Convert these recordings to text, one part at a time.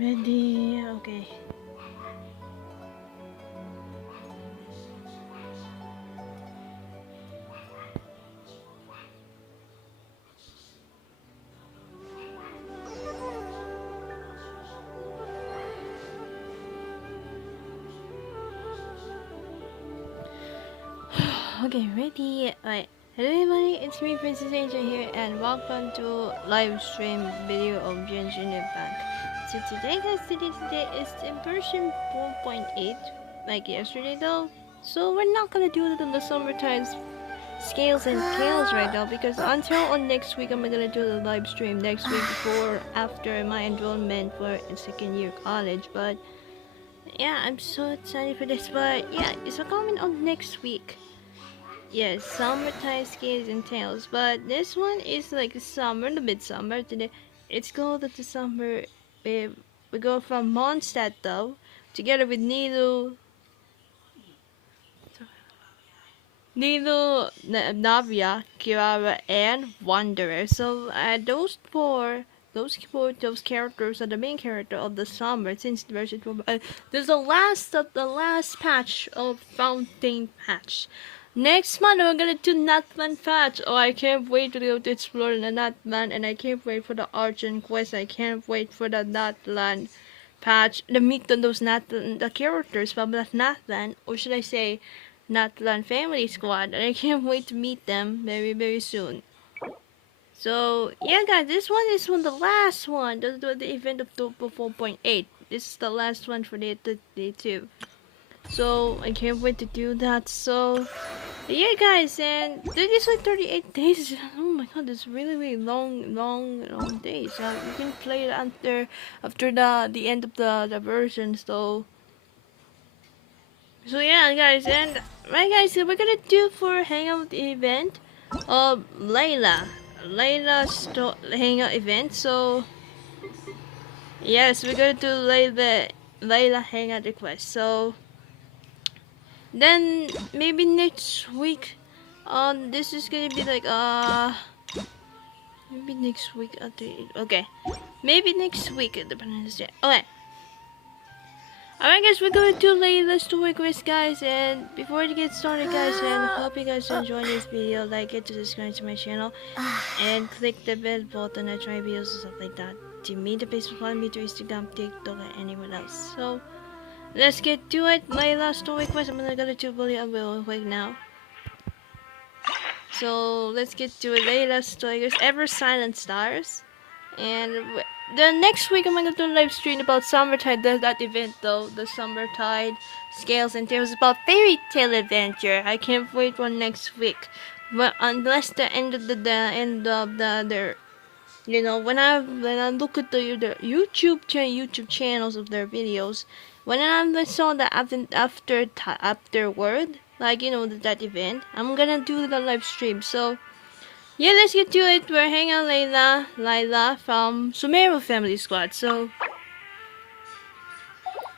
Ready? Okay. Okay, ready? Alright. Hello everybody, it's me Princess Angel here and welcome to live stream video of Genshin Impact. So today guys, today is in version 4.8 like yesterday though. So we're not gonna do it on the Summertide Scales and Tales right now because until on next week I'm gonna do the live stream next week before after my enrollment for second year college. But yeah, I'm so excited for this. But yeah, it's coming on next week. Yes, Summertide Scales and Tales, but this one is like summer, the midsummer. Today, it's called the summer. We go from Mondstadt though, together with Navia, Kirara, and Wanderer. So those characters are the main character of the summer since the version 4. There's the last patch of Fountain Patch. Next month we're gonna do Natlan patch. Oh, I can't wait to go to explore the Natlan, and I can't wait for the Argent quest. I can't wait for the Natlan patch to meet the characters from the Natlan, or should I say Natlan Family Squad, and I can't wait to meet them very soon. So yeah guys, this one is the last one. The event of Topo 4.8. This is the last one for the day 2. So I can't wait to do that. So yeah guys, and this is like 38 days. Oh my god, it's really long days. You can play it after the end of the version. So yeah guys, and right guys, so we're gonna do for Hangout event of Layla's Hangout event. So yes, we're gonna do Layla Hangout request. So then maybe next week, this is gonna be like maybe next week after okay, maybe next week at the Independence Day. Okay. Alright guys, we're going to lay the story quiz guys, and before we get started guys, and hope you guys enjoy this video, like it, to subscribe to my channel, and click the bell button. I try videos and stuff like that. To me, the Facebook, follow me to Instagram, TikTok, and anyone else. So, let's get to it. Layla story quiz, I'm gonna do bully real quick now. So, let's get to it. Layla story quiz, Ever Silent Stars. And the next week I'm gonna do a live stream about Summertide, that event though, the Summertide Scales and Tales, about fairytale adventure. I can't wait for next week. But unless the end of their, you know, when I look at the YouTube channels of their videos, when I saw the afterward, like you know that event, I'm gonna do the live stream. So yeah, let's get to it. We're hanging out Layla from Sumeru Family Squad. So,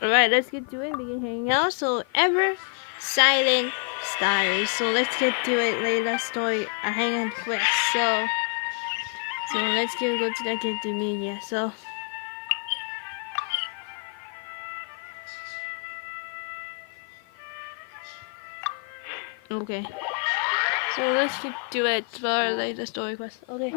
alright, let's get to it. Begin hanging out. So, Ever Silent Stars. So, let's get to it. Layla's story, a hangout quest. So let's go to the Akademiya. So, okay. So, let's get to it for Layla's story quest. Okay.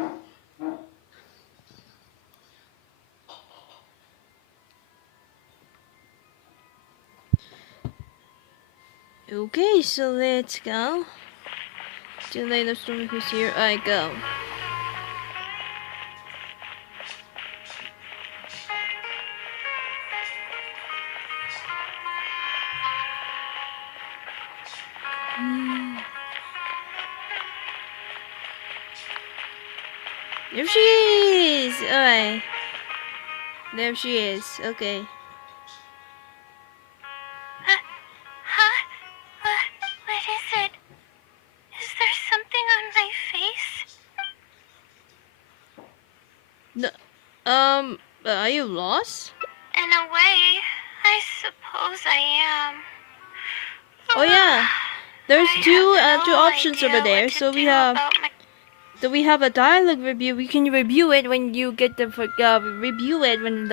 Okay, so let's go. To Layla's story quest, here I go. There she is! Alright. There she is. Okay. Huh? What is it? Is there something on my face? Are you lost? In a way, I suppose I am. Oh yeah. There's two options over there. So we have So we have a dialogue review. We can review it when you get the review it when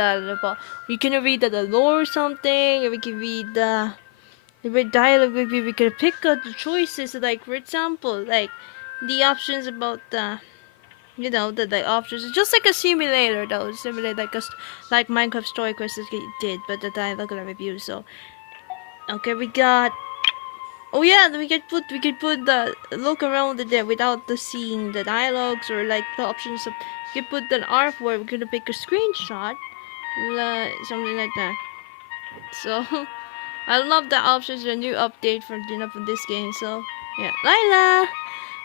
we can read the lore or something, or we can read the dialogue review. We can pick out the choices, like for example, like the options about the the options. It's just like a simulator, though. Simulate like like Minecraft Story Quest that it did, but the dialogue review. So okay, we got. Oh yeah, we could put the look around it there without the seeing the dialogues or like the options of. We could put an artwork. We're gonna pick a screenshot, something like that. So I love the options. A new update for for this game. So yeah, Layla.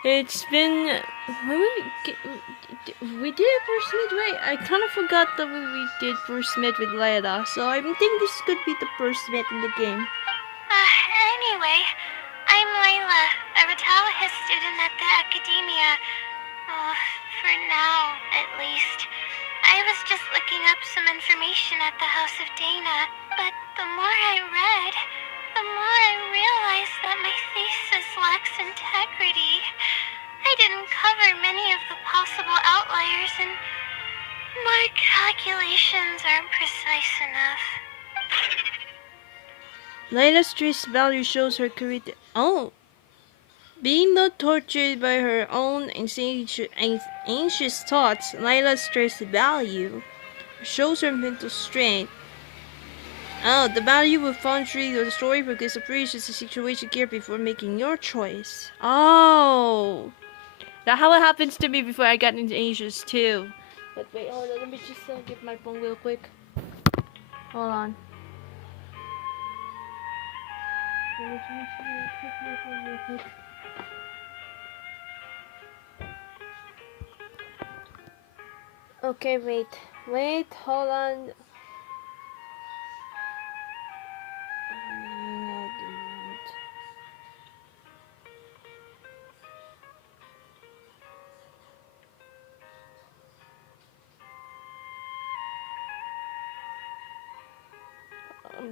It's been when we did it first meet. Wait, I kind of forgot that we did first meet with Layla. So I think this could be the first meet in the game. Anyway, I'm Layla, a Ritalis student at the Akademiya. Oh, for now, at least. I was just looking up some information at the House of Dana, but the more I read, the more I realized that my thesis lacks integrity. I didn't cover many of the possible outliers, and my calculations aren't precise enough. Layla's stress value shows her career. Oh, being not tortured by her own anxious thoughts, Layla's stress value shows her mental strength. Oh, the value of foundry or the story because appreciates the situation care before making your choice. Oh, that's how it happens to me before I got into anxious too. But wait, hold on. Let me just get my phone real quick. Hold on. Okay, wait, hold on.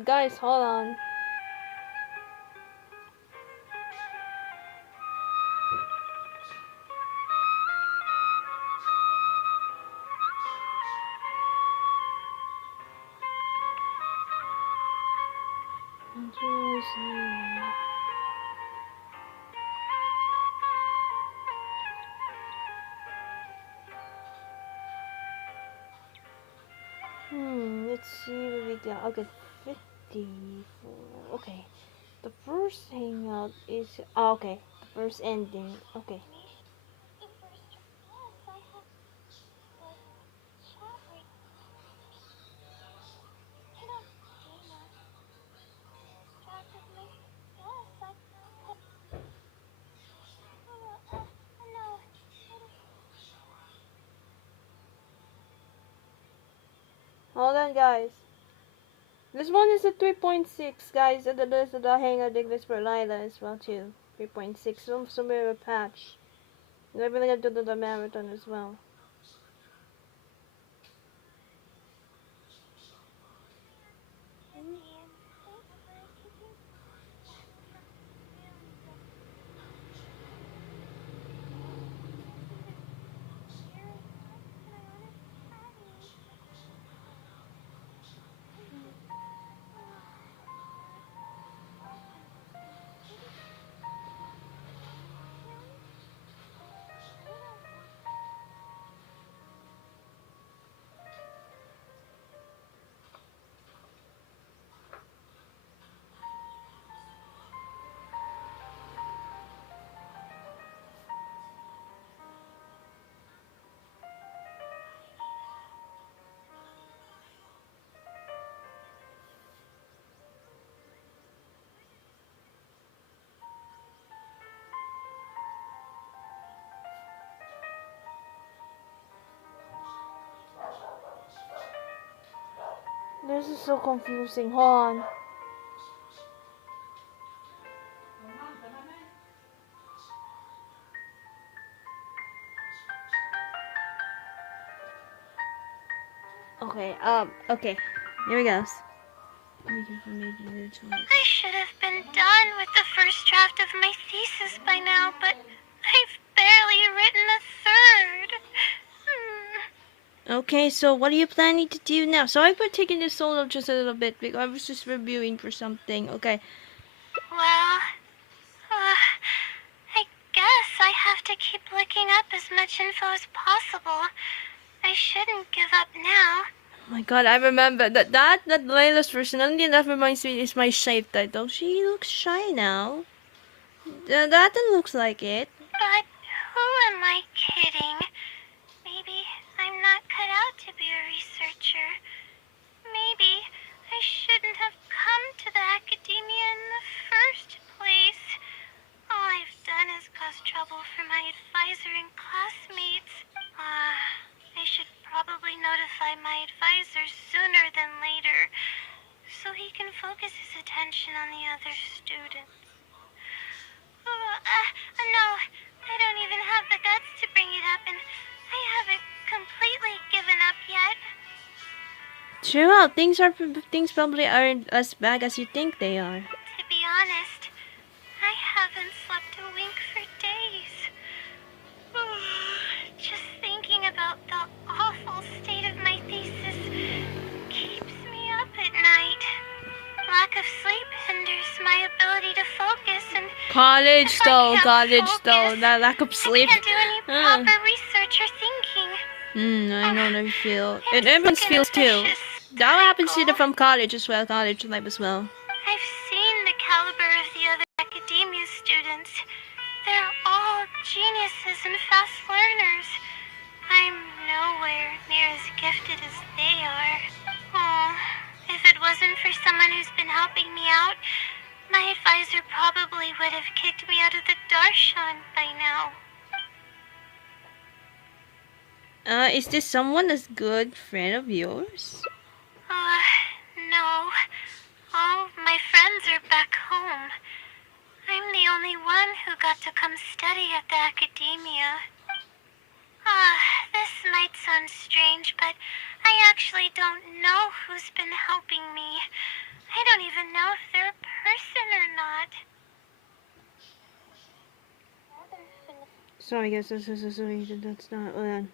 Guys, hold on. Let's see what we got. Okay, 54. Okay. The first hangout is. Oh, okay. The first ending. Okay. Hold on, guys. This one is a 3.6, guys. And there's the hangout English for Layla as well, too. 3.6. Some Sumeru patch. And I'm gonna do the marathon as well. This is so confusing. Hold on. Okay. Here we go. I should have been done with the first draft of my thesis by now, but I've barely actually written a third. Okay, so what are you planning to do now? Sorry for taking this solo just a little bit because I was just reviewing for something. Okay. Well, I guess I have to keep looking up as much info as possible. I shouldn't give up now. Oh my god, I remember that Layla's personality, that reminds me, is my shape title. She looks shy now. That looks like it. But who am I kidding? Maybe I'm not cut out to be a researcher. Maybe I shouldn't have come to the Akademiya in the first place. All I've done is cause trouble for my advisor and classmates. I should probably notify my advisor sooner than later, so he can focus his attention on the other students. No, I don't even have the guts to bring it up, and I haven't completely given up yet. Chill out. Things probably aren't as bad as you think they are. To be honest, I haven't slept a wink for days. Just thinking about the awful state of my thesis keeps me up at night. Lack of sleep hinders my ability to focus, and College if I can't though. focus, That lack of sleep. I can't do any proper research or thinking. I know how you feel. I'm And everyone stuck in a feels too. vicious That happens to cycle. them from college as well, college life as well. I've seen the caliber of the other Akademiya students. They're all geniuses and fast learners. I'm nowhere near as gifted as they are. Oh, if it wasn't for someone who's been helping me out, my advisor probably would have kicked me out of the darshan by now. Is this someone as good friend of yours? No. All my friends are back home. I'm the only one who got to come study at the Akademiya. This might sound strange, but I actually don't know who's been helping me. I don't even know if they're a person or not. Sorry guys, sorry, that's not, hold on.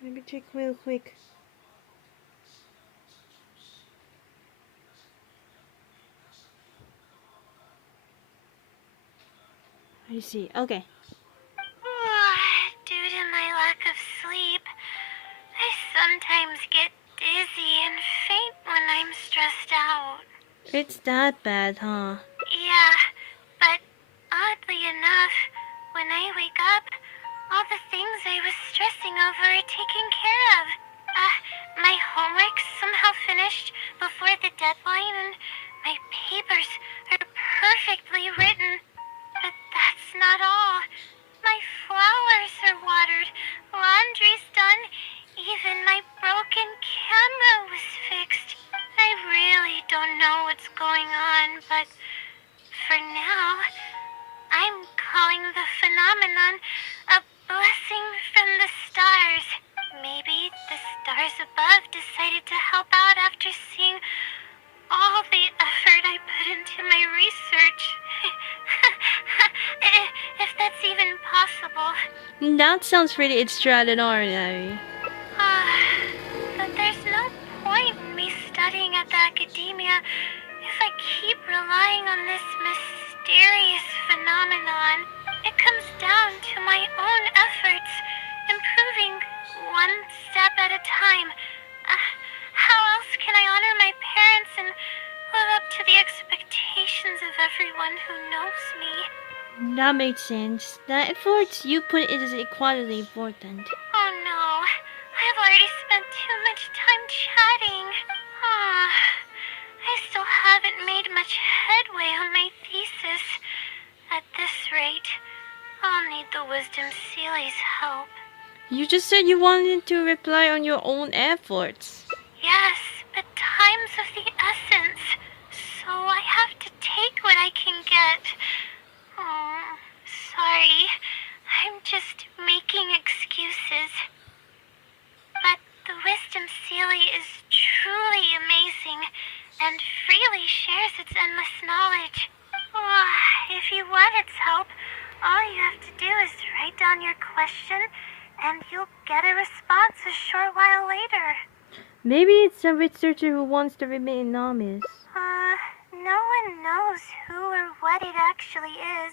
Let me check real quick. I see, okay. Due to my lack of sleep, I sometimes get dizzy and faint when I'm stressed out. It's that bad, huh? Yeah, but oddly enough, when I wake up, all the things I was stressing over are taken care of. My homework's somehow finished before the deadline, and my papers are perfectly written. But that's not all. My flowers are watered, laundry's done, even my broken camera was fixed. I really don't know what's going on, but for now, I'm calling the phenomenon a blessing from the stars. Maybe the stars above decided to help out after seeing all the effort I put into my research. If that's even possible. That sounds pretty extraordinary. But there's no point in me studying at the Akademiya if I keep relying on this mysterious phenomenon. It comes down to my own efforts, improving one step at a time. How else can I honor my parents and live up to the expectations of everyone who knows me? That makes sense. The efforts you put in is equally important. Oh no, I've already spent too much time chatting. I still haven't made much headway on my thesis. At this rate, I'll need the Wisdom Seeley's help. You just said you wanted to rely on your own efforts. Yes, but time's of the essence, so I have to take what I can get. sorry. I'm just making excuses. But the Wisdom Sealy is truly amazing and freely shares its endless knowledge. Oh, if you want its help, all you have to do is write down your question and you'll get a response a short while later. Maybe it's a researcher who wants to remain anonymous. No one knows who or what it actually is.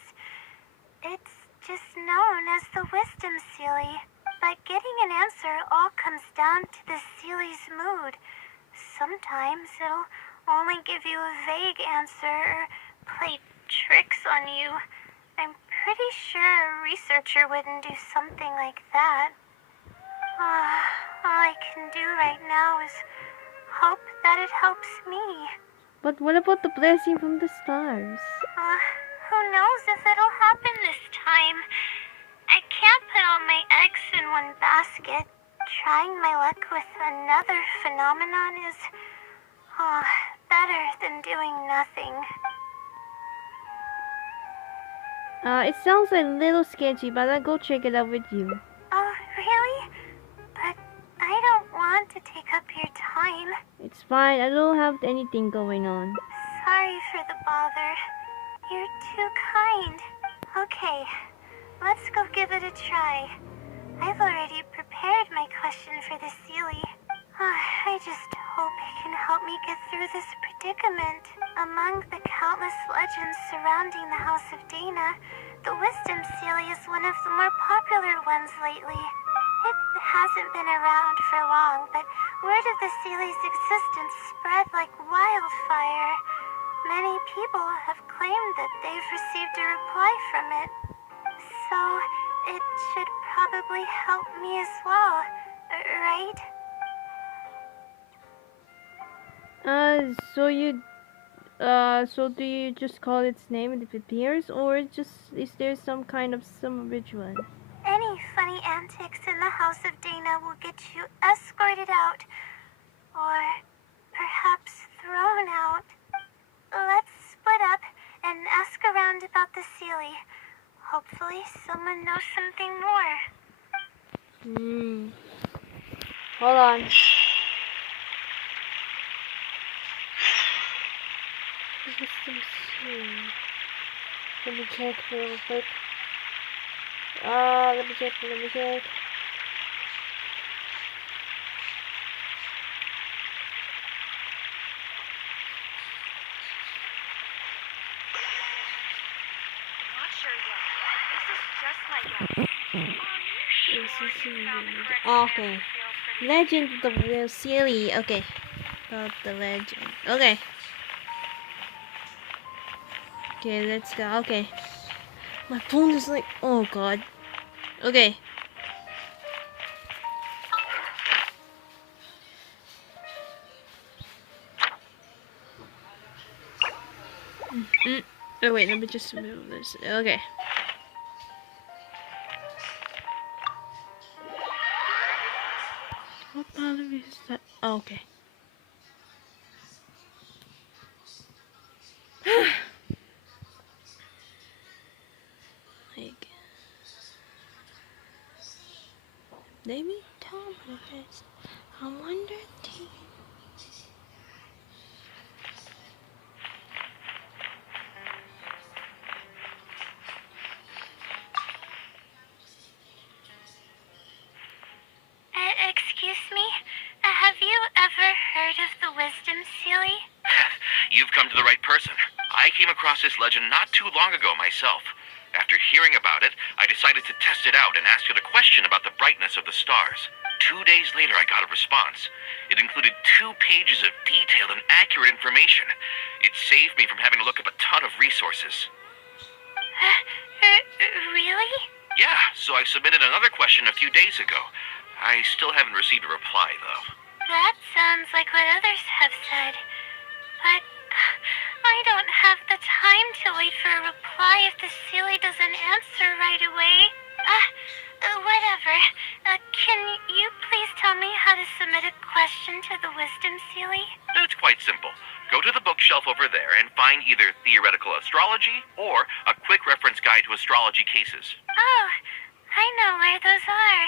It's just known as the Wisdom Sealy. But getting an answer all comes down to the Sealy's mood. Sometimes it'll only give you a vague answer or play tricks on you. I'm pretty sure a researcher wouldn't do something like that. All I can do right now is hope that it helps me. But what about the blessing from the stars? Who knows if it'll happen this time? I can't put all my eggs in one basket. Trying my luck with another phenomenon is better than doing nothing. It sounds a little sketchy, but I'll go check it out with you. Oh, really? But I don't want to take up your time. It's fine, I don't have anything going on. Sorry for the bother. You're too kind. Okay, let's go give it a try. I've already prepared my question for the Sealy. I just hope it can help me get through this predicament. Among the countless legends surrounding the House of Dana, the Wisdom Sealy is one of the more popular ones lately. It hasn't been around for long, but word of the Sealy's existence spread like wildfire. Many people have claimed that they've received a reply from it. So, it should probably help me as well, right? So do you just call its name and it appears, or is there some kind of some ritual? Any funny antics in the House of Dana will get you escorted out, or perhaps thrown out. Let's split up and ask around about the Sealy. Hopefully someone knows something more. Hold on. Let me check real quick. Let me check. Not sure yet. This is just my guess. Okay. Legend of the Sealy. Okay. About the legend. Okay. Okay, let's go. Okay. My phone is like, oh god. Okay. Oh wait, let me just move this. Okay. What part of it is that? Oh, okay. Like, maybe Tom with this. I wonder. Excuse me? Have you ever heard of the Wisdom Sealy? You've come to the right person. I came across this legend not too long ago myself. After hearing about it, I decided to test it out and ask it a question about the brightness of the stars. 2 days later, I got a response. It included 2 pages of detailed and accurate information. It saved me from having to look up a ton of resources. Really? Yeah, so I submitted another question a few days ago. I still haven't received a reply, though. That sounds like what others have said. But I don't have the time to wait for a reply if the Sealy doesn't answer right away. Whatever. Can you please tell me how to submit a question to the Wisdom Sealy? It's quite simple. Go to the bookshelf over there and find either theoretical astrology or a quick reference guide to astrology cases. Oh, I know where those are.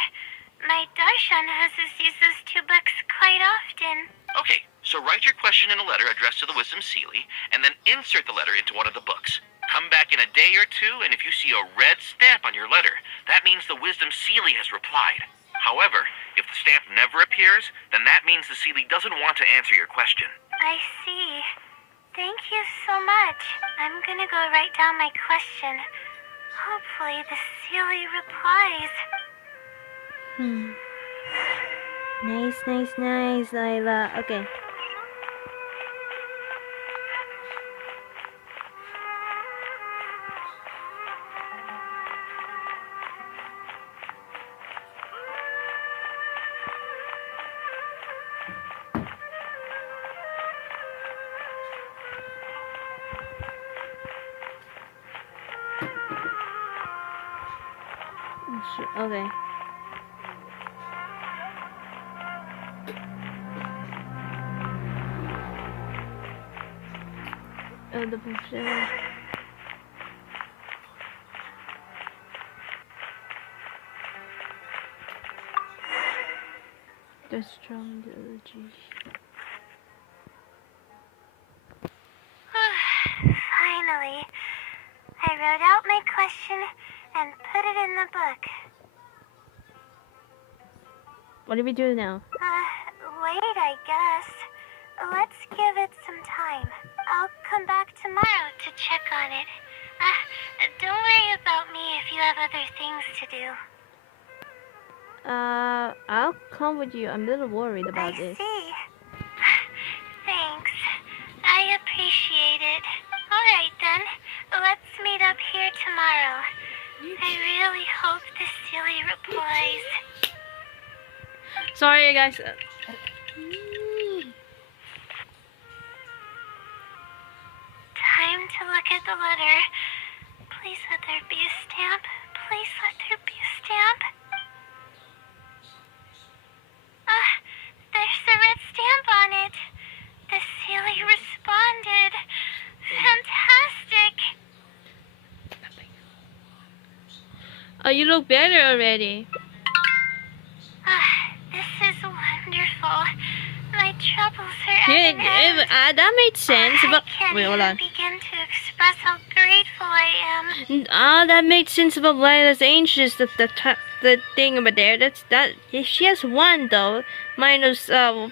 My darshan uses those two books quite often. Okay, so write your question in a letter addressed to the Wisdom Seelie, and then insert the letter into one of the books. Come back in a day or two, and if you see a red stamp on your letter, that means the Wisdom Seelie has replied. However, if the stamp never appears, then that means the Seelie doesn't want to answer your question. I see. Thank you so much. I'm gonna go write down my question. Hopefully the Seelie replies. Nice, Layla. Okay. Okay. Oh, the bullshit. The strong allergy. Finally, I wrote out my question and put it in the book. What do we do now? Wait, I guess. Let's give it some time. I'll come back tomorrow to check on it. Don't worry about me if you have other things to do. I'll come with you. I'm a little worried about I this. see. Thanks. I appreciate it. Alright then, let's meet up here tomorrow. I really hope the Seelie replies. Sorry, guys. Time to look at the letter. Please let there be a stamp. Please let there be a stamp. There's a red stamp on it. The Seelie responded. Fantastic. Oh, you look better already. This is wonderful. My troubles are at an end. That made sense. I But can't wait, hold even on. begin to express how grateful I am. That made sense about Layla's anxious. The thing over there. That. She has one though. Minus the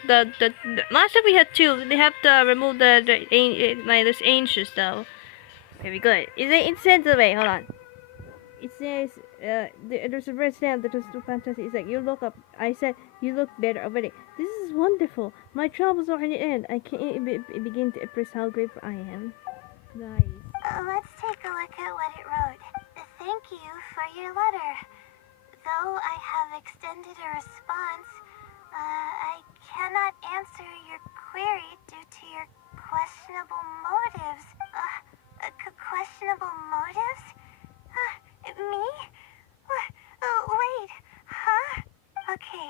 last time we had two. They have to remove the Layla's anxious though. Very good. It says wait, hold on. It says there's a red stamp that was too fantastic. It's like you look up. I said you look better already. This is wonderful. My troubles are at the end. I can't begin to express how grateful I am. Nice. Let's take a look at what it wrote. Thank you for your letter. Though I have extended a response, I cannot answer your query due to your questionable motives. Questionable motives? Me? Wait, huh? Okay,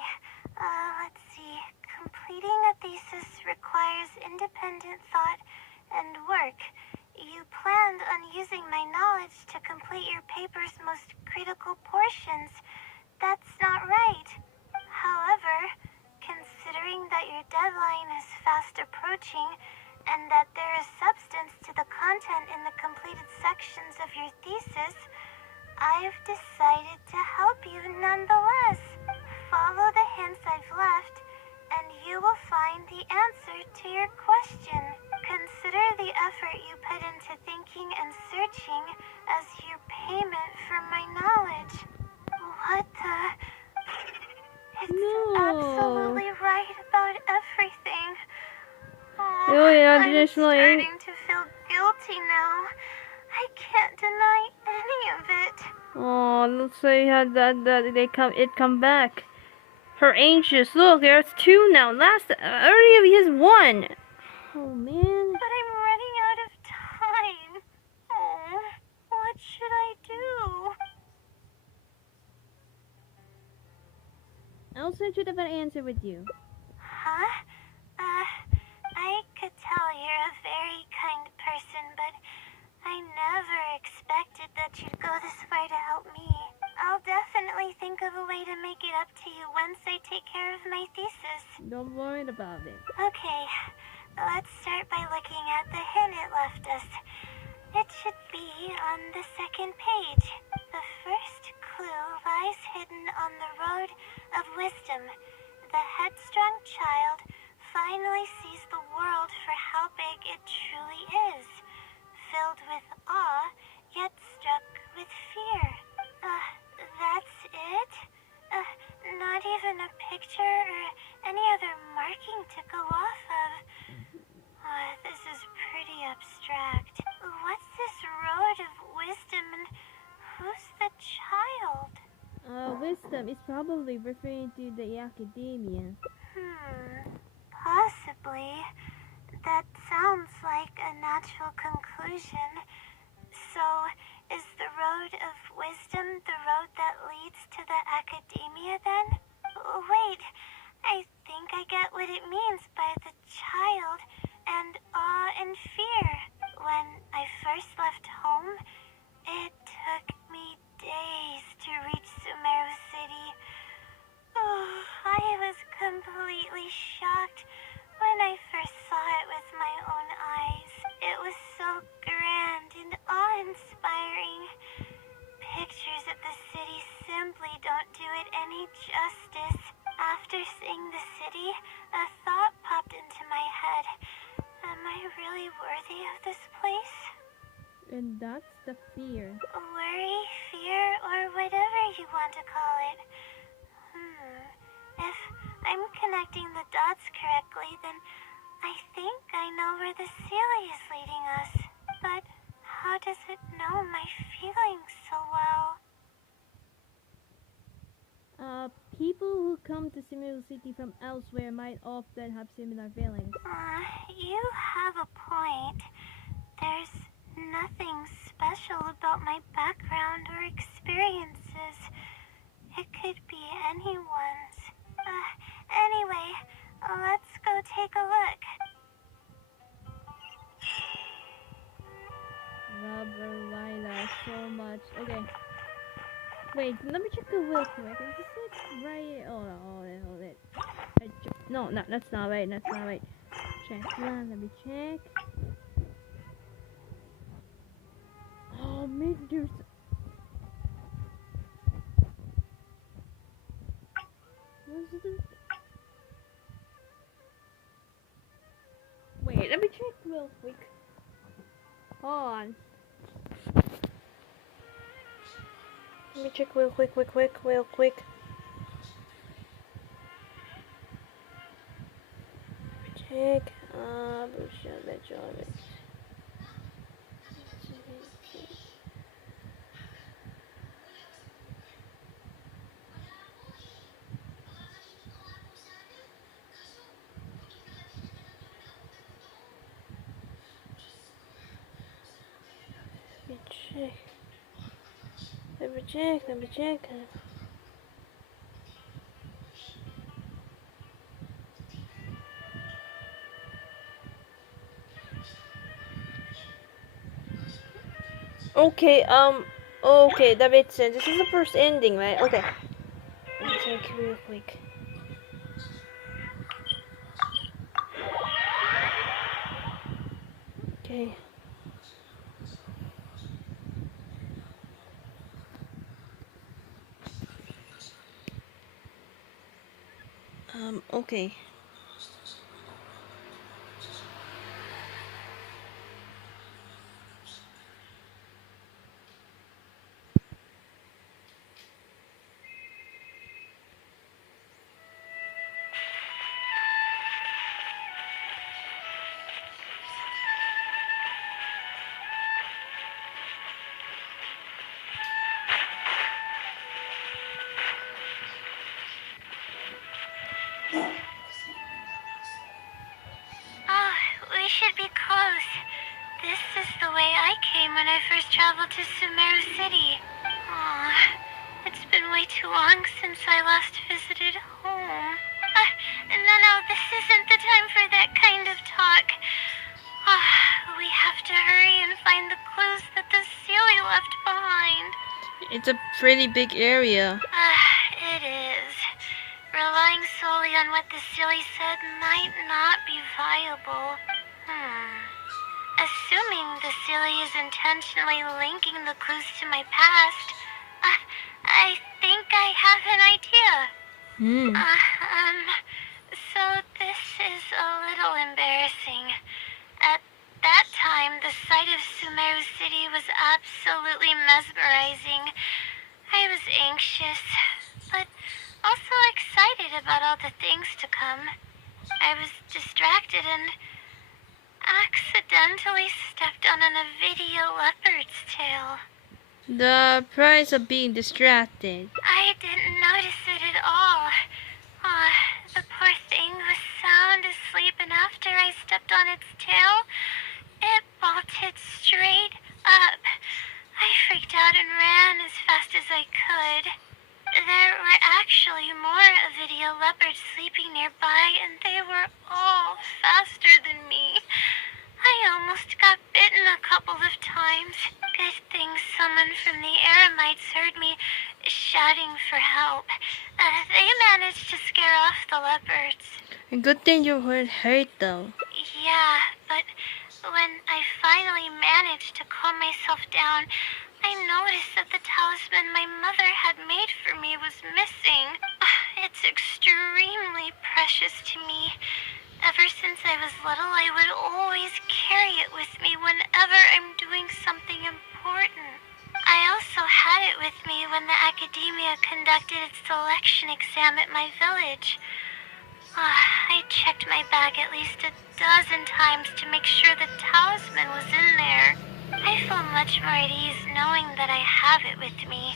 let's see. Completing a thesis requires independent thought and work. You planned on using my knowledge to complete your paper's most critical portions. That's not right. However, considering that your deadline is fast approaching and that there is substance to the content in the completed sections of your thesis, I've decided to help you nonetheless. Follow the hints I've left, and you will find the answer to your question. Consider the effort you put into thinking and searching as your payment for my knowledge. What the? It's absolutely right about everything. Oh, yeah, I'm just like- starting to feel guilty now. I can't deny any of it. Oh, let's say how it come back. Her anxious. Look, there's two now. Earlier he has one. Oh man. But I'm running out of time. Oh, what should I do? I'll send you the answer with you. Huh? I could tell you're a thought you'd go this far to help me. I'll definitely think of a way to make it up to you once I take care of my thesis. Don't worry about it. Okay, let's start by looking at the hint it left us. It should be on the second page. The first clue lies hidden on the road of wisdom. The headstrong child finally sees the world for how big it truly is. Filled with awe, yet struck with fear. That's it? Not even a picture or any other marking to go off of. This is pretty abstract. What's this road of wisdom and who's the child? Wisdom is probably referring to the Akademiya. Possibly. That sounds like a natural conclusion. So, is the road of wisdom the road that leads to the Akademiya then? Wait, I think I get what it means by the child and awe and fear. When I first left home, it took me days to reach Sumeru City. I was completely shocked when I first saw it with my own eyes. It was so grand and awe-inspiring. Pictures of the city simply don't do it any justice. After seeing the city, a thought popped into my head. Am I really worthy of this place? And that's the fear. Worry, fear, or whatever you want to call it. If I'm connecting the dots correctly, then I think I know where the ceiling is leading us. But how does it know my feelings so well? People who come to Sumeru City from elsewhere might often have similar feelings. You have a point. There's nothing special about my background or experiences. It could be anyone's. Anyway, let's go take a look. Love Layla so much. Okay. Wait, let me check the real quick. Is this it? Right? Hold it. No, that's not right. That's not right. Check. Let me check. Oh, maybe there's. What's this? Wait, let me check real quick. Hold on. Let me check real quick. Check. Let me check. Okay, that makes sense. This is the first ending, right? Okay. Let me check real quick. Okay. Okay. We should be close. This is the way I came when I first traveled to Sumeru City. It's been way too long since I last visited home. No, this isn't the time for that kind of talk. We have to hurry and find the clues that the Sealy left behind. It's a pretty big area. It is. Relying solely on what the silly said might not be viable. Assuming the silly is intentionally linking the clues to my past, I think I have an idea. Hmm. So this is a little embarrassing. At that time, the sight of Sumeru City was absolutely mesmerizing. I was anxious, but also excited about all the things to come. I was distracted and accidentally stepped on an Avidia leopard's tail. The price of being distracted. I didn't notice it at all. The poor thing was sound asleep, and after I stepped on its tail, it bolted straight up. I freaked out and ran as fast as I could. There were actually more Avidia leopards sleeping nearby, and they were all faster than me. I almost got bitten a couple of times. Good thing someone from the Eremites heard me shouting for help. They managed to scare off the leopards. A good thing you weren't hurt though. Yeah, but when I finally managed to calm myself down, I noticed that the talisman my mother had made for me was missing. It's extremely precious to me. Ever since I was little, I would always carry it with me whenever I'm doing something important. I also had it with me when the Akademiya conducted its selection exam at my village. I checked my bag at least a dozen times to make sure the talisman was in there. I feel much more at ease knowing that I have it with me.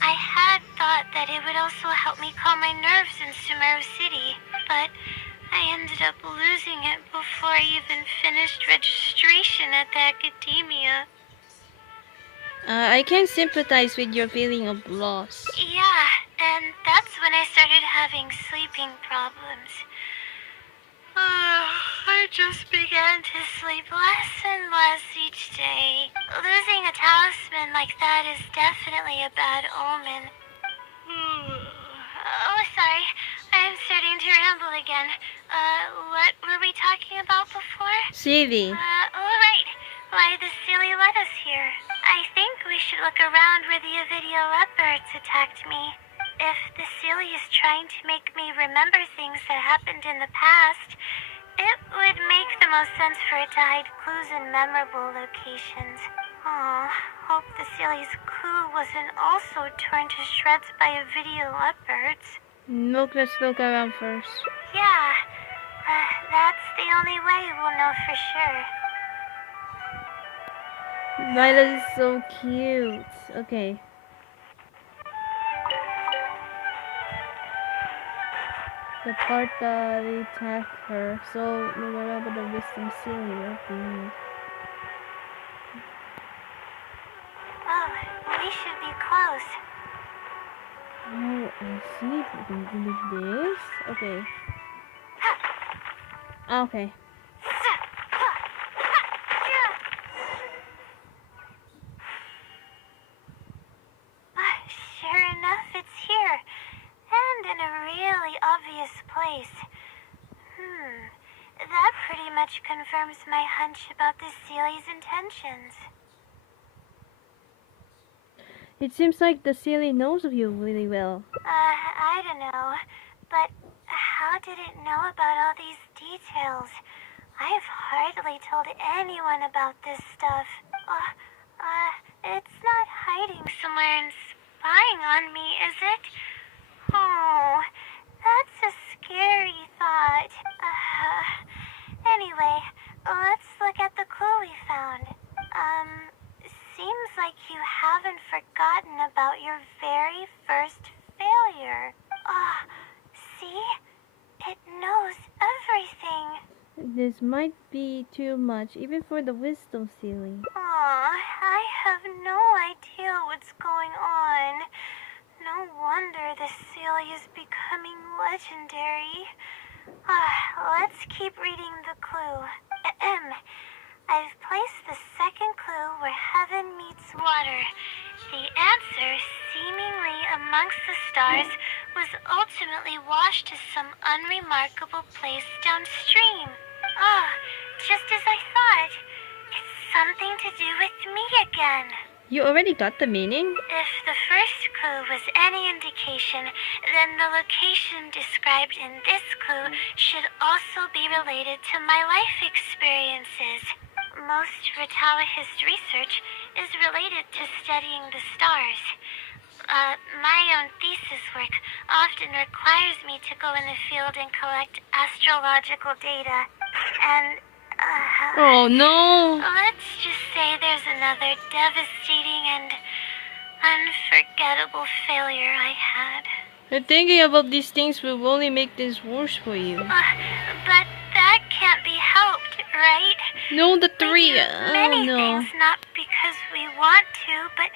I had thought that it would also help me calm my nerves in Sumeru City, but I ended up losing it before I even finished registration at the Akademiya. I can sympathize with your feeling of loss. Yeah, and that's when I started having sleeping problems. I just began to sleep less and less each day. Losing a talisman like that is definitely a bad omen. Oh, sorry. I'm starting to ramble again. What were we talking about before? Silly. Oh, right. Why the silly led us here. I think we should look around where the Avidia leopards attacked me. If the silly is trying to make me remember things that happened in the past, it would make the most sense for it to hide clues in memorable locations. Aw, hope the silly's clue wasn't also torn to shreds by Avidia leopards. Let's look around first. Yeah, that's the only way we'll know for sure. Layla is so cute. Okay. The part that they attacked her. So look around for the wisdom silly. Okay. Oh, we should be close. Oh, I see. We can do this. Okay. Okay. Sure enough, it's here. And in a really obvious place. That pretty much confirms my hunch about this Sealy's intentions. It seems like the silly knows of you really well. I don't know. But how did it know about all these details? I've hardly told anyone about this stuff. It's not hiding somewhere and spying on me, is it? Oh, that's a scary thought. Anyway, let's look at the clue we found. Seems like you haven't forgotten about your very first failure. See? It knows everything. This might be too much, even for the wisdom silly. I have no idea what's going on. No wonder the Sealy is becoming legendary. Let's keep reading the clue. I've placed the second clue where heaven meets water. The answer, seemingly amongst the stars, was ultimately washed to some unremarkable place downstream. Oh, just as I thought. It's something to do with me again. You already got the meaning? If the first clue was any indication, then the location described in this clue should also be related to my life experiences. Most Ritawahist research is related to studying the stars. My own thesis work often requires me to go in the field and collect astrological data. And, Oh no! let's just say there's another devastating and unforgettable failure I had. Thinking about these things will only make this worse for you. But that can't be helped, right? No, the We three. do Oh many no. things not because we want to, but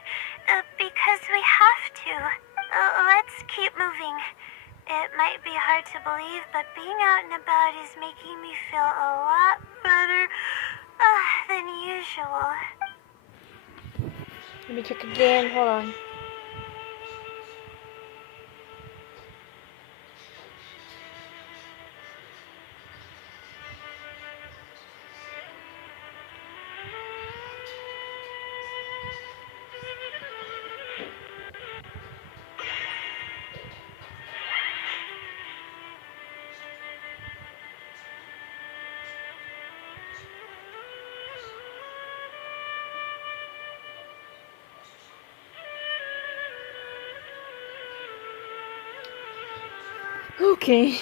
because we have to. Let's keep moving. It might be hard to believe, but being out and about is making me feel a lot better than usual. Let me check again. Hold on. Okay.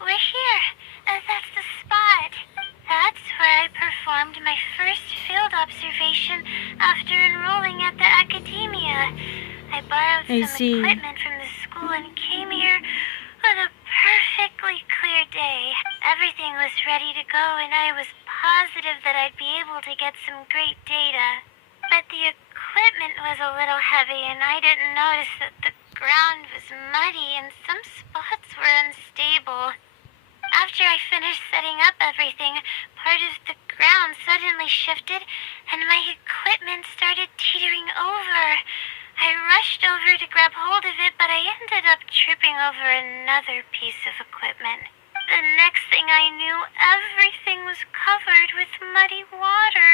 We're here. That's the spot. That's where I performed my first field observation after enrolling at the Akademiya. I borrowed I some see. equipment from the school and came here on a perfectly clear day. Everything was ready to go, and I was positive that I'd be able to get some great data. But the equipment was a little heavy, and I didn't notice that the ground was muddy and some spots were unstable. After I finished setting up everything, part of the ground suddenly shifted and my equipment started teetering over. I rushed over to grab hold of it, but I ended up tripping over another piece of equipment. The next thing I knew, everything was covered with muddy water.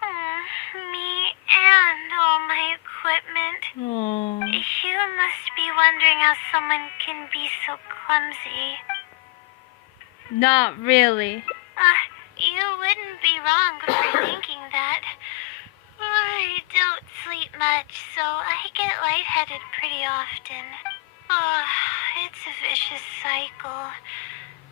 Oh, me and all my equipment. Oh. You must be wondering how someone can be so clumsy. Not really. You wouldn't be wrong for thinking that. I don't sleep much, so I get lightheaded pretty often. It's a vicious cycle.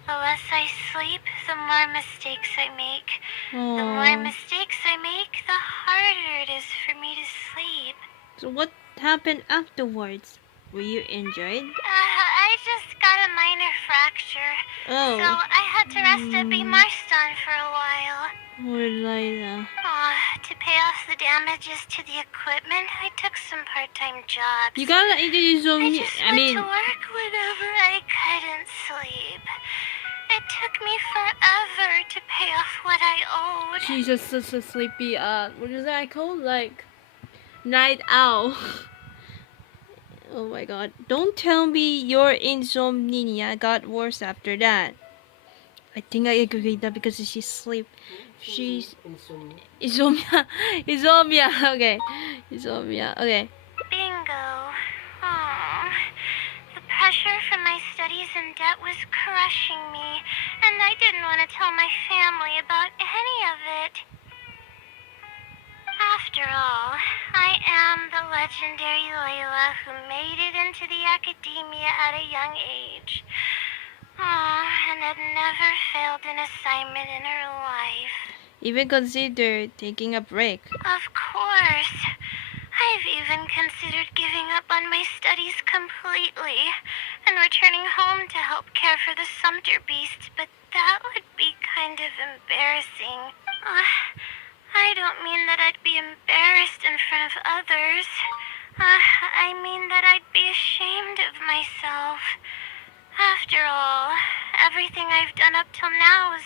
The less I sleep, the more mistakes I make. The more Oh. mistakes I make, the harder it is for me to sleep. So what happened afterwards? Were you injured? I just got a minor fracture. Oh. So I had to rest at Marston for a while. Poor Layla. To pay off the damages to the equipment, I took some part-time jobs. You gotta introduce some. I just I went mean, to work whenever I couldn't sleep. It took me forever to pay off what I owed. she's just such a sleepy. What is that called? Like, night owl. Oh my god! Don't tell me your insomnia got worse after that. I think I agree with that because she's sleep. She's insomnia. Insomnia. Okay. Insomnia. Okay. Bingo. Aw. The pressure from my studies and debt was crushing me, and I didn't want to tell my family about any of it. After all, I am the legendary Layla who made it into the Akademiya at a young age. And had never failed an assignment in her life. Even consider taking a break. Of course. I've even considered giving up on my studies completely and returning home to help care for the Sumter beast, but that would be kind of embarrassing. I don't mean that I'd be embarrassed in front of others. I mean that I'd be ashamed of myself. After all, everything I've done up till now is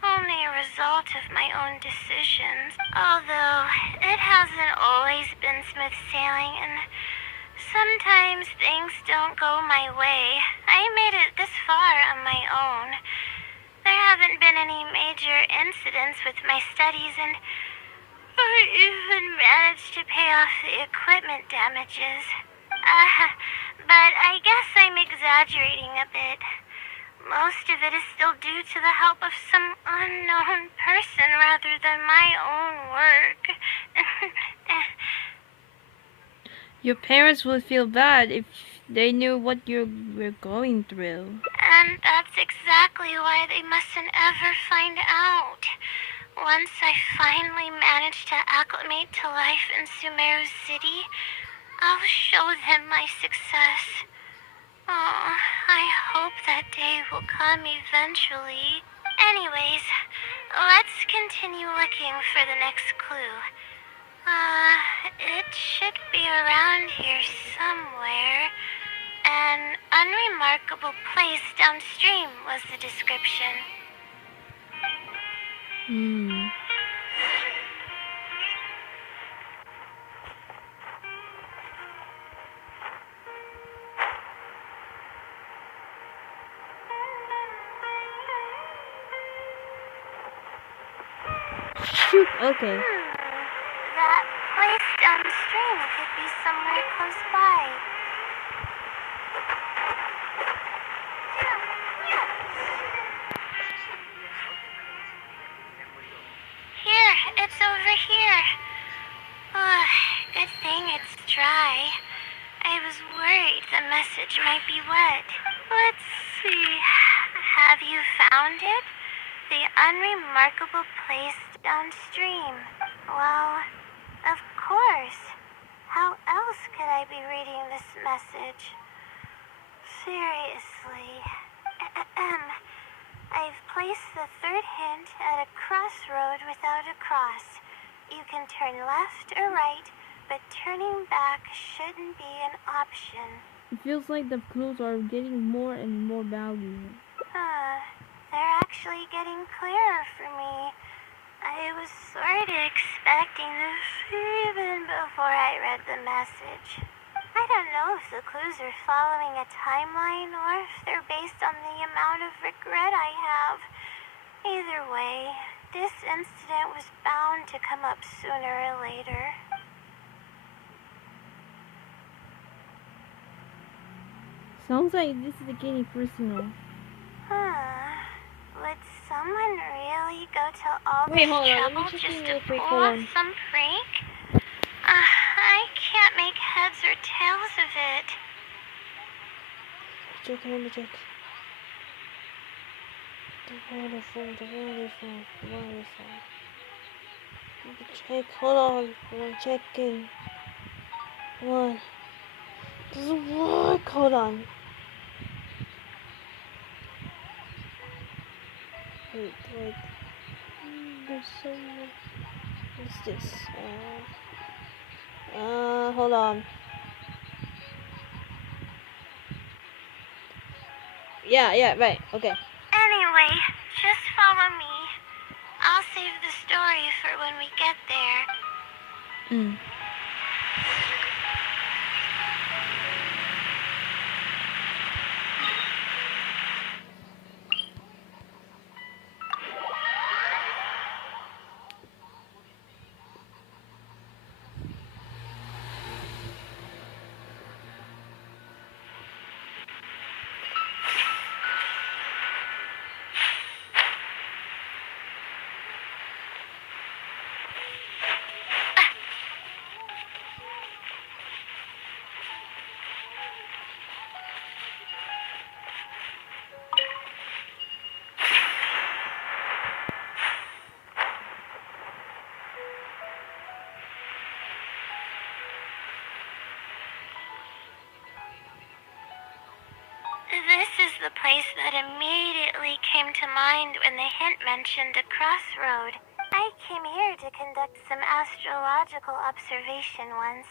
only a result of my own decisions. Although it hasn't always been smooth sailing and sometimes things don't go my way. I made it this far on my own. There haven't been any major incidents with my studies and I even managed to pay off the equipment damages. But I guess I'm exaggerating a bit. Most of it is still due to the help of some unknown person rather than my own work. Your parents would feel bad if they knew what you were going through. And that's exactly why they mustn't ever find out. Once I finally manage to acclimate to life in Sumeru City, I'll show them my success. Oh, I hope that day will come eventually. Anyways, let's continue looking for the next clue. It should be around here somewhere. An unremarkable place downstream was the description. Shoot, okay. That place downstream could be somewhere close by. Here, it's over here. Oh, good thing it's dry. I was worried the message might be wet. Let's see. Have you found it? The unremarkable place downstream. Well, of course. How else could I be reading this message? Seriously. I've placed the third hint at a crossroad without a cross. You can turn left or right, but turning back shouldn't be an option. It feels like the clues are getting more and more valuable. They're actually getting clearer for me. I was sort of expecting this even before I read the message. I don't know if the clues are following a timeline or if they're based on the amount of regret I have. Either way, this incident was bound to come up sooner or later. Sounds like this is getting personal. Would someone really go to all Wait, this hold on, let me trouble check just in to real quick, pull hold off on. some prank? I can't make heads or tails of it. Let me check. The waterfall. Let me check, hold on. I'm checking. What? Doesn't work, hold on. Wait. There's so much. What's this? Hold on. Yeah, right, okay. Anyway, just follow me. I'll save the story for when we get there. came to mind when the hint mentioned a crossroad. I came here to conduct some astrological observation once.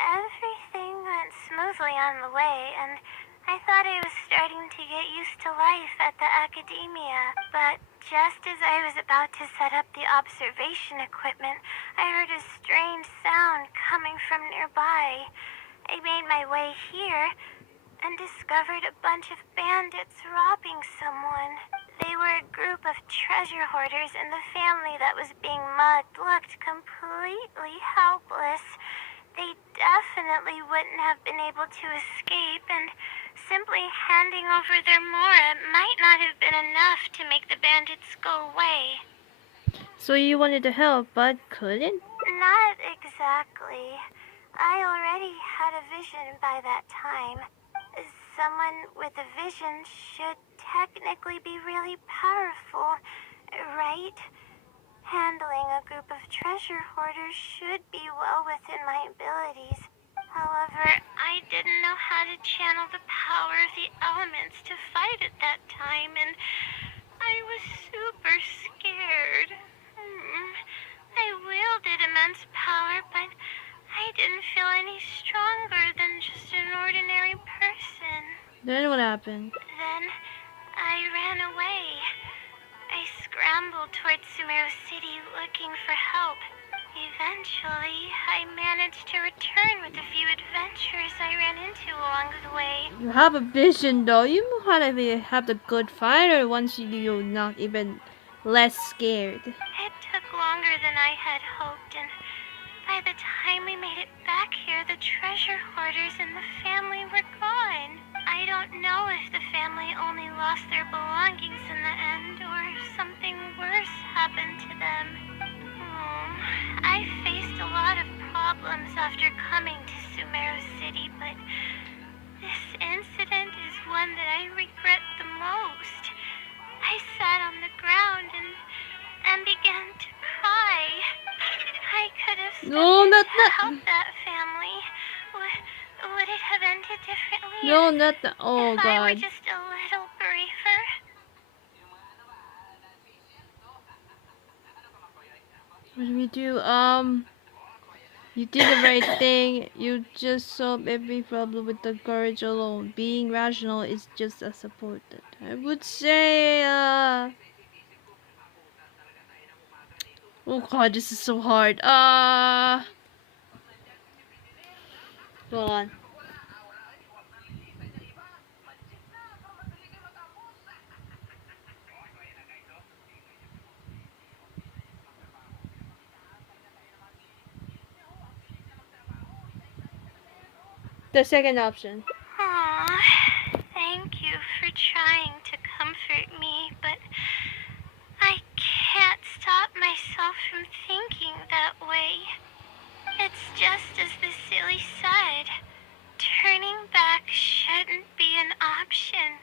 Everything went smoothly on the way, and I thought I was starting to get used to life at the Akademiya. But just as I was about to set up the observation equipment, I heard a strange sound coming from nearby. I made my way here and discovered a bunch of bandits robbing someone. They were a group of treasure hoarders, and the family that was being mugged looked completely helpless. They definitely wouldn't have been able to escape, and simply handing over their mora might not have been enough to make the bandits go away. So you wanted to help, but couldn't? Not exactly. I already had a vision by that time. Someone with a vision should technically be really powerful, right? Handling a group of treasure hoarders should be well within my abilities. However, I didn't know how to channel the power of the elements to fight at that time, and I was super scared. I wielded immense power, but I didn't feel any stronger than just an ordinary person. Then what happened? Then I ran away. I scrambled towards Sumeru City looking for help. Eventually, I managed to return with a few adventures I ran into along the way. You have a vision though. You know how to have the good fighter once you're not even less scared. It took longer than I had hoped, and by the time we made it back here, the treasure hoarders and the family were gone. I don't know if the family only lost their belongings in the end, or if something worse happened to them. I faced a lot of problems after coming to Sumeru City, but this incident is one that I regret the most. I sat on the ground and began to cry. I could have stepped No, in not to that. help that family. Would it have ended differently No, not that. Oh if I were God. just a little briefer? What do we do? You did the right thing. You just solved every problem with the courage alone. Being rational is just as important. I would say, oh God, this is so hard. Hold on. The second option. Aw, thank you for trying to comfort me, but I can't stop myself from thinking that way. It's just as the silly said. Turning back shouldn't be an option.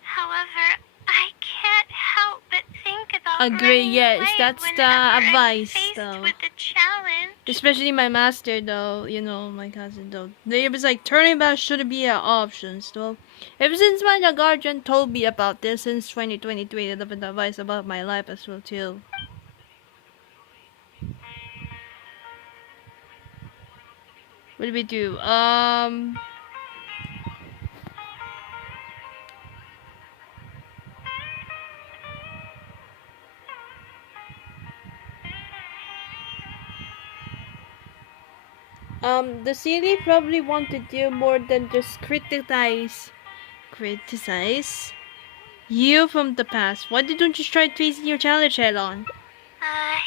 However, I can't help but think about Agree, running yes, away that's the whenever I'm advice, faced though. with a challenge. Especially my master, though. You know, my cousin, though. They was like, turning back shouldn't be an option, though. Ever since my guardian told me about this since 2023, they have been advice about my life as well, too. What do we do? The city probably wanted you more than just criticize you from the past. Why didn't you try facing your challenge head on?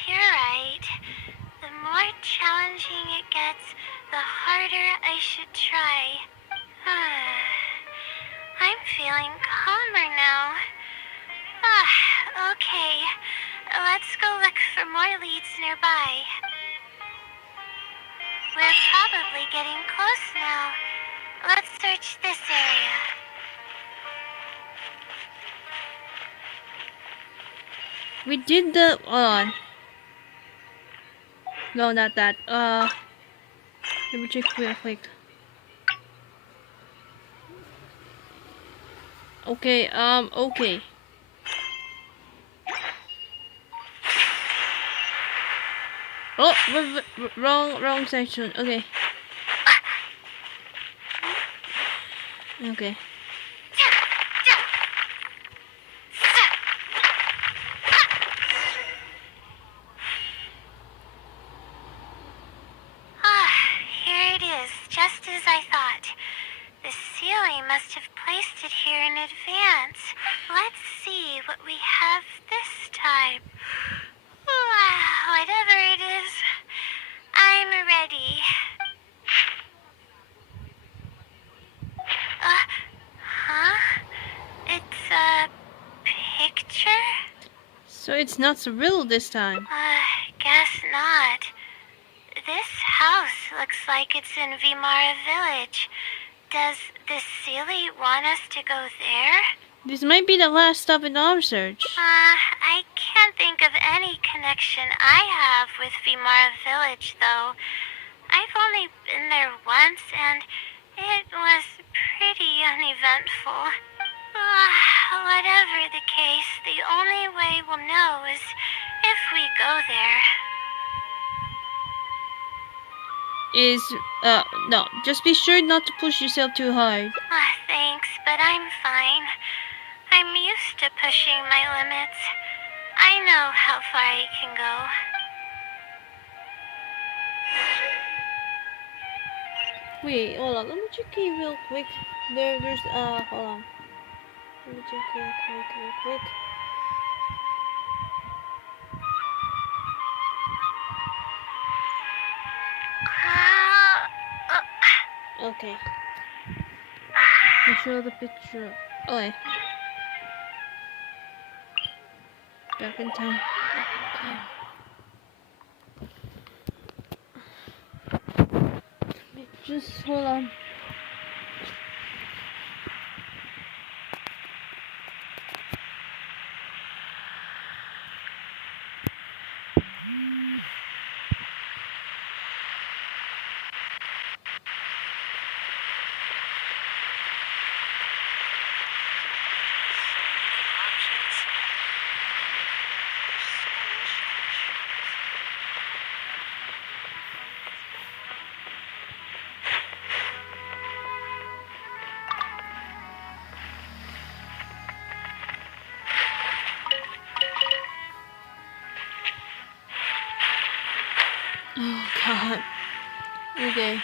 You're right. The more challenging it gets, the harder I should try. I'm feeling calmer now. Okay. Let's go look for more leads nearby. We're probably getting close now. Let's search this area. We did the hold on. No, not that. Let me check real quick. Okay, okay. Oh, wrong section. Okay. Okay. Ah, here it is, just as I thought. The ceiling must have placed it here in advance. Let's see what we have this time. Whatever it is, I'm ready. Huh? It's a picture? So it's not so real this time. Guess not. This house looks like it's in Vimara Village. Does the Sealy want us to go there? This might be the last stop in our search. I can't think of any connection I have with Vimara Village, though. I've only been there once, and it was pretty uneventful. Whatever the case, the only way we'll know is if we go there. No, just be sure not to push yourself too hard. Thanks, but I'm fine. I'm used to pushing my limits. I know how far I can go. Wait, hold on. Let me check here real quick. There's hold on. Let me check real quick. Okay. You show the picture. Okay. Back in time. Okay. Just hold on. Oh god. Okay.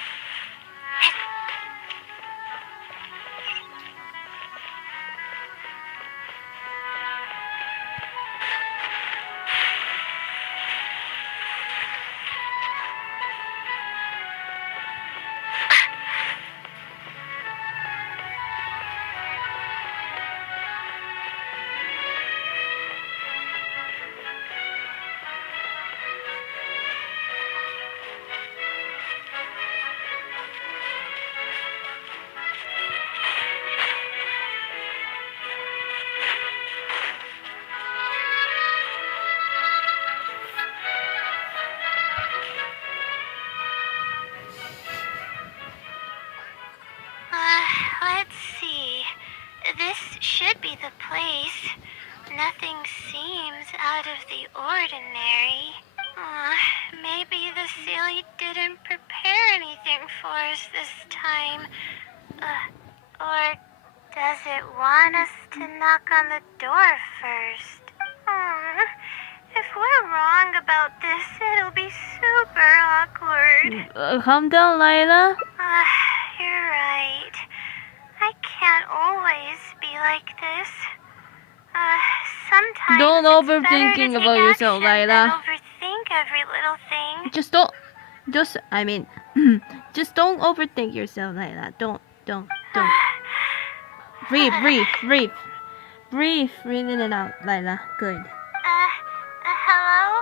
Let's see. This should be the place. Nothing seems out of the ordinary. Maybe the Sealy didn't prepare anything for us this time. Or does it want us to knock on the door first? If we're wrong about this, it'll be super awkward. Calm down, Layla. You're right. I can't always be like this. Sometimes Don't it's overthinking better to about take yourself, action Layla. than overthink every little thing. Just don't overthink yourself, Layla. Don't. Breathe in and out, Layla. Good. Hello?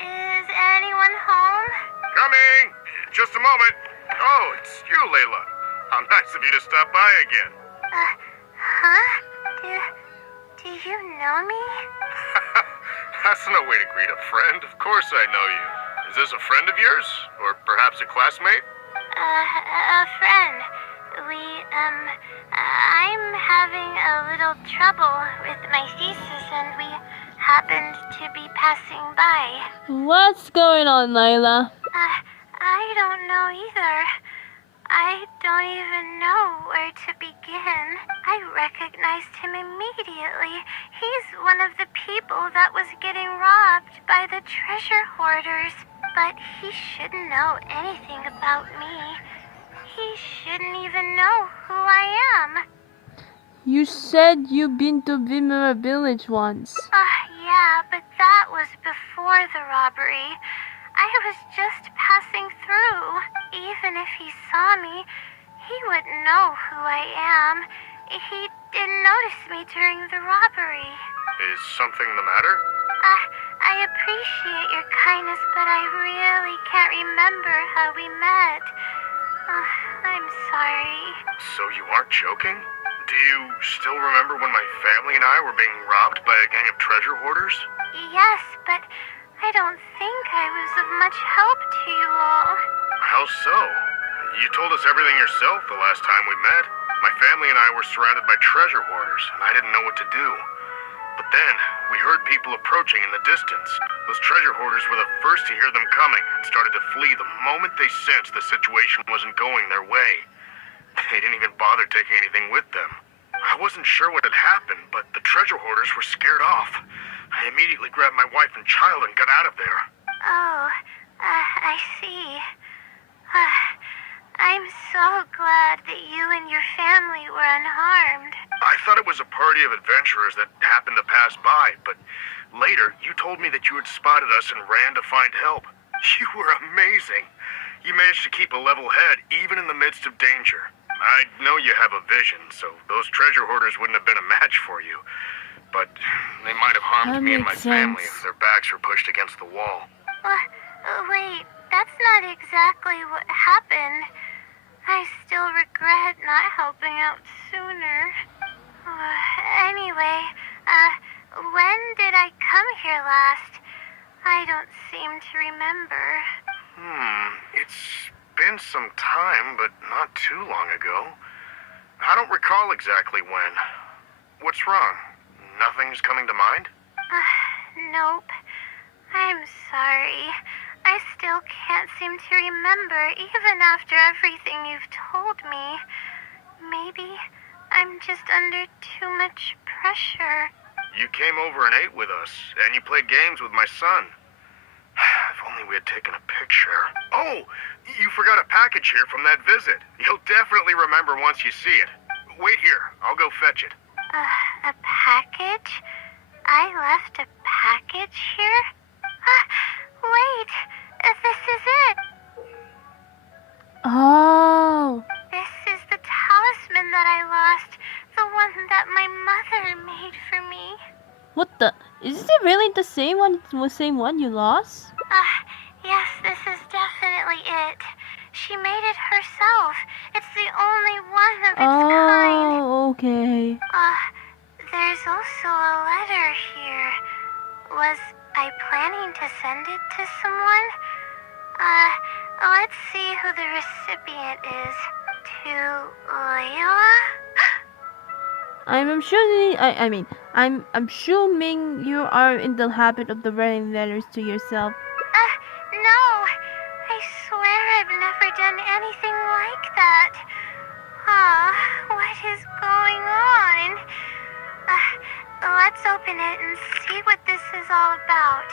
Is anyone home? Coming! Just a moment. Oh, it's you, Layla. How nice of you to stop by again. Huh? Do you know me? That's no way to greet a friend. Of course I know you. Is this a friend of yours? Or perhaps a classmate? A friend. I'm having a little trouble with my thesis, and we happened to be passing by. What's going on, Layla? I don't know either. I don't even know where to begin. I recognized him immediately. He's one of the people that was getting robbed by the treasure hoarders. But he shouldn't know anything about me. He shouldn't even know who I am. You said you've been to Vimera village once. Yeah, but that was before the robbery. I was just passing through. Even if he saw me, he wouldn't know who I am. He didn't notice me during the robbery. Is something the matter? I appreciate your kindness, but I really can't remember how we met. I'm sorry. So you aren't joking? Do you still remember when my family and I were being robbed by a gang of treasure hoarders? Yes, but I don't think I was of much help to you all. How so? You told us everything yourself the last time we met. My family and I were surrounded by treasure hoarders, and I didn't know what to do. But then, we heard people approaching in the distance. Those treasure hoarders were the first to hear them coming and started to flee the moment they sensed the situation wasn't going their way. They didn't even bother taking anything with them. I wasn't sure what had happened, but the treasure hoarders were scared off. I immediately grabbed my wife and child and got out of there. Oh, I see. I'm so glad that you and your family were unharmed. I thought it was a party of adventurers that happened to pass by, but later you told me that you had spotted us and ran to find help. You were amazing. You managed to keep a level head even in the midst of danger. I know you have a vision, so those treasure hoarders wouldn't have been a match for you. But they might have harmed me and my family if their backs were pushed against the wall. Wait, that's not exactly what happened. I still regret not helping out sooner. Anyway, when did I come here last? I don't seem to remember. It's been some time, but not too long ago. I don't recall exactly when. What's wrong? Nothing's coming to mind? Nope. I'm sorry. I still can't seem to remember, even after everything you've told me. Maybe I'm just under too much pressure. You came over and ate with us, and you played games with my son. If only we had taken a picture. Oh, you forgot a package here from that visit. You'll definitely remember once you see it. Wait here, I'll go fetch it. A package? I left a package here? Wait, this is it. Oh. This is the talisman that I lost, the one that my mother made for me. What the? Is it really the same one you lost? Yes, this is definitely it. She made it herself. It's the only one of its kind. Oh, okay. There's also a letter here. Was I planning to send it to someone? Let's see who the recipient is. To Layla? I'm assuming you are in the habit of writing letters to yourself. No. I swear I've never done anything like that. What is going on? Let's open it and see what this is all about.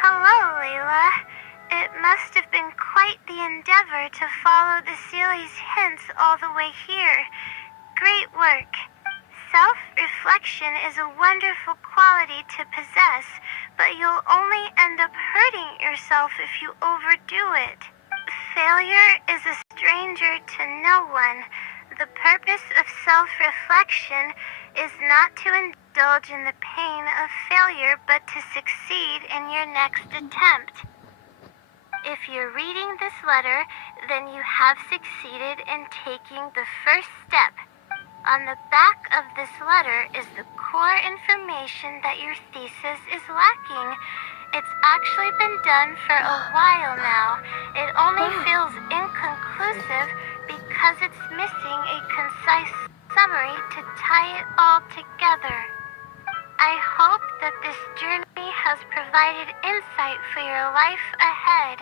Hello, Layla. It must have been quite the endeavor to follow the Sealy's hints all the way here. Great work. Self-reflection is a wonderful quality to possess, but you'll only end up hurting yourself if you overdo it. Failure is a stranger to no one. The purpose of self-reflection is not to indulge in the pain of failure, but to succeed in your next attempt. If you're reading this letter, then you have succeeded in taking the first step. On the back of this letter is the core information that your thesis is lacking. It's actually been done for a while now. It only feels inconclusive because it's missing a concise summary to tie it all together. I hope that this journey has provided insight for your life ahead.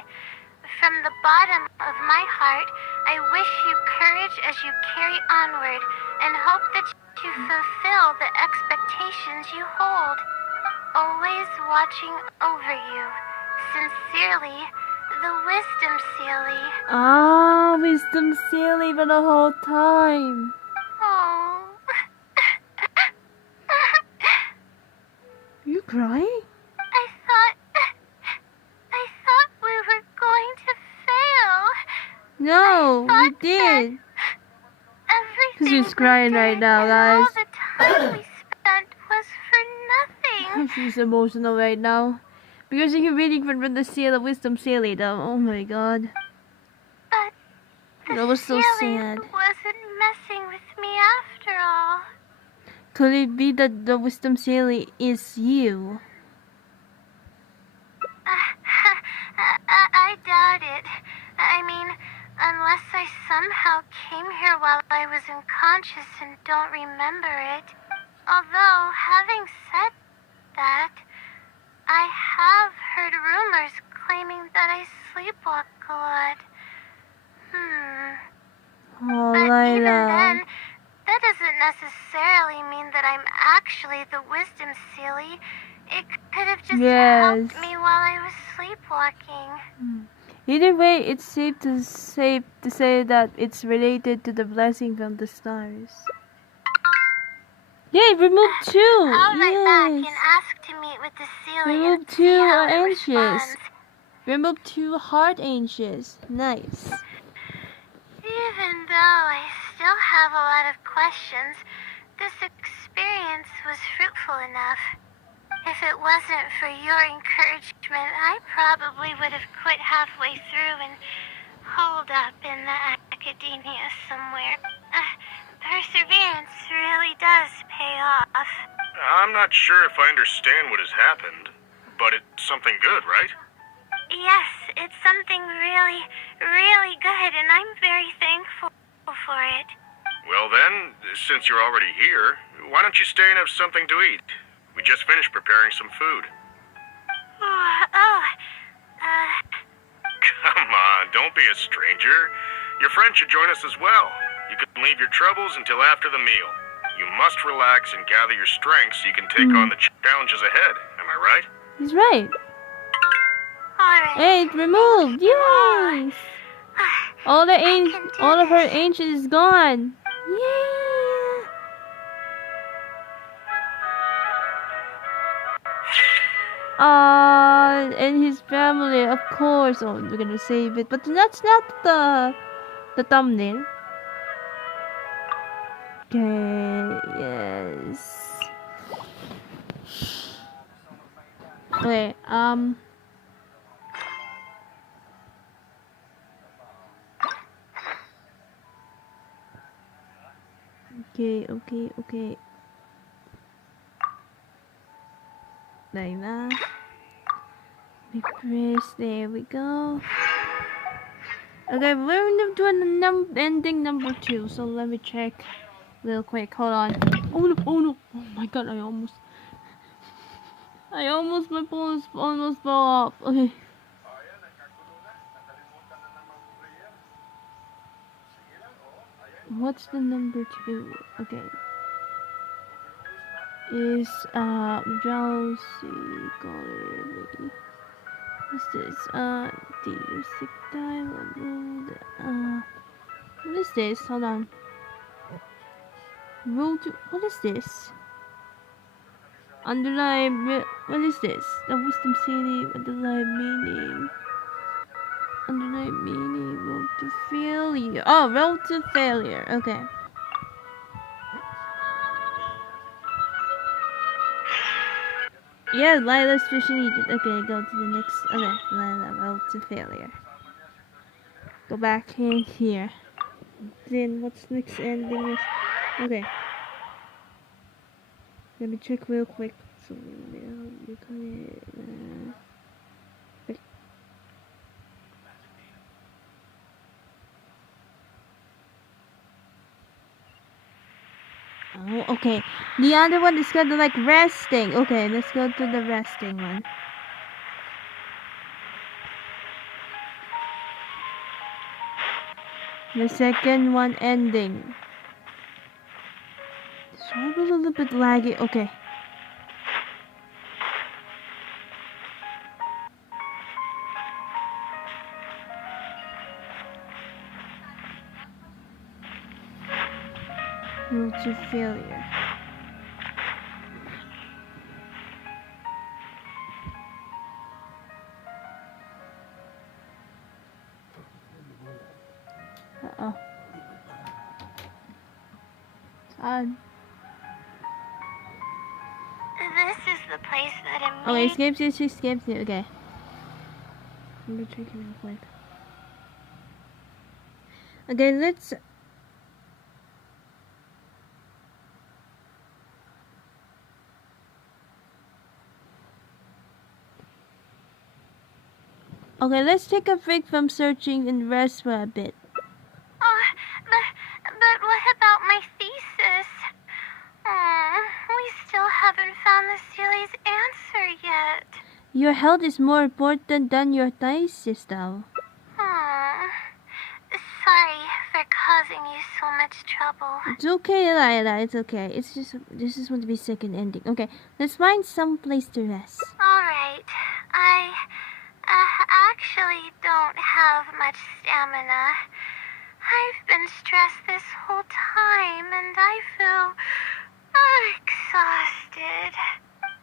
From the bottom of my heart, I wish you courage as you carry onward and hope that you fulfill the expectations you hold. Always watching over you. Sincerely, the Wisdom Sealy. Ah, Wisdom Silly for the whole time. Oh. You crying? I thought we were going to fail. No, we Thought did. Everything She's crying we right did now, and guys. all the time we spent was for nothing. She's emotional right now. Because you can really remember the seal of Wisdom Silly though. Oh my god. But the That was so ceiling sad. wasn't messing with me after all. Could it be that the Wisdom Silly is you? I doubt it. I mean, unless I somehow came here while I was unconscious and don't remember it. Although, having said that, I have heard rumors claiming that I sleepwalk a lot. Oh, But even Layla. then, that doesn't necessarily mean that I'm actually the Wisdom Sealy. It could have just Yes. helped me while I was sleepwalking. Either way, it's safe to say that it's related to the blessing from the stars. Yay, remove 2! I'll write back Yes! and ask to meet with the Sealy Remove and 2 see how it anxious. responds. Remove 2 heart anxious. Nice. Even though I still have a lot of questions, this experience was fruitful enough. If it wasn't for your encouragement, I probably would have quit halfway through and holed up in the Akademiya somewhere. Perseverance really does pay off. I'm not sure if I understand what has happened, but it's something good, right? Yes, it's something really, really good, and I'm very thankful for it. Well then, since you're already here, why don't you stay and have something to eat? We just finished preparing some food. Come on, don't be a stranger. Your friend should join us as well. You can leave your troubles until after the meal. You must relax and gather your strength so you can take on the challenges ahead. Am I right? He's right. Alright. Hey, it's removed! Yes! All of her ancient is gone. Yeah! And his family, of course. Oh, we're gonna save it, but that's not the thumbnail. Okay, yes. Okay, okay. Layla. Refresh, there we go. Okay, we're doing ending number 2, so let me check real quick. Hold on. Oh no. Oh my god, my phone almost fell off. Okay. What's the number 2? Okay. Is drowsy color. What's this? Do you sick time? What is this? Hold on. Roll to. What is this? Underline. What is this? The wisdom city. Underline meaning. Underline meaning. Road to failure. Oh, road to failure. Okay. Yeah, Layla's fishing Egypt. Okay, go to the next. Okay, Layla, road to failure. Go back in here. Then what's next ending? Okay. Let me check real quick. So you can. Oh, okay. The other one is kind of like resting. Okay, let's go to the resting one. The second one ending. So a little bit laggy. Okay. Road to failure. Uh-oh. This is the place that Okay, immediately... escapes it. Okay. Let me check it real quick. Okay, let's... Okay, let's take a break from searching and rest for a bit. Oh, but what about my thesis? Oh, we still haven't found the Sealy's answer yet. Your health is more important than your thesis, though. Oh, sorry for causing you so much trouble. It's okay, Layla. It's okay. It's just this is going to be second ending. Okay, let's find some place to rest. Alright, I actually don't have much stamina. I've been stressed this whole time and I feel exhausted.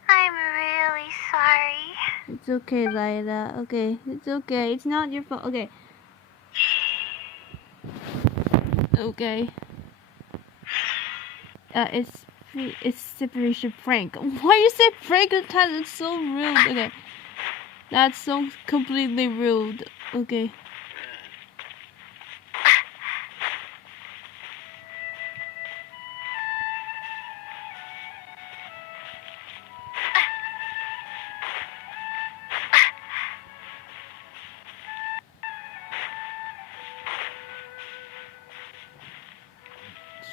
I'm really sorry. It's okay, Layla. Okay, it's okay. It's not your fault. Okay. Okay. It's separation Frank. Why you say Frank all the time? That's so rude. Okay. That's so completely rude. Okay.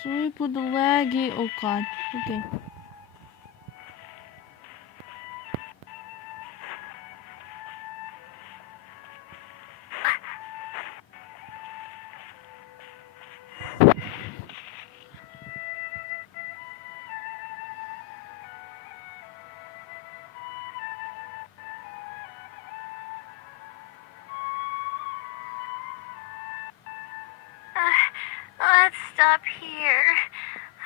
Sorry for the laggy. Oh god. Okay. Let's stop here.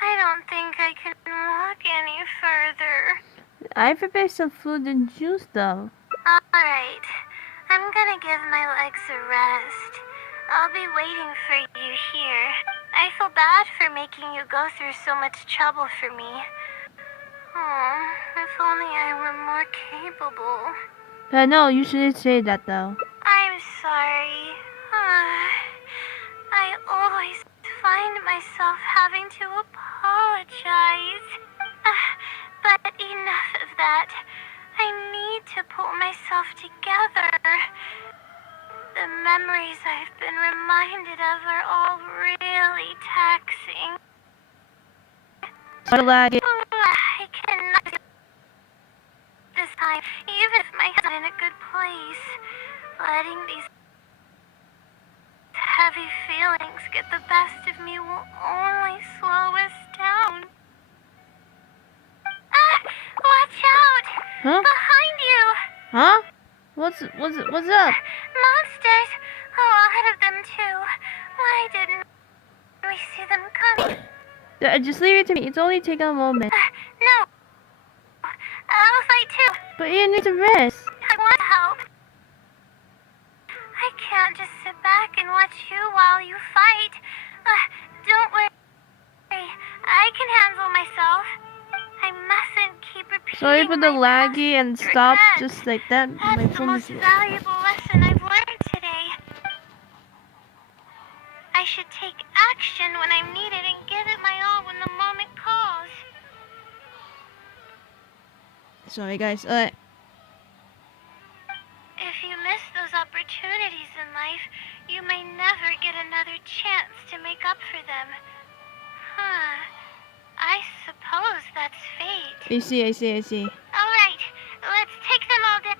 I don't think I can walk any further. I prepared some food and juice though. Alright, I'm gonna give my legs a rest. I'll be waiting for you here. I feel bad for making you go through so much trouble for me. Oh, if only I were more capable. No, you shouldn't say that though. I'm sorry. I always find myself having to apologize. But enough of that. I need to pull myself together. The memories I've been reminded of are all really taxing. So laggy. I cannot do this time, even if my head's in a good place. Letting these heavy feelings get the best of me will only slow us down. Watch out! Huh? Behind you! Huh? What's up? Monsters! A lot of them too. Why didn't we see them coming? Just leave it to me. It's only taking a moment. No. I'll fight too. But you need to rest. I want help. I can't just sit back and watch you while you fight. Don't worry. I can handle myself. I mustn't keep repeating. Sorry for the my laggy and past stop regrets. just like that. That's My the phone most is. valuable lesson I've learned today. I should take action when I'm needed and give it my all when the moment calls. Sorry, guys. If you miss those opportunities in life, you may never get another chance to make up for them. I that's fate. I see, I see, I see. Alright, let's take them all down.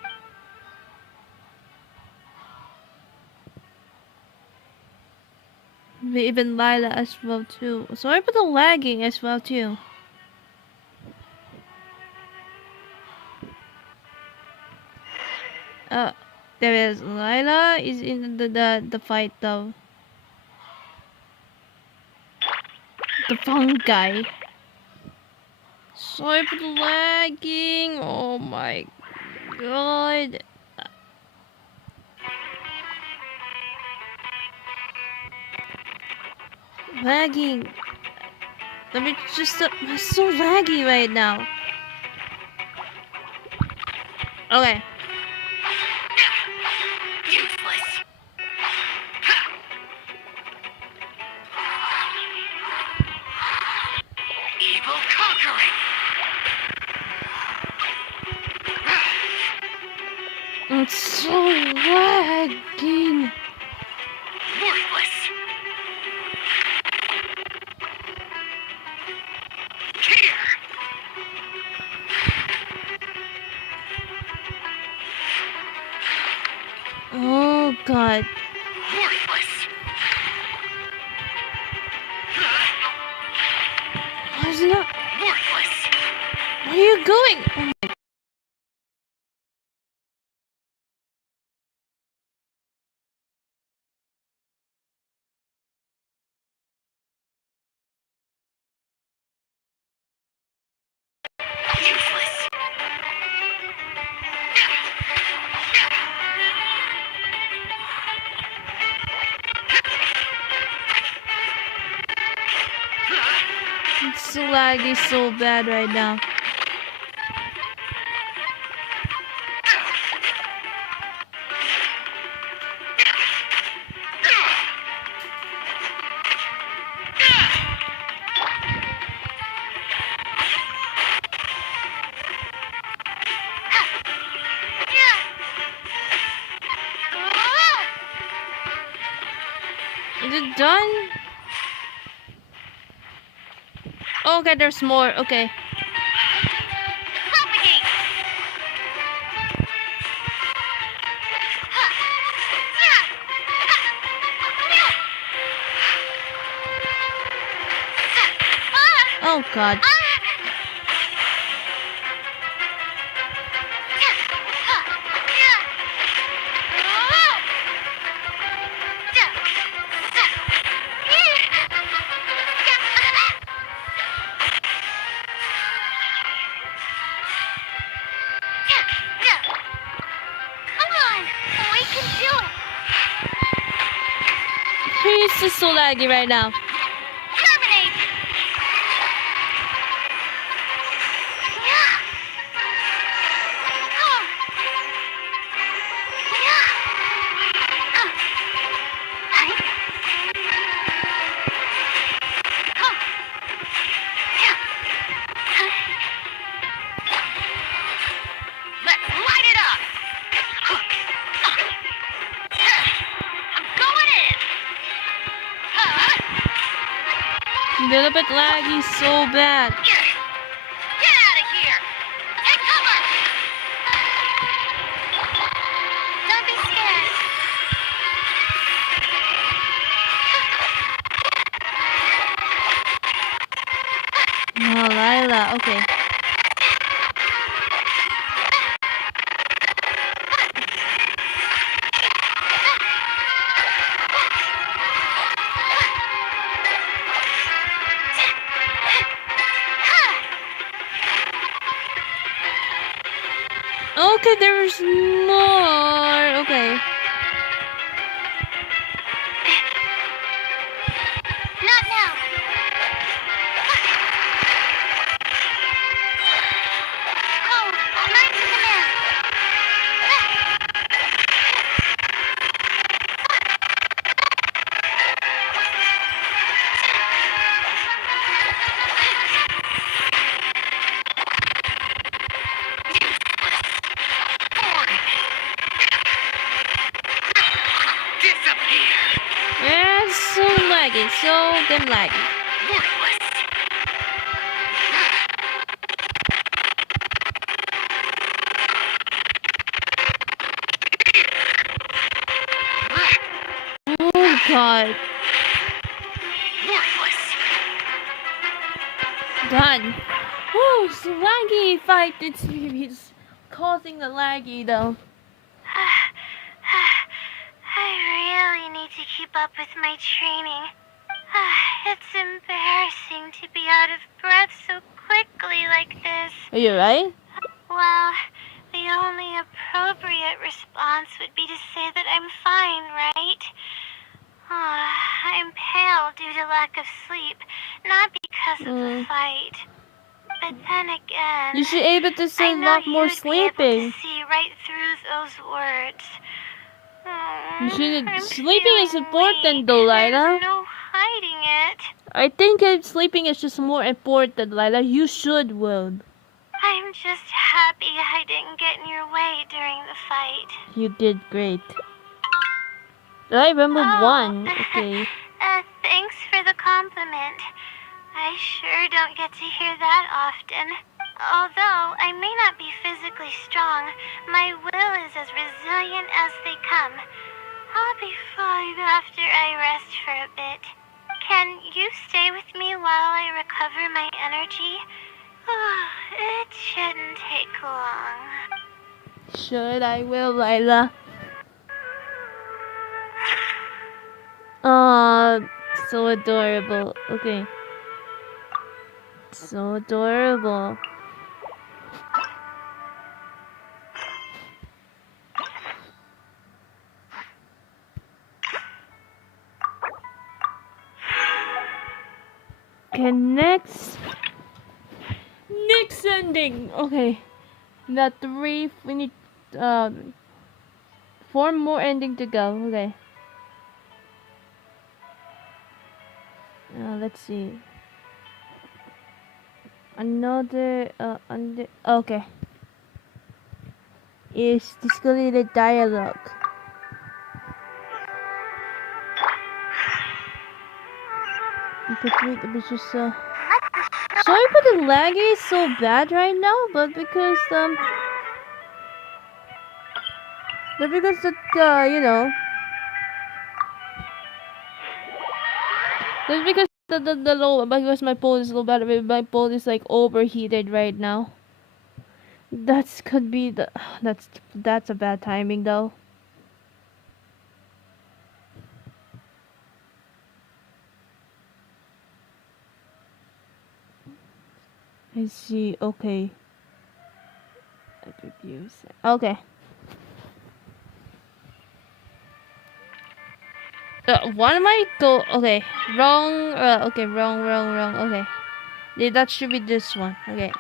Even Layla as well too. Sorry for the lagging as well too. There is Layla is in the fight though. The fun guy. Sorry for the lagging. Oh my god. Lagging. Let me just. It's so laggy right now. Okay. Useless. Evil conquering. It's so lagging. Worthless. Here. Oh god. Worthless. Why is it not? Worthless. Where are you going? Oh my. Useless. It's so laggy so bad right now. Is it done? Oh, okay, there's more. Okay. Propagate! Oh god. Come on, we can do it. It's just so laggy right now. Terminate. Let's light it up. I'm going in. A little bit laggy so bad. Get out of here. Take cover. Don't be scared. Oh, Layla. Okay. Okay, there's more. Okay. Not now. Oh, nice command. Disappear. Yeah, it's so laggy. So damn laggy. Worthless. god. Worthless. Done. Woo, it's a laggy fight. He's causing the laggy though. I really need to keep up with my training. It's embarrassing to be out of breath so quickly like this. Are you right? Well, the only appropriate response would be to say that I'm fine, right? I'm pale due to lack of sleep, not because of the fight. But then again, You should be able to say I a know lot more you'd be able sleeping. to see right through those words. You should. I'm Sleeping is feeling important weak. though, Layla. There's no hiding it. I think sleeping is just more important, Layla. You should, Will. I'm just happy I didn't get in your way during the fight. You did great. I remember one. Oh, Okay. thanks for the compliment. I sure don't get to hear that often. Although I may not be physically strong, my will is as resilient as they come. I'll be fine after I rest for a bit. Can you stay with me while I recover my energy? It shouldn't take long. Should I will, Layla? Aw, so adorable. Okay. So adorable. Okay, next ending. Okay. The three, we need 4 more ending to go. Okay. Let's see. Another okay. Is disconnected dialogue. Complete the bitches. Sorry for the laggy is so bad right now, but because you know, that's because the low, because my phone is low battery, my phone is like overheated right now. That's could be the that's a bad timing though. I see. Okay. Okay. What am I go? Okay, wrong. Okay, wrong. Okay, yeah, that should be this one. Okay.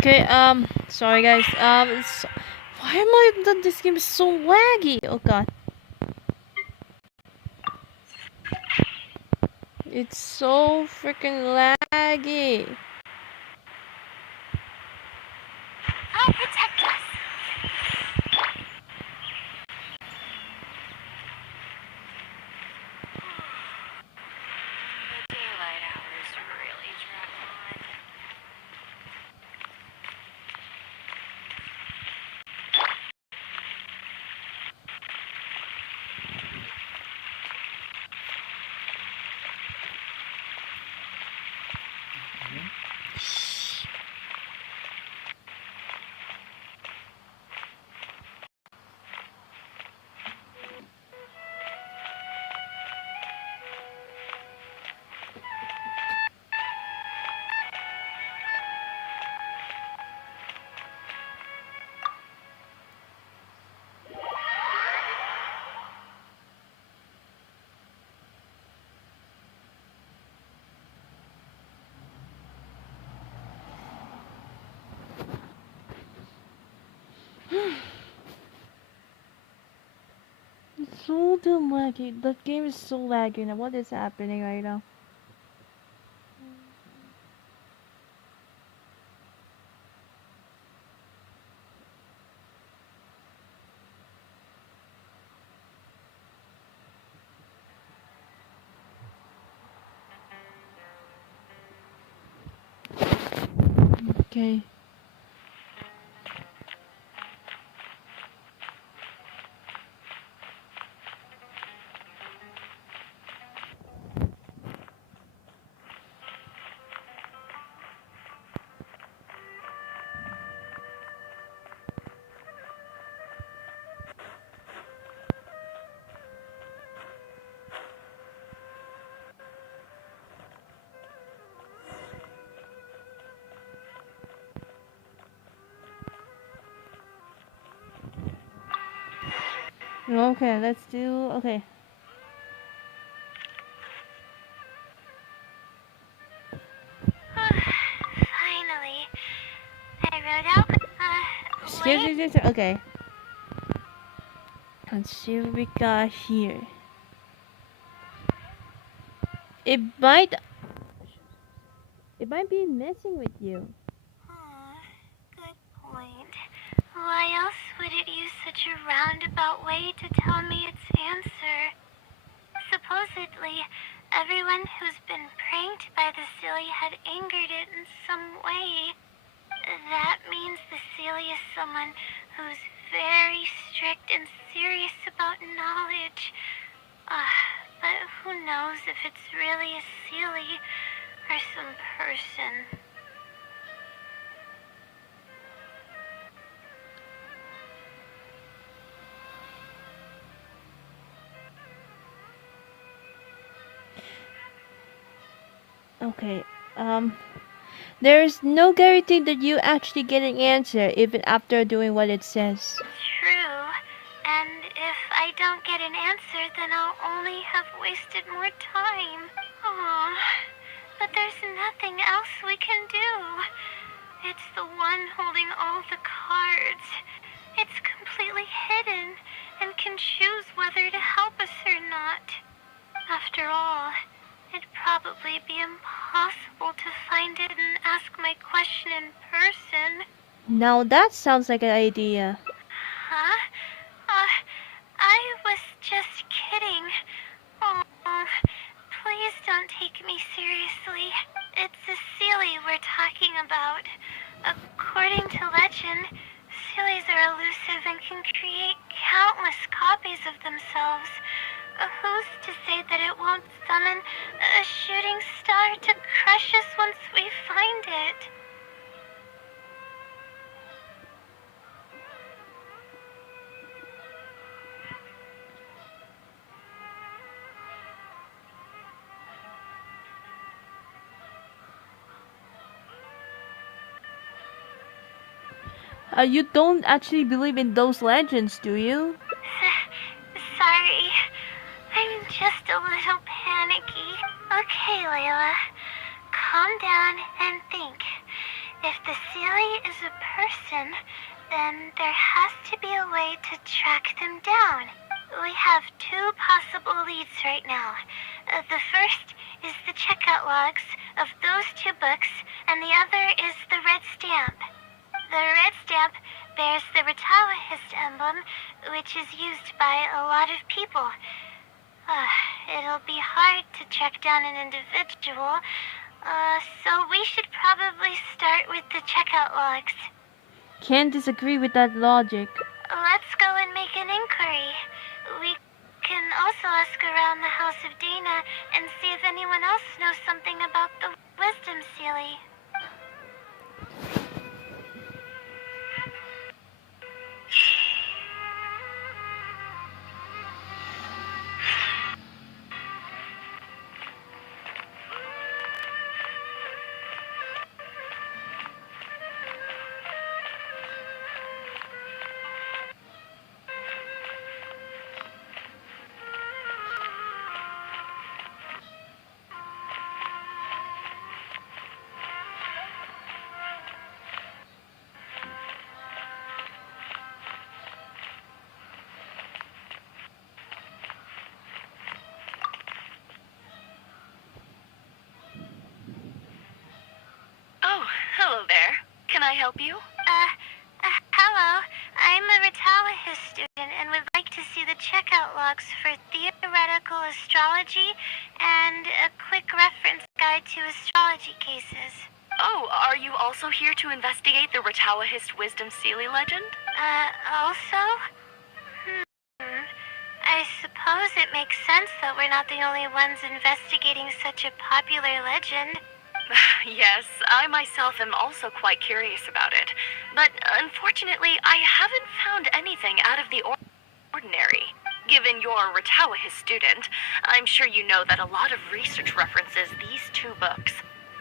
Okay. Sorry guys. Why am I? This game is so laggy. Oh god. It's so freaking laggy. I'll protect us. The daylight hours really drag on. so damn laggy. That game is so laggy now. What is happening right now? Okay. Okay, let's do. Okay. Finally, I wrote out. Excuse Wait. me. Okay. Let's see what we got here. It might. It might be messing with you. Good point. Why else would it use such a roundabout way to tell me its answer? Supposedly, everyone who's been pranked by the silly had angered it in some way. That means the silly is someone who's very strict and serious about knowledge. But who knows if it's really a silly or some person. Okay. There's no guarantee that you actually get an answer even after doing what it says. True. And if I don't get an answer, then I'll only have wasted more time. Aw. But there's nothing else we can do. It's the one holding all the cards. It's completely hidden and can choose whether to help us or not. After all, it'd probably be impossible to find it and ask my question in person. Now that sounds like an idea. Huh? I was just kidding. Oh, please don't take me seriously. It's a silly we're talking about. According to legend, sillies are elusive and can create countless copies of themselves. Who's to say that it won't summon a shooting star to crush us once we find it? You don't actually believe in those legends, do you? Sorry. I'm just a little panicky. Okay, Layla. Calm down and think. If the silly is a person, then there has to be a way to track them down. We have two possible leads right now. The first is the checkout logs of those two books, and the other is the red stamp. The red stamp bears the Retaliahist emblem, which is used by a lot of people. It'll be hard to track down an individual, so we should probably start with the checkout logs. Can't disagree with that logic. Let's go and make an inquiry. We can also ask around the House of Dana and see if anyone else knows something about the Wisdom Sealy. can I help you? Hello. I'm a Retalis student and would like to see the checkout logs for theoretical astrology and a quick reference guide to astrology cases. Oh, are you also here to investigate the Retawahist Wisdom Sealy legend? Also? I suppose it makes sense that we're not the only ones investigating such a popular legend. Yes, I myself am also quite curious about it. But unfortunately, I haven't found anything out of the ordinary. Given you're a Retawahist student, I'm sure you know that a lot of research references these two books.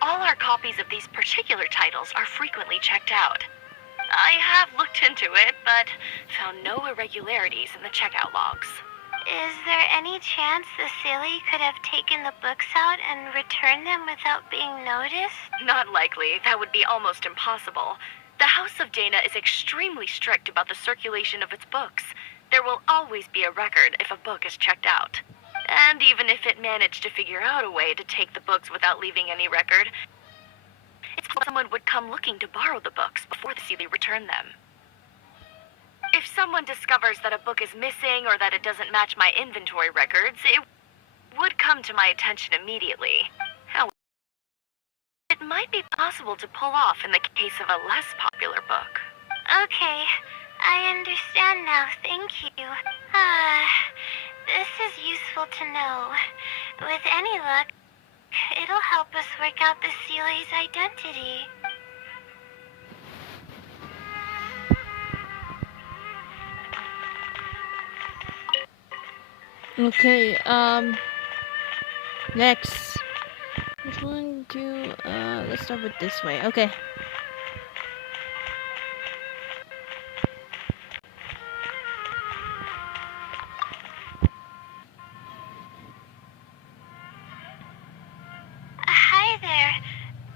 All our copies of these particular titles are frequently checked out. I have looked into it, but found no irregularities in the checkout logs. Is there any chance the Silly could have taken the books out and returned them without being noticed? Not likely. That would be almost impossible. The House of Dana is extremely strict about the circulation of its books. There will always be a record if a book is checked out. And even if it managed to figure out a way to take the books without leaving any record, it's possible someone would come looking to borrow the books before the Sealy returned them. If someone discovers that a book is missing or that it doesn't match my inventory records, it would come to my attention immediately. However, it might be possible to pull off in the case of a less popular book. Okay, I understand now. Thank you. This is useful to know. With any luck, it'll help us work out the Sealy's identity. Okay, next. Which one do, let's start with this way. Okay. Hi there.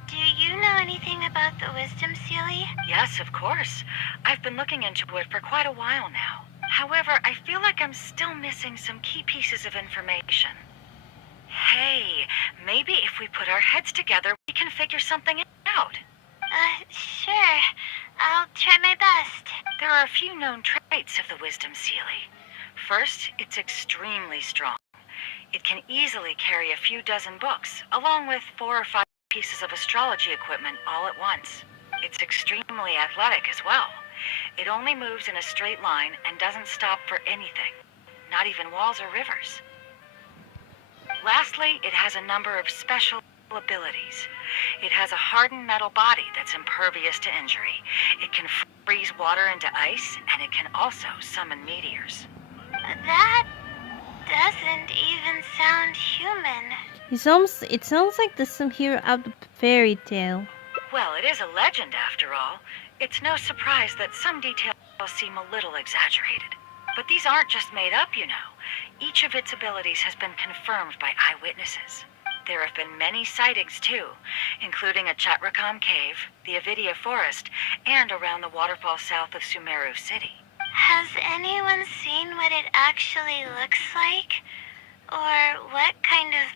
Do you know anything about the Wisdom Sealy? Yes, of course. I've been looking into it for quite a while now. However, I feel like I'm still missing some key pieces of information. Hey, maybe if we put our heads together, we can figure something out. Sure. I'll try my best. There are a few known traits of the Wisdom Sealy. First, it's extremely strong. It can easily carry a few dozen books, along with 4 or 5 pieces of astrology equipment all at once. It's extremely athletic as well. It only moves in a straight line and doesn't stop for anything, not even walls or rivers. Lastly, it has a number of special abilities. It has a hardened metal body that's impervious to injury. It can freeze water into ice, and it can also summon meteors. That doesn't even sound human. It sounds like there's some hero out of fairy tale. Well, it is a legend after all. It's no surprise that some details seem a little exaggerated. But these aren't just made up, you know. Each of its abilities has been confirmed by eyewitnesses. There have been many sightings, too, including at Chatrakam Cave, the Avidia Forest, and around the waterfall south of Sumeru City. Has anyone seen what it actually looks like? Or what kind of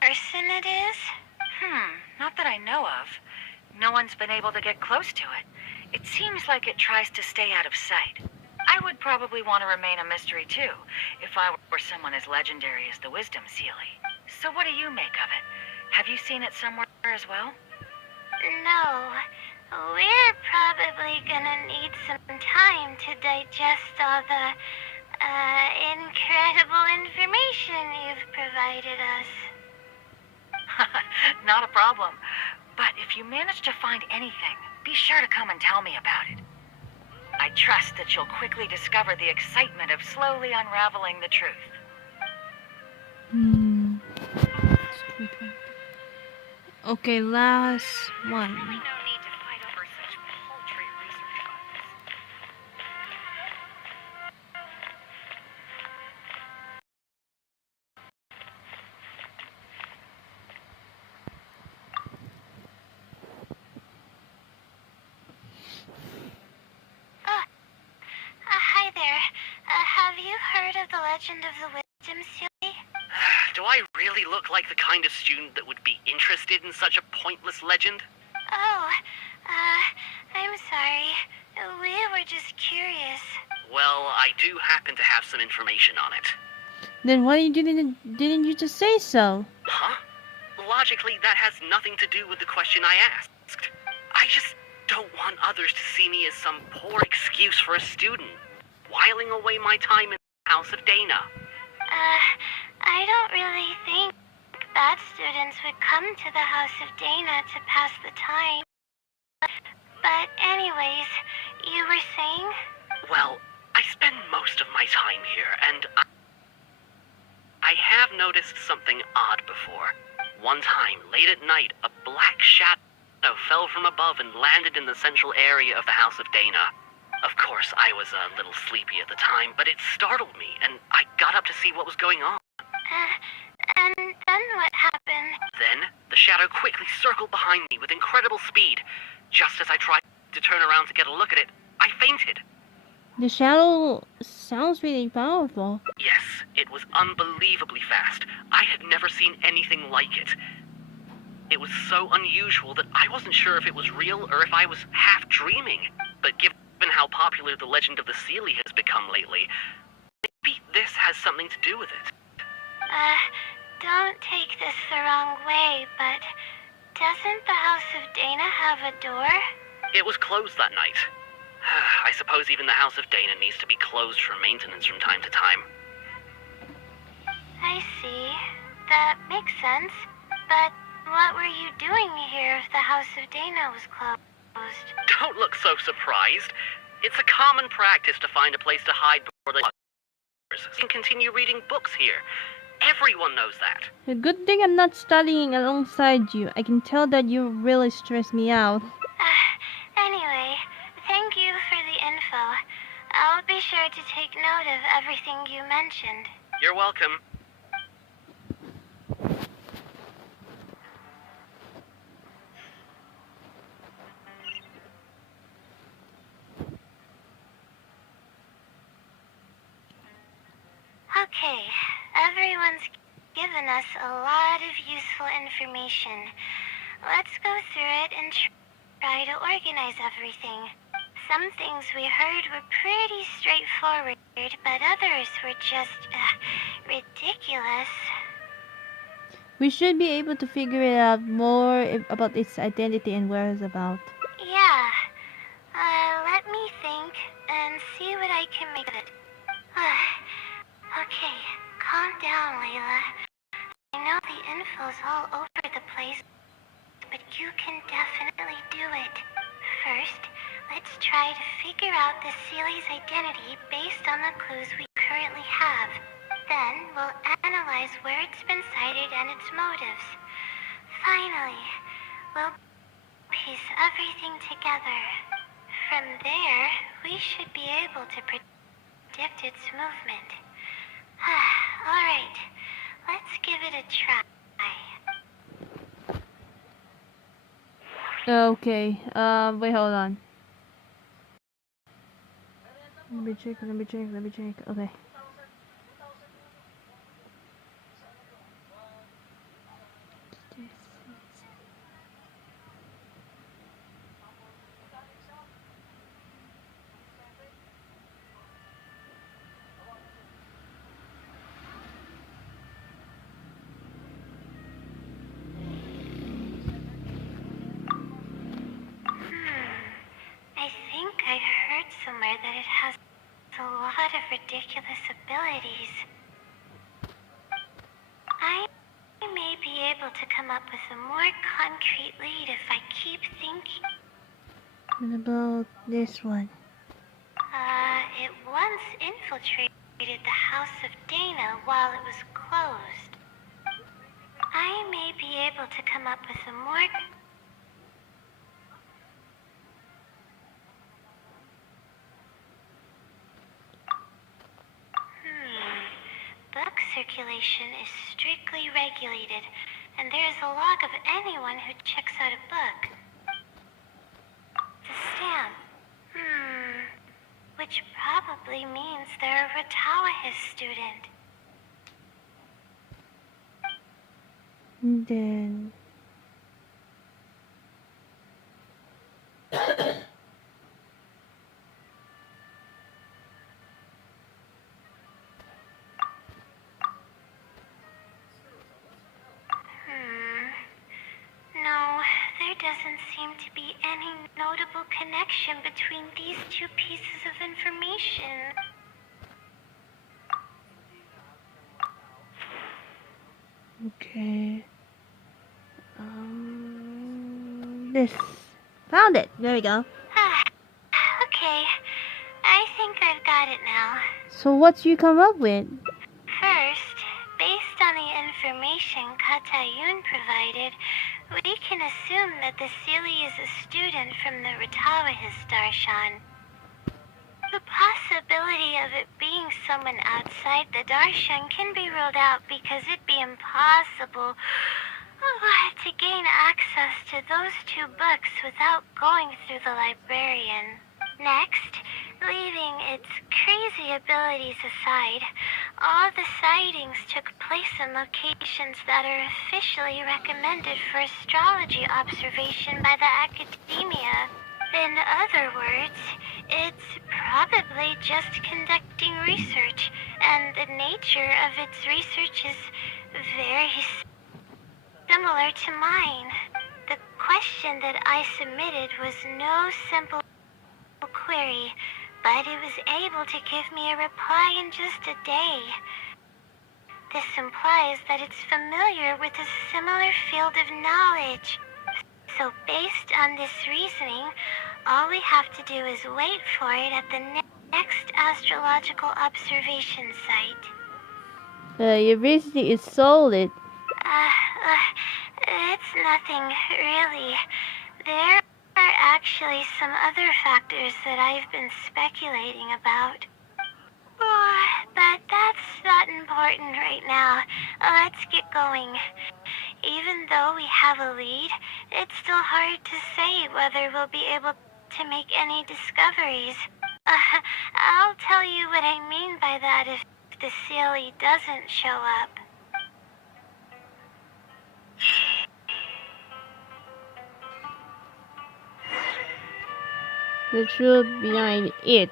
person it is? Not that I know of. No one's been able to get close to it. It seems like it tries to stay out of sight. I would probably want to remain a mystery, too, if I were someone as legendary as the Wisdom Sealy. So what do you make of it? Have you seen it somewhere as well? No. We're probably gonna need some time to digest all the, incredible information you've provided us. Not a problem. But if you manage to find anything, be sure to come and tell me about it. I trust that you'll quickly discover the excitement of slowly unraveling the truth. Okay, last one. No need to fight over such paltry research funds. Hi there. Have you heard of the legend of the Wisdom Sealy? Do I really look like the kind of student that would be interested in such a pointless legend? Oh, I'm sorry. We were just curious. Well, I do happen to have some information on it. Then why didn't you just say so? Huh? Logically, that has nothing to do with the question I asked. I just don't want others to see me as some poor excuse for a student, whiling away my time in the House of Dana. I don't really think bad students would come to the House of Dana to pass the time. But anyways, you were saying? Well, I spend most of my time here, and I have noticed something odd before. One time, late at night, a black shadow fell from above and landed in the central area of the House of Dana. Of course, I was a little sleepy at the time, but it startled me, and I got up to see what was going on. And then what happened? Then, the shadow quickly circled behind me with incredible speed. Just as I tried to turn around to get a look at it, I fainted. The shadow sounds really powerful. Yes, it was unbelievably fast. I had never seen anything like it. It was so unusual that I wasn't sure if it was real or if I was half dreaming. But given how popular the legend of the Seelie has become lately, maybe this has something to do with it. Don't take this the wrong way, but doesn't the House of Dana have a door? It was closed that night. I suppose even the House of Dana needs to be closed for maintenance from time to time. I see. That makes sense. But what were you doing here if the House of Dana was closed? Don't look so surprised. It's a common practice to find a place to hide before the others and continue reading books here. Everyone knows that. A good thing I'm not studying alongside you. I can tell that you really stress me out. Anyway, thank you for the info. I'll be sure to take note of everything you mentioned. You're welcome. Okay, everyone's given us a lot of useful information. Let's go through it and try to organize everything. Some things we heard were pretty straightforward, but others were just, ridiculous. We should be able to figure it out more about its identity and where it's about. Yeah. Let me think and see what I can make of it. Okay, calm down, Layla. I know the info's all over the place, but you can definitely do it. First, let's try to figure out the Seelie's identity based on the clues we currently have. Then, we'll analyze where it's been sighted and its motives. Finally, we'll piece everything together. From there, we should be able to predict its movement. Alright, let's give it a try. Okay, wait, hold on. Let me check. Okay. I think I heard somewhere that it has a lot of ridiculous abilities. I may be able to come up with a more concrete lead if I keep thinking. What about this one? It once infiltrated the House of Dana while it was closed. I may be able to come up with a more... Book circulation is strictly regulated, and there is a log of anyone who checks out a book. The stamp. Which probably means they're a Ratawa student. And then notable connection between these two pieces of information. Okay. This. Found it. There we go. Okay, I think I've got it now. So what you come up with? First, based on the information Katayun provided, we can assume that the Seelie is a student from the Ratawahis Darshan. The possibility of it being someone outside the Darshan can be ruled out because it'd be impossible to gain access to those two books without going through the librarian. Next, leaving its crazy abilities aside, all the sightings took place in locations that are officially recommended for astrology observation by the Akademiya. In other words, it's probably just conducting research, and the nature of its research is very similar to mine. The question that I submitted was no simple query, but it was able to give me a reply in just a day. This implies that it's familiar with a similar field of knowledge. So based on this reasoning, all we have to do is wait for it at the next astrological observation site. Your reasoning is solid. It's nothing, really. There are actually some other factors that I've been speculating about. But that's not important right now. Let's get going. Even though we have a lead, it's still hard to say whether we'll be able to make any discoveries. I'll tell you what I mean by that if the Seelie doesn't show up. The truth behind it.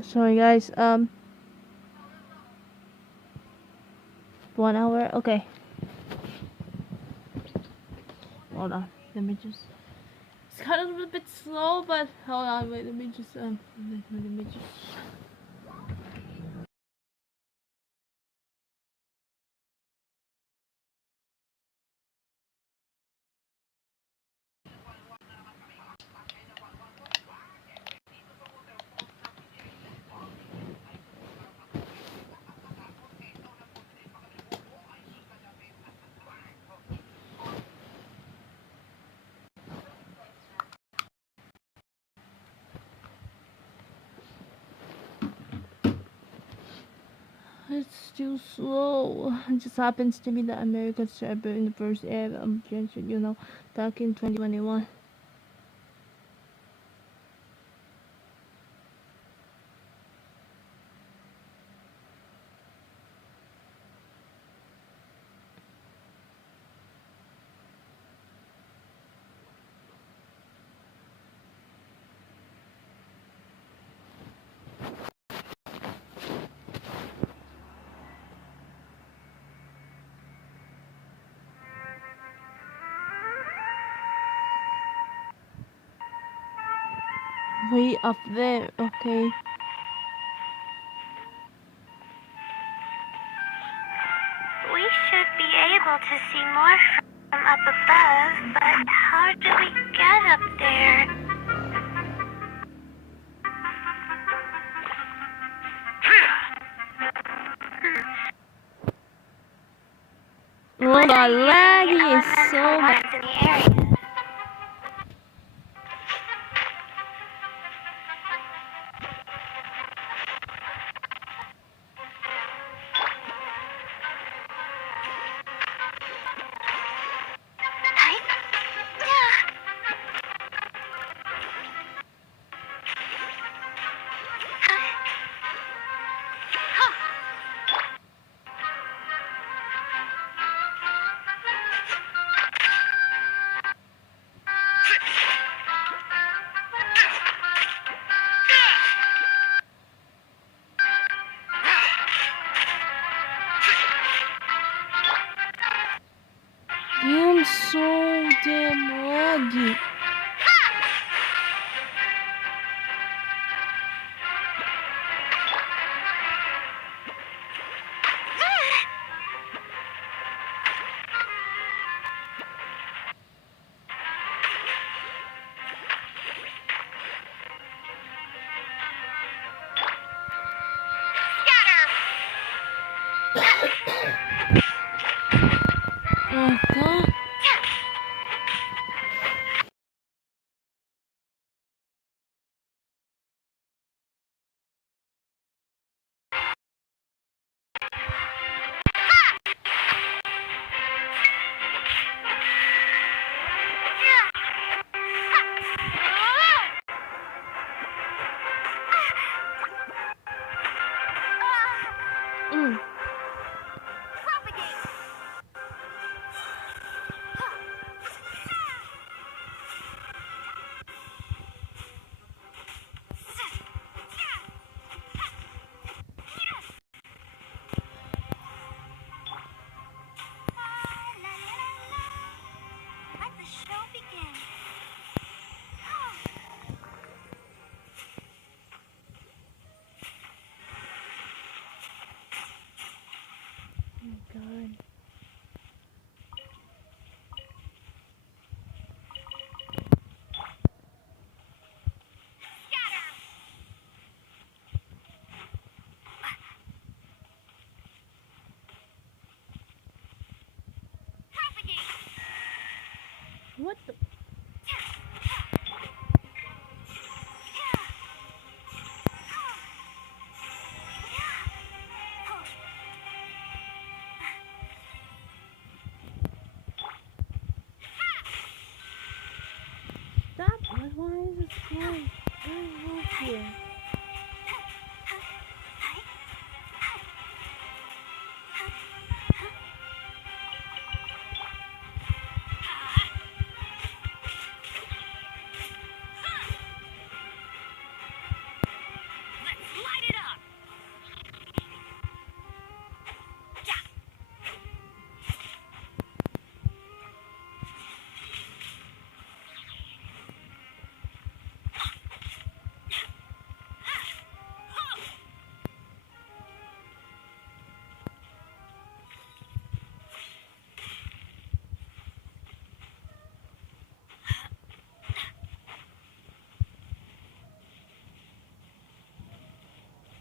Sorry guys, 1 hour, okay. Hold on, let me just, it's kind of a little bit slow, but hold on, wait, let me just, it's still slow. It just happens to be the American server in the first era of Genshin, you know, back in 2021. Way up there, okay. We should be able to see more from up above, but how Hold on, laggy is Elemental so bad. ones in the area. I'm so damn laggy. Oh god. Mm. Let the show begin. Oh god. What the? Stop! Why is it flying? I don't know here.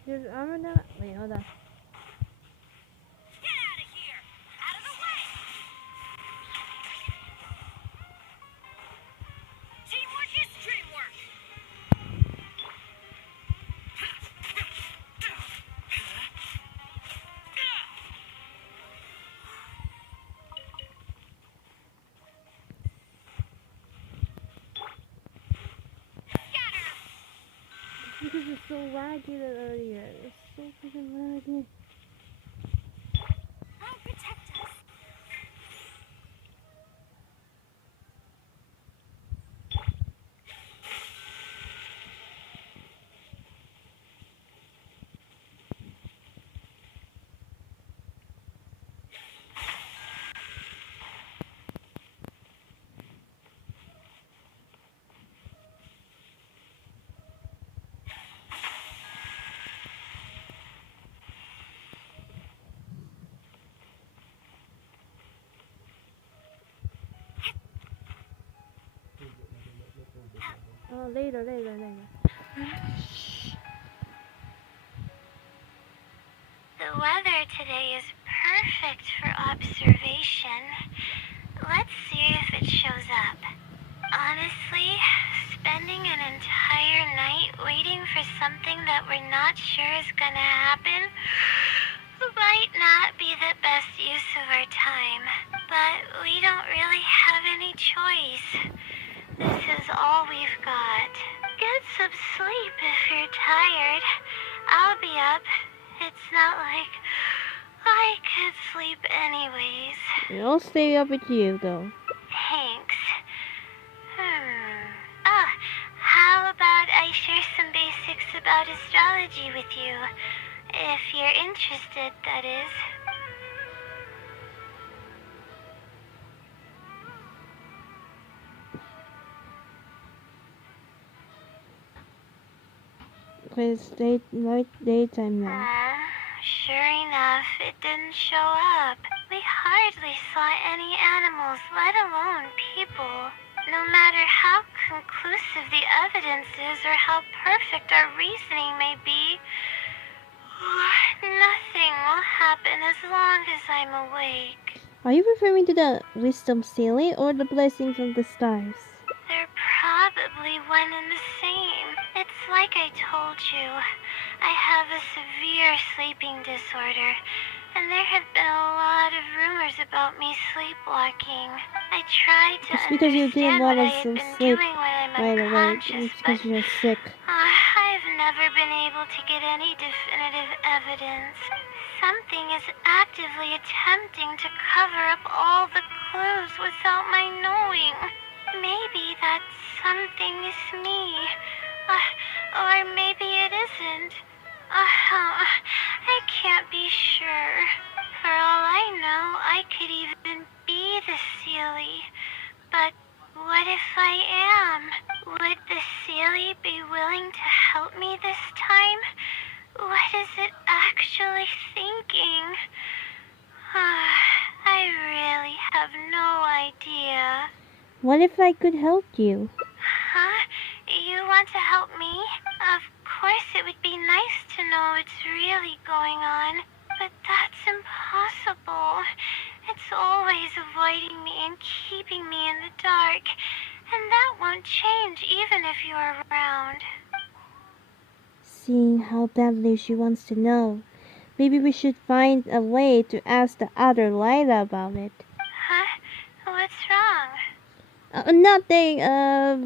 There's armor now. Wait, hold on. Because it's so laggy earlier. It's so freaking laggy. I'll protect us. Oh, later. The weather today is perfect for observation. Let's see if it shows up. Honestly, spending an entire night waiting for something that we're not sure is gonna happen might not be the best use of our time. But we don't really have any choice. This is all we've got. Get some sleep if you're tired. I'll be up. It's not like I could sleep anyways. I'll stay up with you, though. Thanks. Oh, how about I share some basics about astrology with you? If you're interested, that is. It's daytime now. Sure enough, it didn't show up. We hardly saw any animals, let alone people. No matter how conclusive the evidence is or how perfect our reasoning may be, nothing will happen as long as I'm awake. Are you referring to the wisdom ceiling or the blessing from the stars? They're probably one and the same. It's like I told you. I have a severe sleeping disorder, and there have been a lot of rumors about me sleepwalking. I tried to It's because you didn't understand want what I us had to been sleep doing when I'm right away. unconscious, It's because you're sick. I've never been able to get any definitive evidence. Something is actively attempting to cover up all the clues without my knowing. Maybe that something is me. Or maybe it isn't. I can't be sure. For all I know, I could even be the Sealy. But what if I am? Would the Sealy be willing to help me this time? What is it actually thinking? I really have no idea. What if I could help you? Huh? You want to help me? Of course it would be nice to know what's really going on, but that's impossible. It's always avoiding me and keeping me in the dark, and that won't change even if you're around. Seeing how badly she wants to know, maybe we should find a way to ask the other Layla about it. Huh? What's wrong? Nothing.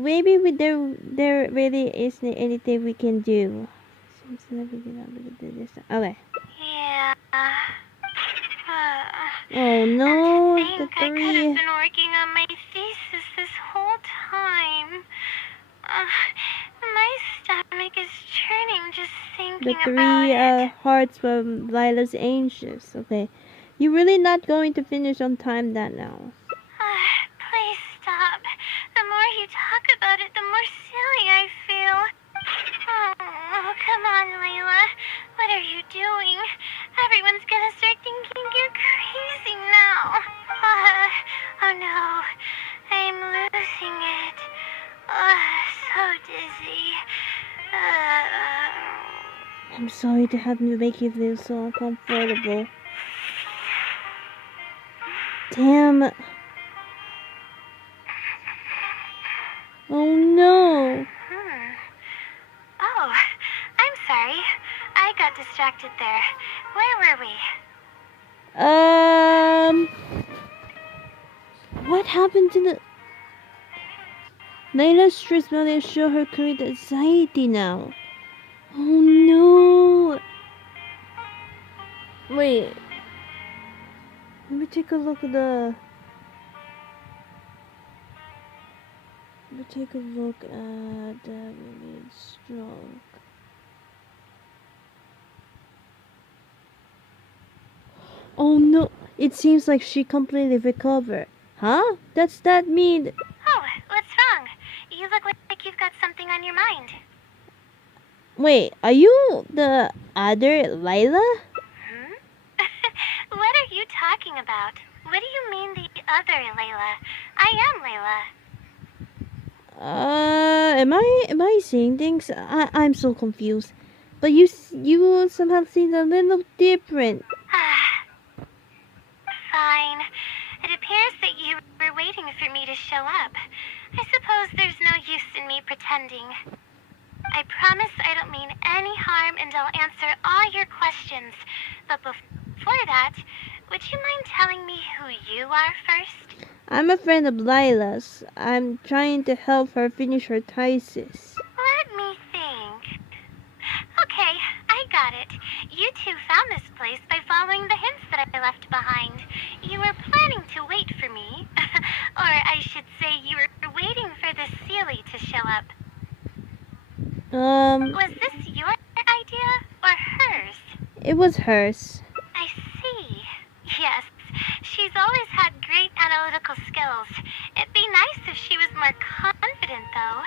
Maybe there really isn't anything we can do. Okay. Yeah. Oh no, And to the think I could three. have been working on my thesis this whole time. My stomach is churning just The thinking about three it. hearts from Lila's Anxious. Okay. You're really not going to finish on time that now. Please stop. The more you talk about it, the more silly I feel. Oh, come on, Layla. What are you doing? Everyone's gonna start thinking you're crazy now. Oh no, I'm losing it. So dizzy. I'm sorry to have to make you feel so uncomfortable. Damn. Oh no. Oh, I'm sorry. I got distracted there. Where were we? What happened to the... Layla's stress will show her create anxiety now. Oh no. Wait. Let me take a look at the... Let me take a look at the really stroke. Oh no, it seems like she completely recovered. Huh? Does that mean... Oh, what's wrong? You look like you've got something on your mind. Wait, are you the other Layla? What are you talking about? What do you mean the other Layla? I am Layla. Am I seeing things? I'm so confused. But you somehow seem a little different. Fine. It appears that you were waiting for me to show up. I suppose there's no use in me pretending. I promise I don't mean any harm and I'll answer all your questions. But before that, would you mind telling me who you are first? I'm a friend of Layla's. I'm trying to help her finish her thesis. Let me think. Okay, I got it. You two found this place by following the hints that I left behind. You were planning to wait for me. Or I should say you were waiting for the Seelie to show up. Was this your idea or hers? It was hers. I see. Yes, she's always had great analytical skills. It'd be nice if she was more confident, though.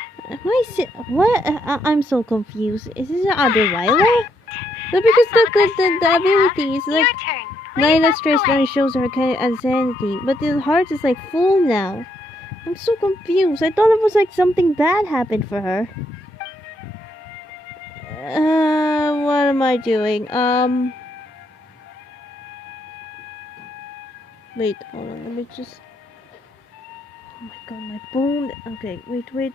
What? I'm so confused. Is this other Layla? Alright. No, because That's all the questions the I ability is have. like Your turn. Please Layla's ask stress away. only shows her kind of insanity, but the heart is like full now. I'm so confused. I thought it was like something bad happened for her. What am I doing? Wait, hold on, let me just... Oh my god, my bone... Okay, wait.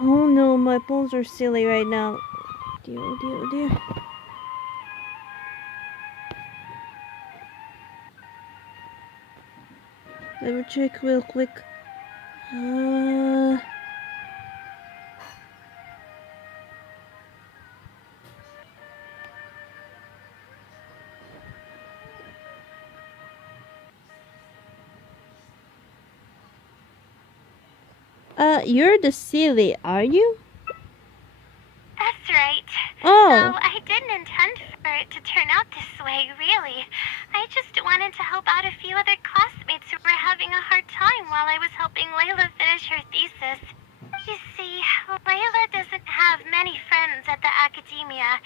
Oh no, my bones are silly right now. Dear. Let me check real quick. You're the silly, are you? That's right. Oh. Though I didn't intend for it to turn out this way, really. I just wanted to help out a few other classmates who were having a hard time while I was helping Layla finish her thesis. You see, Layla doesn't have many friends at the Akademiya.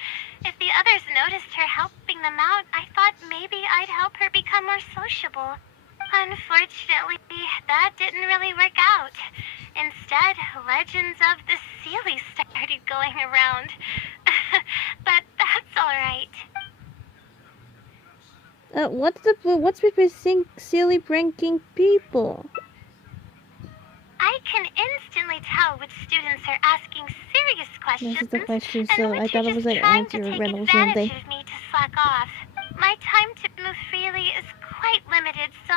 If the others noticed her helping them out, I thought maybe I'd help her become more sociable. Unfortunately, that didn't really work out. Instead, legends of the Seelie started going around. But that's alright. What's with silly pranking people? I can instantly tell which students are asking serious questions. This is the question, and so which I thought are it was just like trying answer to take riddles or something. advantage of me to slack off. My time to move freely is quite limited, so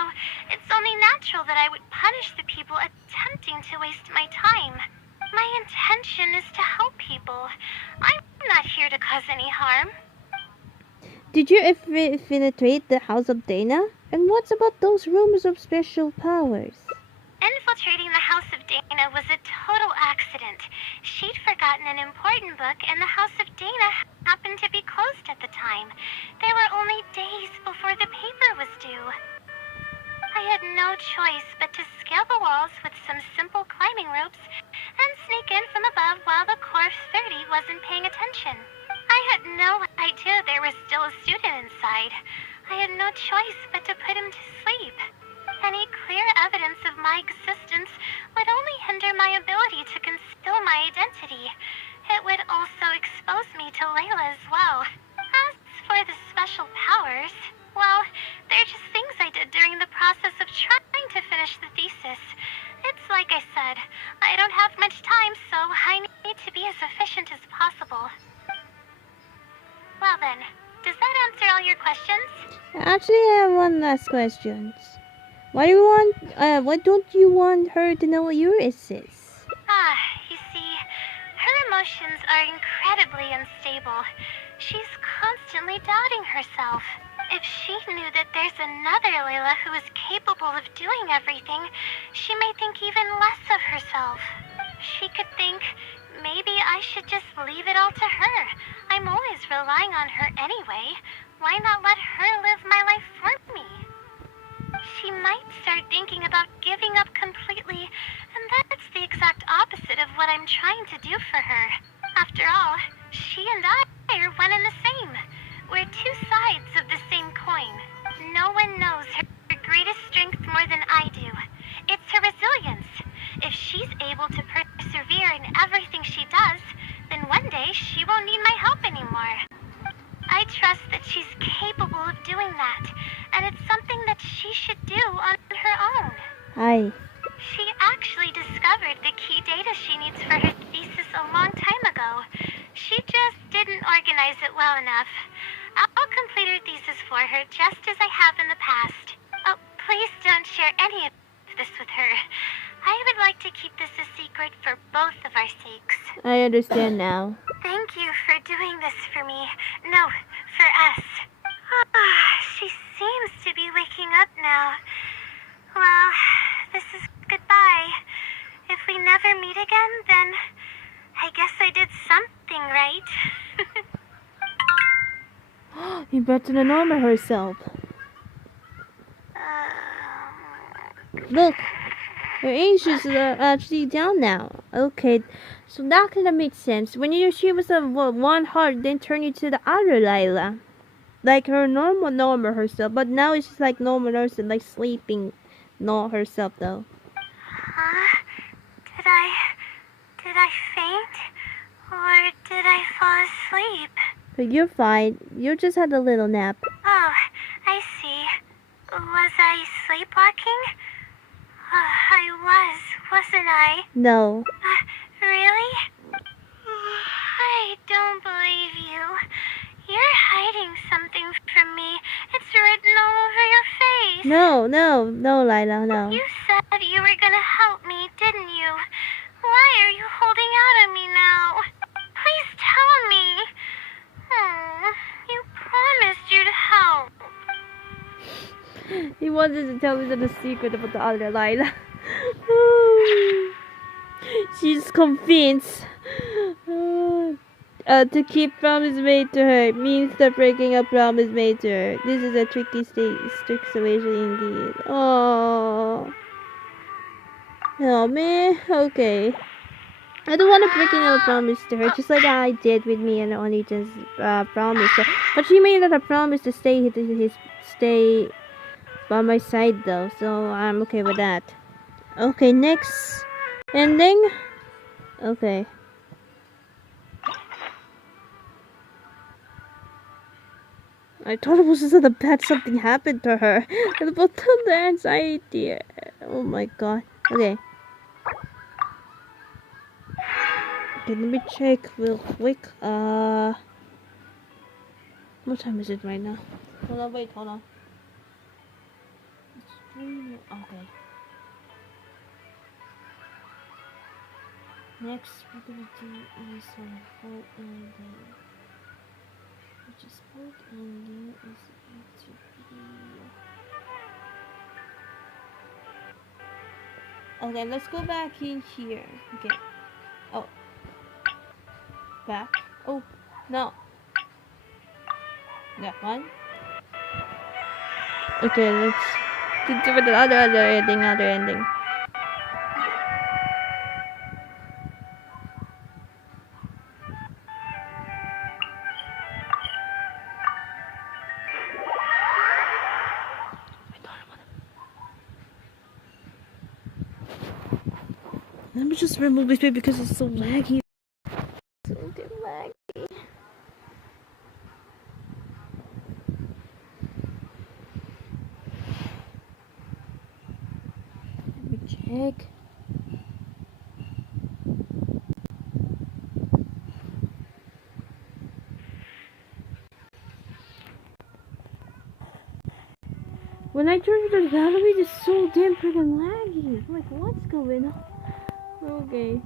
it's only natural that I would punish the people attempting to waste my time. My intention is to help people. I'm not here to cause any harm. Did you infiltrate the house of Dana? And what's about those rumors of special powers? Infiltrating the House of Dana was a total accident. She'd forgotten an important book, and the House of Dana happened to be closed at the time. There were only days before the paper was due. I had no choice but to scale the walls with some simple climbing ropes and sneak in from above while the core of 30 wasn't paying attention. I had no idea there was still a student inside. I had no choice but to put him to sleep. Any clear evidence of my existence would only hinder my ability to conceal my identity. It would also expose me to Layla as well. As for the special powers, well, they're just things I did during the process of trying to finish the thesis. It's like I said, I don't have much time, so I need to be as efficient as possible. Well then, does that answer all your questions? Actually, I have one last question. Why don't you want her to know your essays? You see, her emotions are incredibly unstable. She's constantly doubting herself. If she knew that there's another Layla who is capable of doing everything, she may think even less of herself. She could think, maybe I should just leave it all to her. I'm always relying on her anyway. Why not let her live my life for me? She might start thinking about giving up completely, and that's the exact opposite of what I'm trying to do for her. After all, she and I are one and the same. We're two sides of the same coin. No one knows her greatest strength more than I do. It's her resilience. If she's able to persevere in everything she does, then one day she won't need my help anymore. I I trust that she's capable of doing that, and it's something that she should do on her own. Hi. She actually discovered the key data she needs for her thesis a long time ago. She just didn't organize it well enough. I'll complete her thesis for her just as I have in the past. Oh, please don't share any of this with her. I would like to keep this a secret for both of our sakes. I understand now. Thank you for doing this for me. No, for us. She seems to be waking up now. Well, this is goodbye. If we never meet again, then I guess I did something right. You better than Norma herself. Look, her anxious are actually down now. Okay, so that kind of makes sense. When she was one heart, then turned into the other Layla. Like her normal Norma herself, but now it's just like normal herself, like sleeping, not herself though. Huh? Did I faint? Or did I fall asleep? But you're fine. You just had a little nap. Oh, I see. Was I sleepwalking? I wasn't I? No. Really? I don't believe you. You're hiding something from me. It's written all over your face. No, Layla, no. You said you were gonna help me, didn't you? Why are you holding out on me now? Please tell me. You promised you'd help. He wanted to tell me the secret about the other Layla. She's convinced. To keep promise made to her means the breaking a promise made to her. This is a tricky situation indeed. Oh man. Okay. I don't want to break a promise to her, just like I did with me and only just promised her. But she made it a promise to stay by my side though, so I'm okay with that. Okay, next ending. Okay. I thought it was just that bad something happened to her. And about the anxiety. Oh my god. Okay. Okay, let me check real quick. What time is it right now? Hold on. It's 3. Okay. Next, we're gonna do is boat ending. Which is boat ending is going to be. Okay, let's go back in here. Okay. Oh. Back. Oh, no. That one. Okay, let's do with the other ending. Let me just remove this bit because it's so laggy. So damn laggy. Let me check. When I turn to the gallery, it's so damn freaking laggy. I'm like, what's going on? Okay.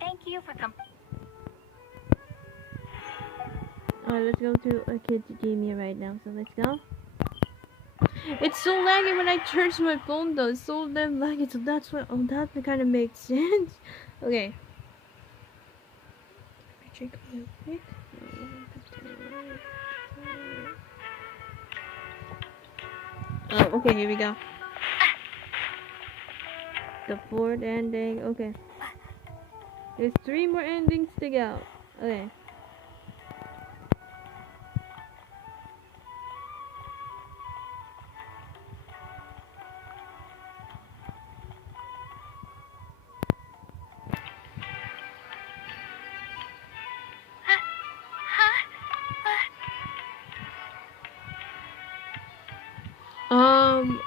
Thank you for Alright, let's go to Akademiya right now. So let's go. It's so laggy when I charge my phone though. It's so damn laggy. So that's what. Oh, that kind of makes sense. Okay. Let me check real quick. Oh, okay. Here we go. The 4th ending. Okay. There's 3 more endings to go. Okay.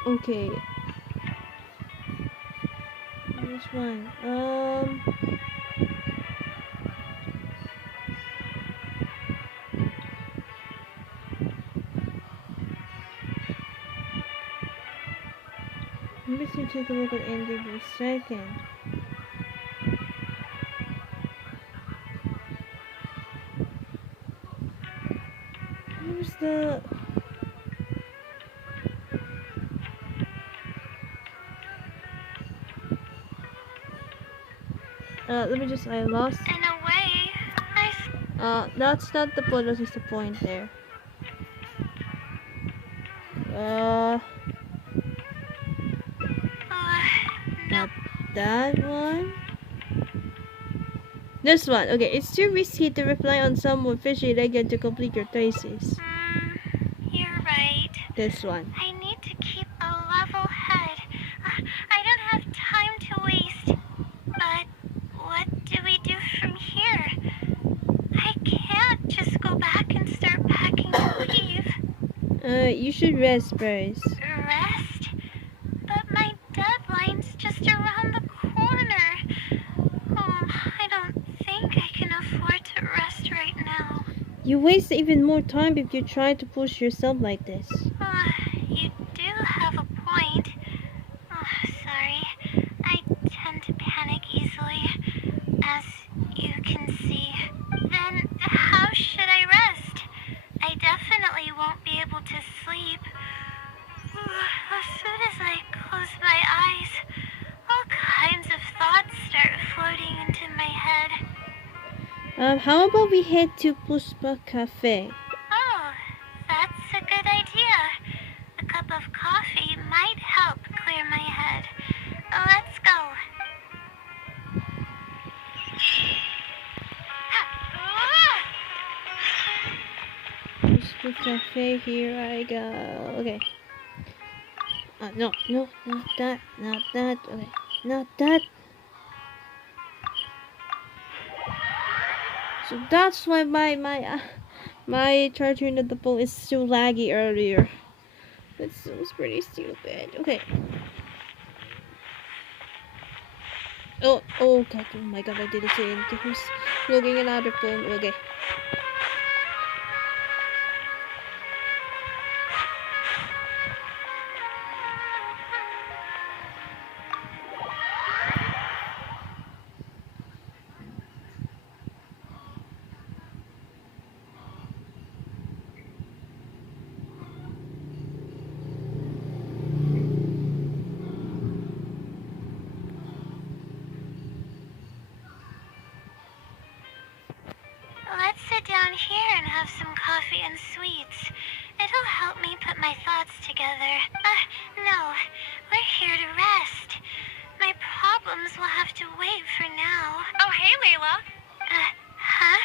Okay. Which one? Maybe to take a look at ending for a second. Where's the... let me just... I lost... In a way, that's not the point. What is the point there? no. Not that one. This one. Okay, it's too risky to rely on someone fishy legged to complete your thesis. You're right. This one. I need to keep a level head. I don't have time to waste. But what do we do from here? I can't just go back and start packing to leave. You should rest first. Rest? But my deadline's just around the corner. I don't think I can afford to rest right now. You waste even more time if you try to push yourself like this. You do have a point. Sorry. I tend to panic easily, as you can see. Then how should I rest? I definitely won't be able to sleep. As soon as I close my eyes, all kinds of thoughts start floating into my head. How about we head to Puspa Cafe? Oh, that's a good idea. A cup of coffee might help clear my head. Let's go. Puspa Cafe, here I go. Okay. No, not that, okay, not that. So that's why my charging at the phone is so laggy earlier. That was pretty stupid. Okay. Oh god, oh my god, I didn't say anything. Who's looking at another phone? Okay. Let's sit down here and have some coffee and sweets. It'll help me put my thoughts together. No. We're here to rest. My problems will have to wait for now. Oh, hey, Layla. Huh?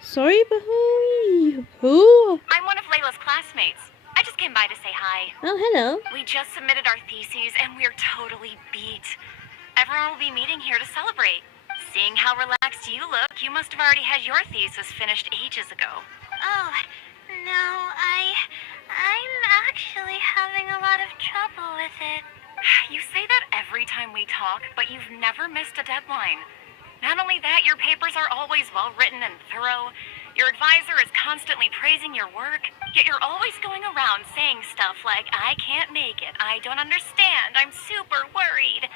Sorry, but who? I'm one of Layla's classmates. I just came by to say hi. Oh, hello. We just submitted our theses and we're totally beat. Everyone will be meeting here to celebrate. Seeing how relaxed you look, you must have already had your thesis finished ages ago. Oh, no, I'm actually having a lot of trouble with it. You say that every time we talk, but you've never missed a deadline. Not only that, your papers are always well written and thorough. Your advisor is constantly praising your work, yet you're always going around saying stuff like, I can't make it, I don't understand, I'm super worried.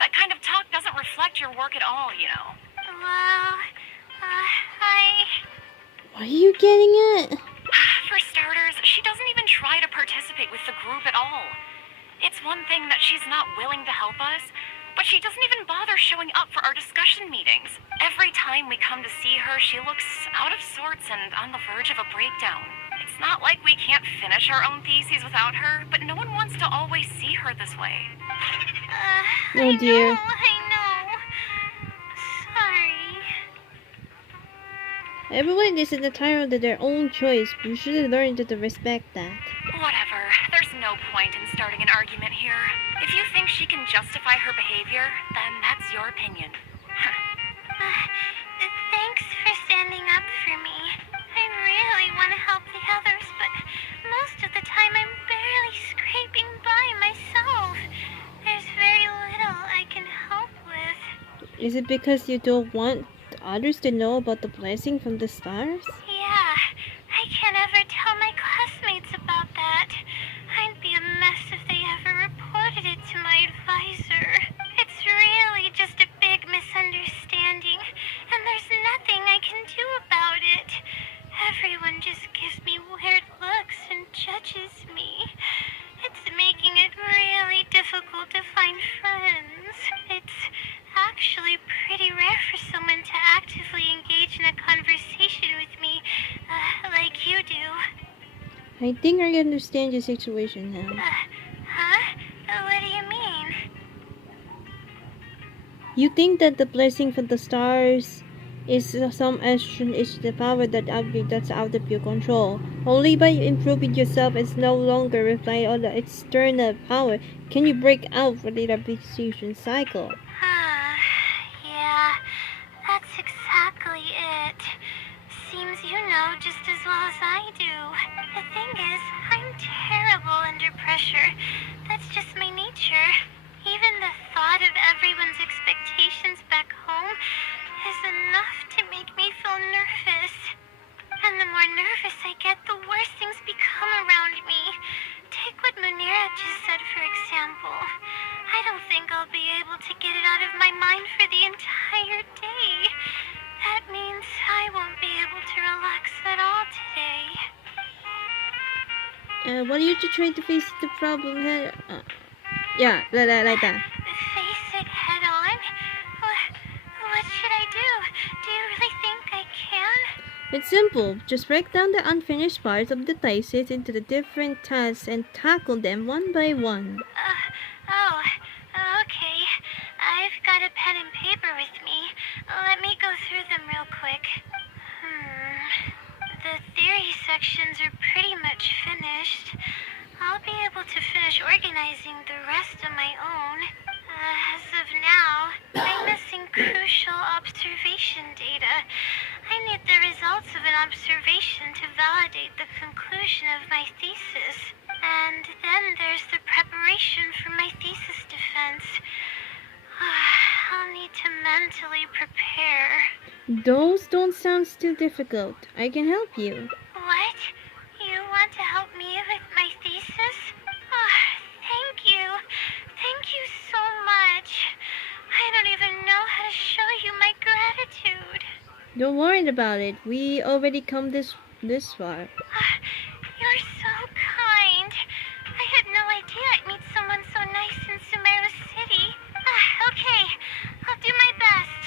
That kind of talk doesn't reflect your work at all, you know. Well, What are you getting at? For starters, she doesn't even try to participate with the group at all. It's one thing that she's not willing to help us, but she doesn't even bother showing up for our discussion meetings. Every time we come to see her, she looks out of sorts and on the verge of a breakdown. It's not like we can't finish our own theses without her, but no one wants to always see her this way. Oh dear. I know. Sorry. Everyone is entitled to their own choice. You should learn to respect that. Whatever. There's no point in starting an argument here. If you think she can justify her behavior, then that's your opinion. Thanks for standing up for me. I really want to help the others, but most of the time I'm barely scraping by Is it because you don't want others to know about the blessing from the stars? Yeah, I can't ever tell my classmates about that. I'd be a mess if they ever reported it to my advisor. It's really just a big misunderstanding, and there's nothing I can do about it. Everyone just gives me weird looks and judges me. It's making it really difficult to find friends. It's actually pretty rare for someone to actively engage in a conversation with me, like you do. I think I understand your situation now. Huh? What do you mean? You think that the blessing from the stars is some action is the power that's out of your control. Only by improving yourself and no longer rely on the external power can you break out from the repetition cycle. Yeah, that's exactly it. Seems you know just as well as I do. The thing is, I'm terrible under pressure. That's just my nature. Even the thought of everyone's expectations back home is enough to make me feel nervous. And the more nervous I get, the worse things become around me. Take what Munira just said, for example. I don't think I'll be able to get it out of my mind for the entire day. That means I won't be able to relax at all today. What are you to try to face the problem head? Yeah, like that. Face it head on? What should I do? Do you really think I can? It's simple. Just break down the unfinished parts of the thesis into the different tasks and tackle them one by one. Okay. I've got a pen and paper with me. Let me go through them real quick. The theory sections are pretty much finished. I'll be able to finish organizing the rest on my own. As of now, I'm missing crucial observation data. I need the results of an observation to validate the conclusion of my thesis. And then there's the preparation for my thesis defense. I'll need to mentally prepare. Those don't sound too difficult. I can help you. What? You want to help me with my thesis? Thank you. Thank you so much. I don't even know how to show you my gratitude. Don't worry about it. We already come this far. You're so kind. I had no idea I'd meet someone so nice in Sumeru City. Okay, I'll do my best.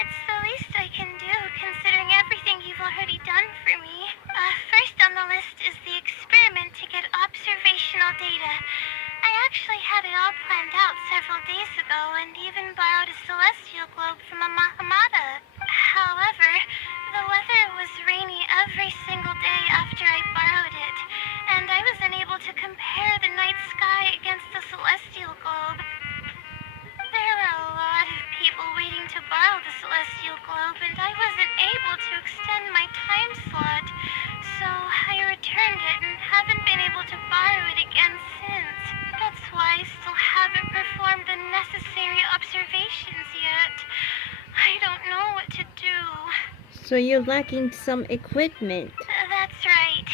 It's the least I can do, considering everything you've already done for me. First on the list is the experiment to get observational data. I actually had it all planned out several days ago and even borrowed a celestial globe from a Mahamada. However, the weather was rainy every single day after I borrowed it, and I was unable to compare the night sky against the celestial globe. There were a lot of people waiting to borrow the celestial globe, and I wasn't able to extend my time slot, so I returned it and haven't been able to borrow it again since. That's why I still haven't performed the necessary observations yet. I don't know what to do. So you're lacking some equipment. That's right.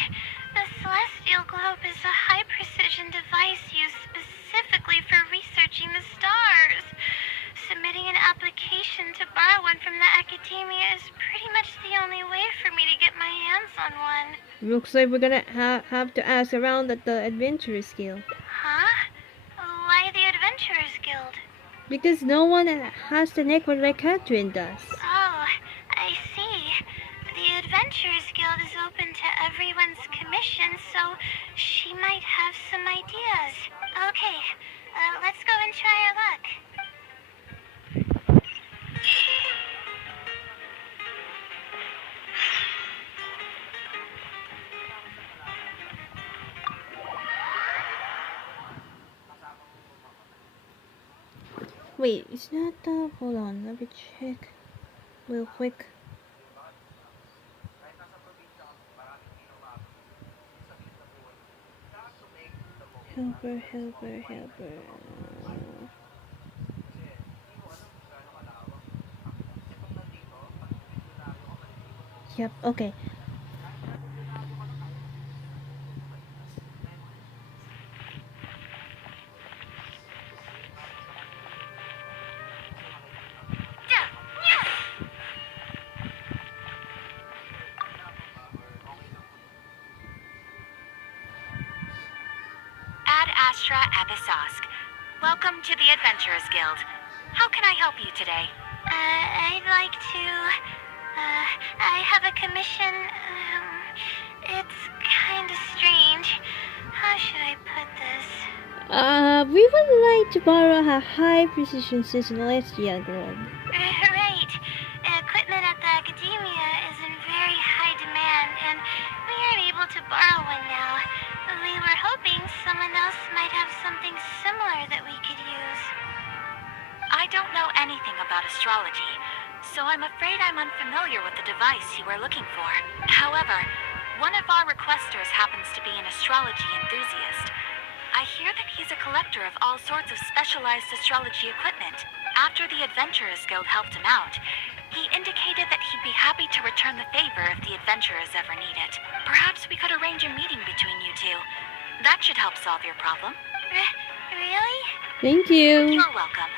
The celestial globe is a high-precision device used specifically for researching the stars. Submitting an application to borrow one from the Akademiya is pretty much the only way for me to get my hands on one. Looks like we're gonna have to ask around at the Adventurers Guild. Huh? Why the Adventurers Guild? Because no one has the network like Catherine does. Oh, I see. The Adventurers Guild is open to everyone's commission, so she might have some ideas. Okay, let's go and try our luck. Wait, is that the... Hold on, let me check real quick. Helper. Yep, okay. Ad Astra Abyssosque. Welcome to the Adventurers Guild. How can I help you today? I'd like to, I have a commission, it's kinda strange. How should I put this? We would like to borrow a high-precision celestial globe. Right. Equipment at the Akademiya is in very high demand, and we aren't able to borrow one now. We were hoping someone else might have something similar that we could use. I don't know anything about astrology, so I'm afraid I'm unfamiliar with the device you are looking for. However, one of our requesters happens to be an astrology enthusiast. I hear that he's a collector of all sorts of specialized astrology equipment. After the Adventurers Guild helped him out, he indicated that he'd be happy to return the favor if the adventurers ever need it. Perhaps we could arrange a meeting between you two. That should help solve your problem. Really? Thank you. You're welcome.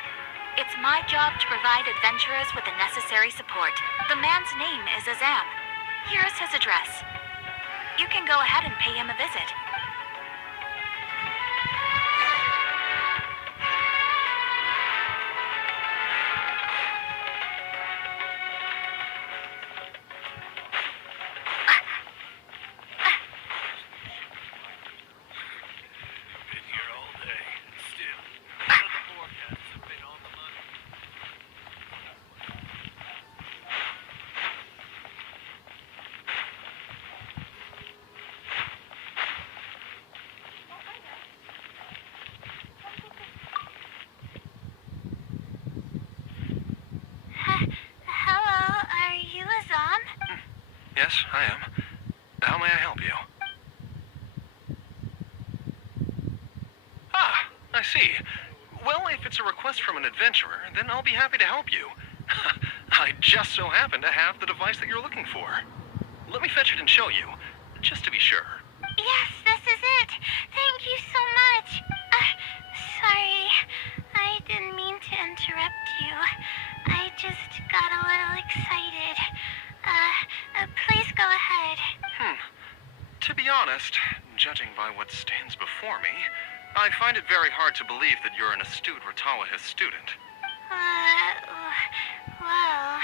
It's my job to provide adventurers with the necessary support. The man's name is Azam. Here's his address. You can go ahead and pay him a visit. Been here all day. Still, none of the forecasts have been on the money. Hello, are you Azam? Yes, I am. How may I help you? Ah, I see. Well, if it's a request from an adventurer, then I'll be happy to help you. I just so happen to have the device that you're looking for. Let me fetch it and show you, just to be sure. Yes, this is it. Thank you so much. Sorry, I didn't mean to interrupt you. I just got a little excited. Please go ahead. To be honest, judging by what stands before me, I find it very hard to believe that you're an astute Ratawahist student. Well...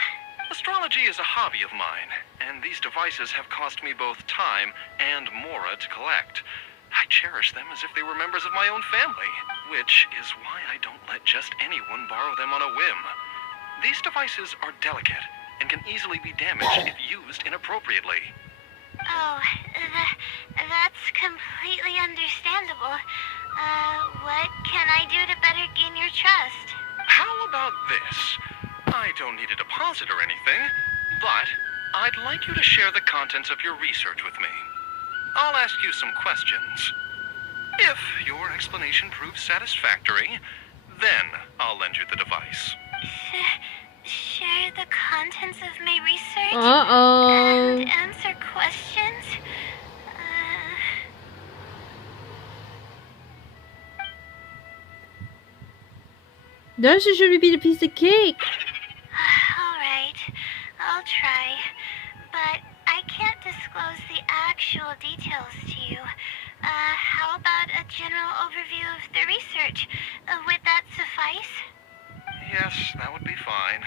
Astrology is a hobby of mine, and these devices have cost me both time and mora to collect. I cherish them as if they were members of my own family, which is why I don't let just anyone borrow them on a whim. These devices are delicate and can easily be damaged if used inappropriately. Oh, that's completely understandable. What can I do to better gain your trust? How about this? I don't need a deposit or anything, but I'd like you to share the contents of your research with me. I'll ask you some questions. If your explanation proves satisfactory, then I'll lend you the device. Share the contents of my research? Uh-oh. And answer questions? That should be the piece of cake. Alright, I'll try. But I can't disclose the actual details to you. How about a general overview of the research? Would that suffice? Yes, that would be fine.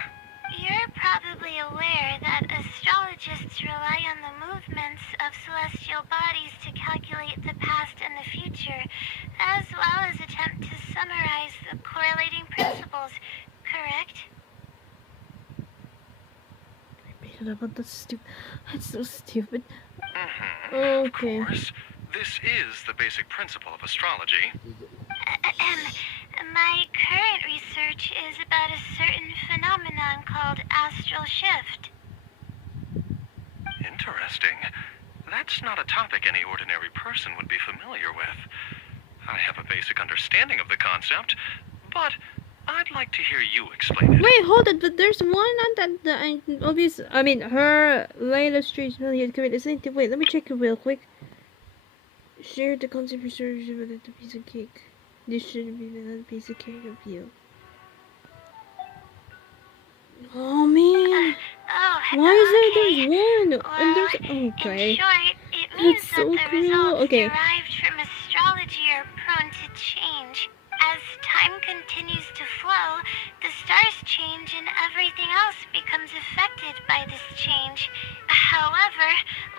You're probably aware that astrologists rely on the movements of celestial bodies to calculate the past and the future, as well as attempt to summarize the correlating principles, correct? I made it up. That's stupid. That's so stupid. Of Okay. course. This is the basic principle of astrology. My current research is about a certain phenomenon called astral shift. Interesting. That's not a topic any ordinary person would be familiar with. I have a basic understanding of the concept, but I'd like to hear you explain it. Wait, hold it, but there's one on that the obvious. I mean, her Layla Street really correct, isn't it? Wait, let me check it real quick. Share the concept research with a piece of cake. This should be another piece of cake of you. Oh man, why is there Okay. there's one Well, and there's in okay? short, it means That's so that the cool. results Okay. derived from astrology are prone to change. As time continues to flow, the stars change and everything else becomes affected by this change. However,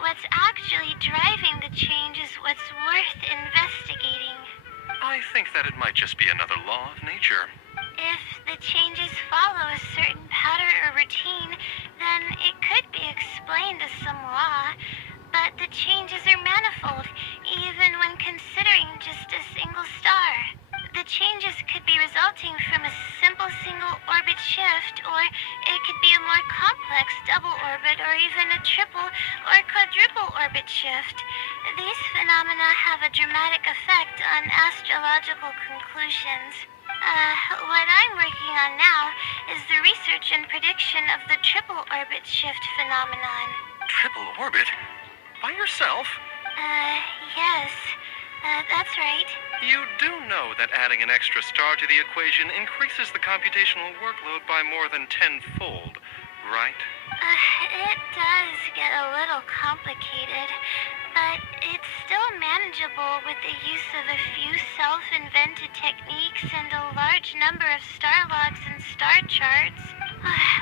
what's actually driving the change is what's worth investigating. I think that it might just be another law of nature. If the changes follow a certain pattern or routine, then it could be explained as some law. But the changes are manifold, even when considering just a single star. The changes could be resulting from a simple single orbit shift, or it could be a more complex double orbit, or even a triple or quadruple orbit shift. These phenomena have a dramatic effect on astrological conclusions. What I'm working on now is the research and prediction of the triple orbit shift phenomenon. Triple orbit? By yourself? Yes. That's right. You do know that adding an extra star to the equation increases the computational workload by more than tenfold, right? It does get a little complicated, but it's still manageable with the use of a few self-invented techniques and a large number of star logs and star charts.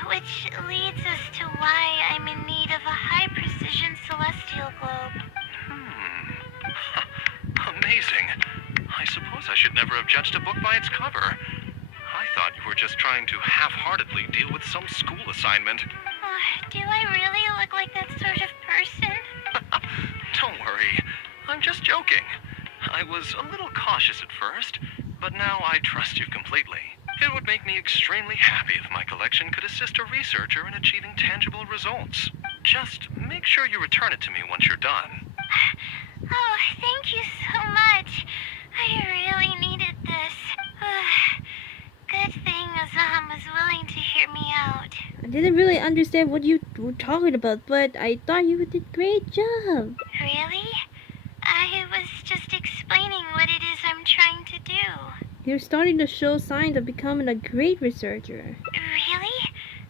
Which leads us to why I'm in need of a high-precision celestial globe. Amazing. I suppose I should never have judged a book by its cover. I thought you were just trying to half-heartedly deal with some school assignment. Do I really look like that sort of person? Don't worry. I'm just joking. I was a little cautious at first, but now I trust you completely. It would make me extremely happy if my collection could assist a researcher in achieving tangible results. Just make sure you return it to me once you're done. Oh, thank you so much. I really needed this. Good thing Azam was willing to hear me out. I didn't really understand what you were talking about, but I thought you did a great job. Really? I was just explaining what it is I'm trying to do. You're starting to show signs of becoming a great researcher. Really?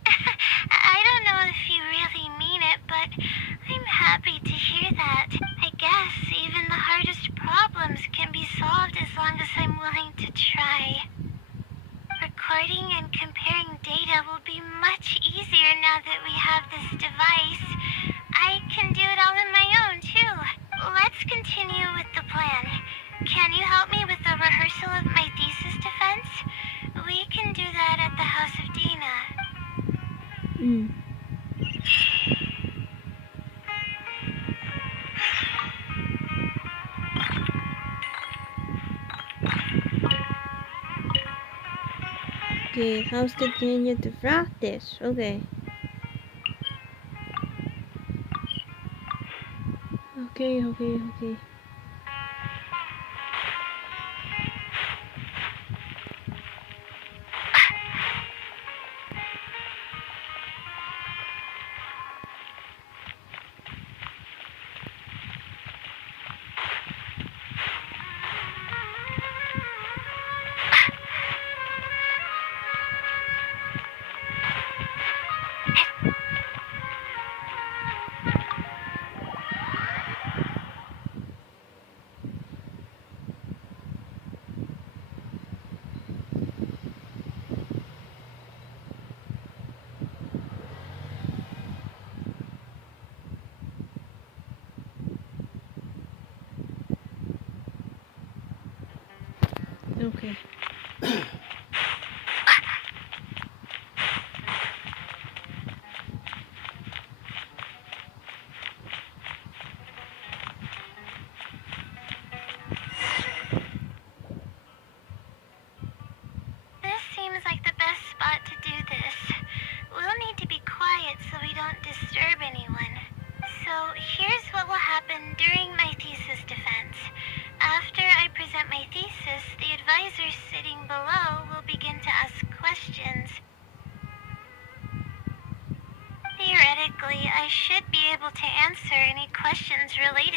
I don't know if you really mean it, but I'm happy to hear that. I guess even the hardest problems can be solved as long as I'm willing to try. Recording and comparing data will be much easier now that we have this device. I can do it all on my own, too. Let's continue with the plan. Can you help me with the rehearsal of my thesis defense? We can do that at the house of Dina. Okay, how's the Dina to practice? Okay. Okay. Okay. This seems like the best spot to do this. We'll need to be quiet so we don't disturb anyone. So here's what will happen during my thesis defense. After I present my thesis, the advisor sitting below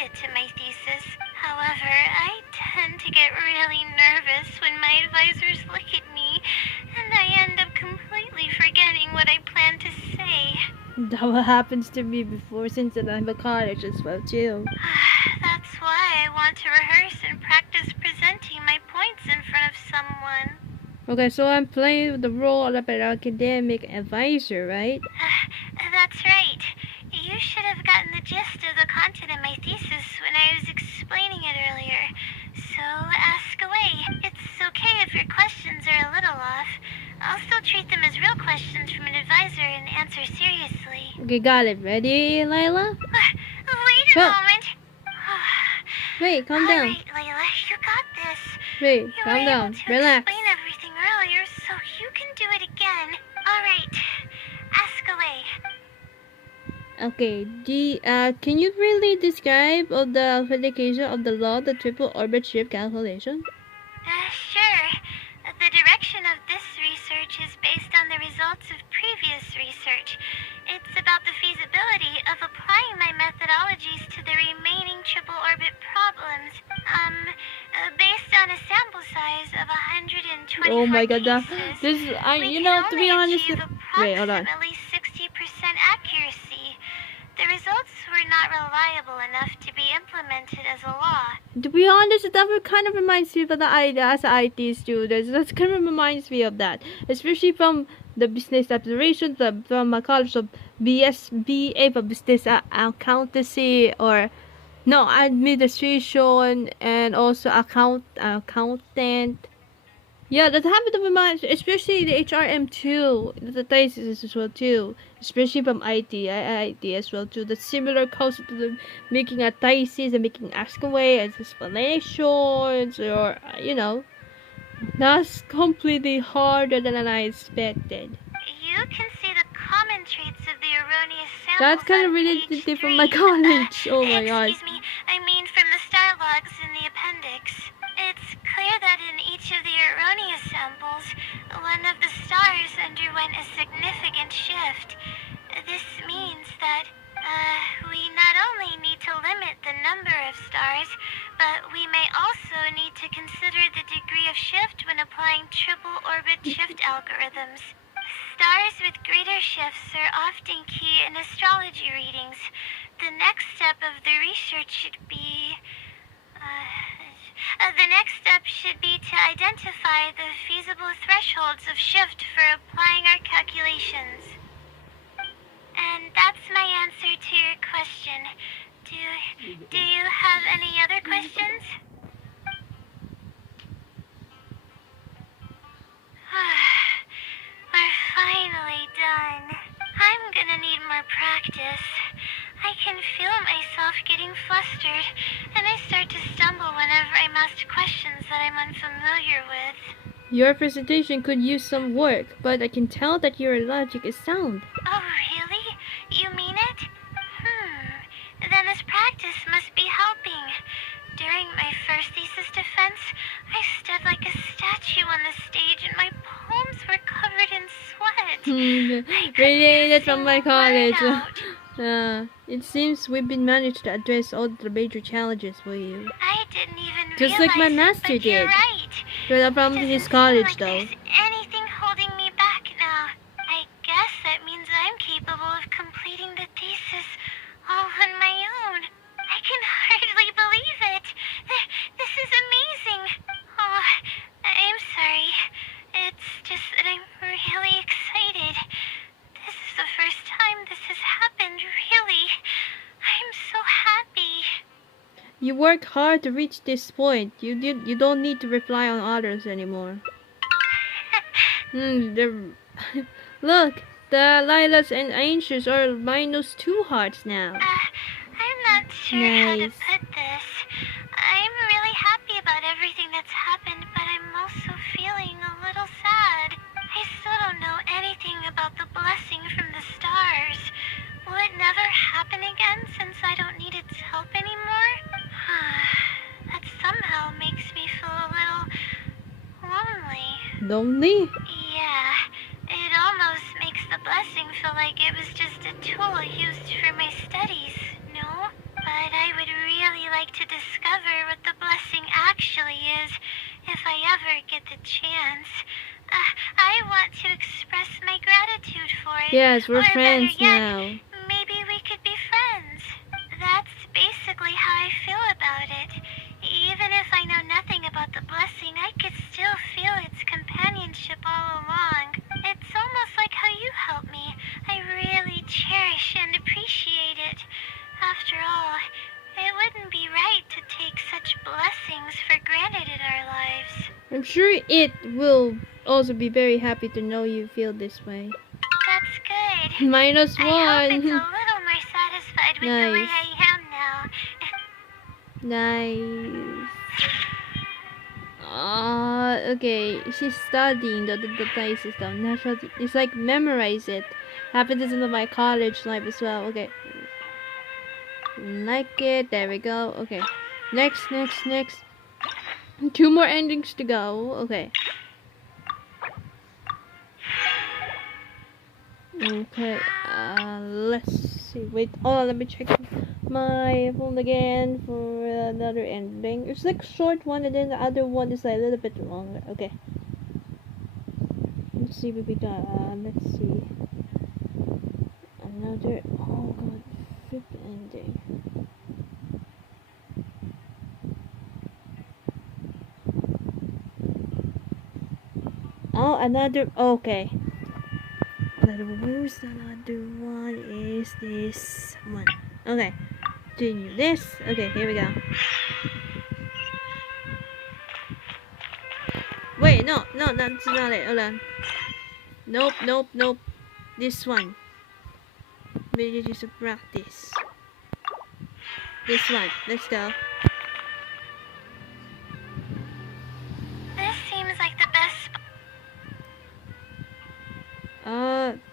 it to my thesis. However, I tend to get really nervous when my advisors look at me, and I end up completely forgetting what I plan to say. That what happens to me before, since I'm a college as well too. That's why I want to rehearse and practice presenting my points in front of someone. Okay, so I'm playing the role of an academic advisor, right? That's right. You should have gotten the gist of the content of my thesis when I was explaining it earlier. So ask away. It's okay if your questions are a little off. I'll still treat them as real questions from an advisor and answer seriously. Okay, got it. Ready, Layla? Wait a Huh. moment. Wait, calm down. Alright, Layla, you got this. Wait, You calm were down. able to Relax. explain everything earlier, so you can do it again. Alright, ask away. Okay, can you really describe of the application of the law, the triple orbit shift calculation? Sure. The direction of this research is based on the results of previous research. It's about the feasibility of applying my methodologies to the remaining triple orbit problems. Based on a sample size of 124 Oh my god, cases, this we you can know, to be only honest, achieve wait, hold on. approximately 60% accuracy. The results were not reliable enough to be implemented as a law. To be honest, that kind of reminds me of the as IT students. That kind of reminds me of that, especially from the business administration, from my college of BA for business accountancy, or no, administration, and also accountant. Yeah, that happened to remind, especially the HRM too, the thesis as well too, especially from IT as well too. The similar concept of making a thesis and making ask away as explanations, or that's completely harder than I expected. You can see the common traits of the erroneous samples That's kind of on related page from my 3. college. Oh my god. Excuse me, I mean from the star logs in the appendix. It's clear that in each of the erroneous samples, one of the stars underwent a significant shift. This means that we not only need to limit the number of stars, but we may also need to consider the degree of shift when applying triple orbit shift algorithms. Stars with greater shifts are often key in astrology readings. The next step of the research should be to identify the feasible thresholds of shift for applying our calculations. And that's my answer to your question. Do you have any other questions? We're finally done. I'm gonna need more practice. I can feel myself getting flustered, and I start to stumble whenever I'm asked questions that I'm unfamiliar with. Your presentation could use some work, but I can tell that your logic is sound. Oh, really? You mean it? Then this practice must be helping. During my first thesis defense, I stood like a statue on the stage and my palms were covered in sweat. Related from my college. Out. It seems we've been managed to address all the major challenges for you. I didn't even Just realize, like my master but you're did. right. From It his doesn't college seem like though. there's anything holding me back now. I guess that means I'm capable of completing the thesis all on my own. I can hardly believe it. This is amazing. Oh, I'm sorry. It's just that I'm really excited. This is the first time this has happened, really. I'm so happy. You worked hard to reach this point. You don't need to rely on others anymore. Look, the Lilas and Angels are -2 hearts now. I'm not sure how to Nice. put this. I'm really happy about everything that's happened, but I'm also feeling a little sad. I still don't know anything about the blessing from the stars. Will it never happen again since I don't need its help anymore? That somehow makes me feel a little lonely. Lonely? Yeah, it almost makes the blessing feel like it was just a tool used for my studies, no? But I would really really like to discover what the blessing actually is, if I ever get the chance. I want to express my gratitude for it. Yes, we're or friends better yet, now. maybe we could be friends. That's basically how I feel about it. Even if I know nothing about the blessing, I could still feel its companionship all along. It's almost like how you helped me. I really cherish and appreciate it. After all, it wouldn't be right to take such blessings for granted in our lives. I'm sure it will also be very happy to know you feel this way. That's good. -1. I hope it's a little more satisfied with the way Nice. I am now. Nice. Okay. She's studying the thesis though. Natural. It's like memorize it. Happened this in my college life as well. Okay. Like it. There we go. Okay. Next. 2 more endings to go. Okay. Okay, let's see. Wait, let me check my phone again for another ending. It's like short one, and then the other one is like a little bit longer. Okay. Let's see what we got. Let's see. Another. Oh god, fifth ending. Oh, another. Okay. Where's the other one? Is this one? Okay. Continue this. Okay, here we go. Wait, no, that's not it. Hold on. Nope. This one. Maybe just a practice. This one. Let's go. This seems like the best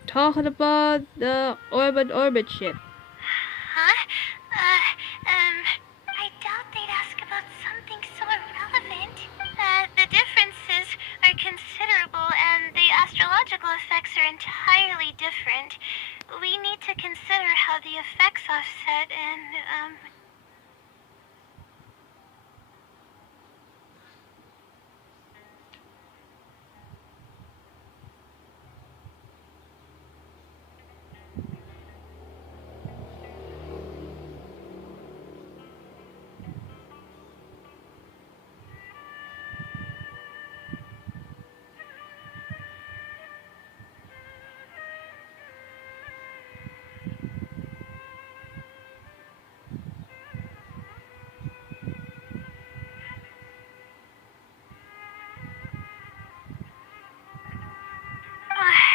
Talking about the orbit ship. Huh? I doubt they'd ask about something so irrelevant. The differences are considerable and the astrological effects are entirely different. We need to consider how the effects offset and,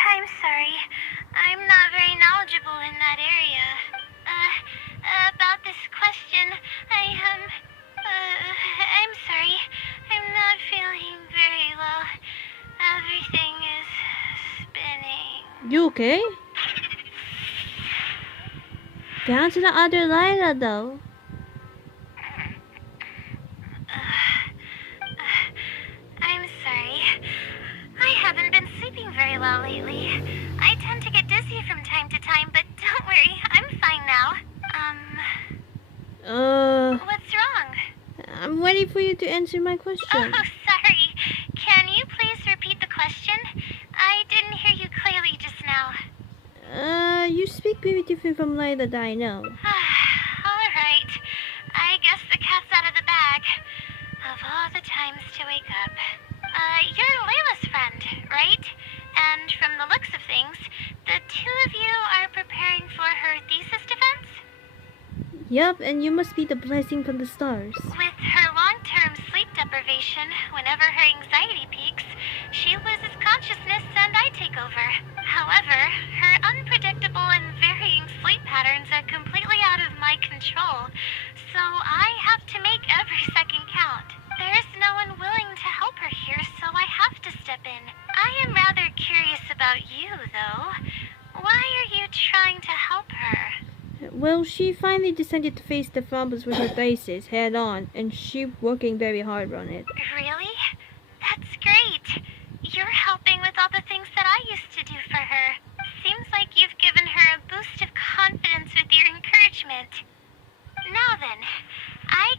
I'm sorry. I'm not very knowledgeable in that area. About this question, I'm sorry. I'm not feeling very well. Everything is spinning. You okay? Down to the other Layla though. I'm sorry. I haven't been sleeping very well lately. I tend to get dizzy from time to time, but don't worry, I'm fine now. What's wrong? I'm waiting for you to answer my question. Oh, sorry. Can you please repeat the question? I didn't hear you clearly just now. You speak very different from Layla that I know. Alright. I guess the cat's out of the bag. Of all the times to wake up. You're Layla's friend, right? And from the looks of things, the two of you are preparing for her thesis defense? Yup, and you must be the blessing from the stars. With her long-term sleep deprivation, whenever her anxiety peaks, she loses consciousness and I take over. However, her unpredictable and varying sleep patterns are completely out of my control, so I have to make every second count. There's no one willing to help her here, so I have to step in. I am rather curious about you, though. Why are you trying to help her? Well, she finally decided to face the problems with her thesis head on, and she's working very hard on it. Really? That's great. You're helping with all the things that I used to do for her. Seems like you've given her a boost of confidence with your encouragement. Now then, I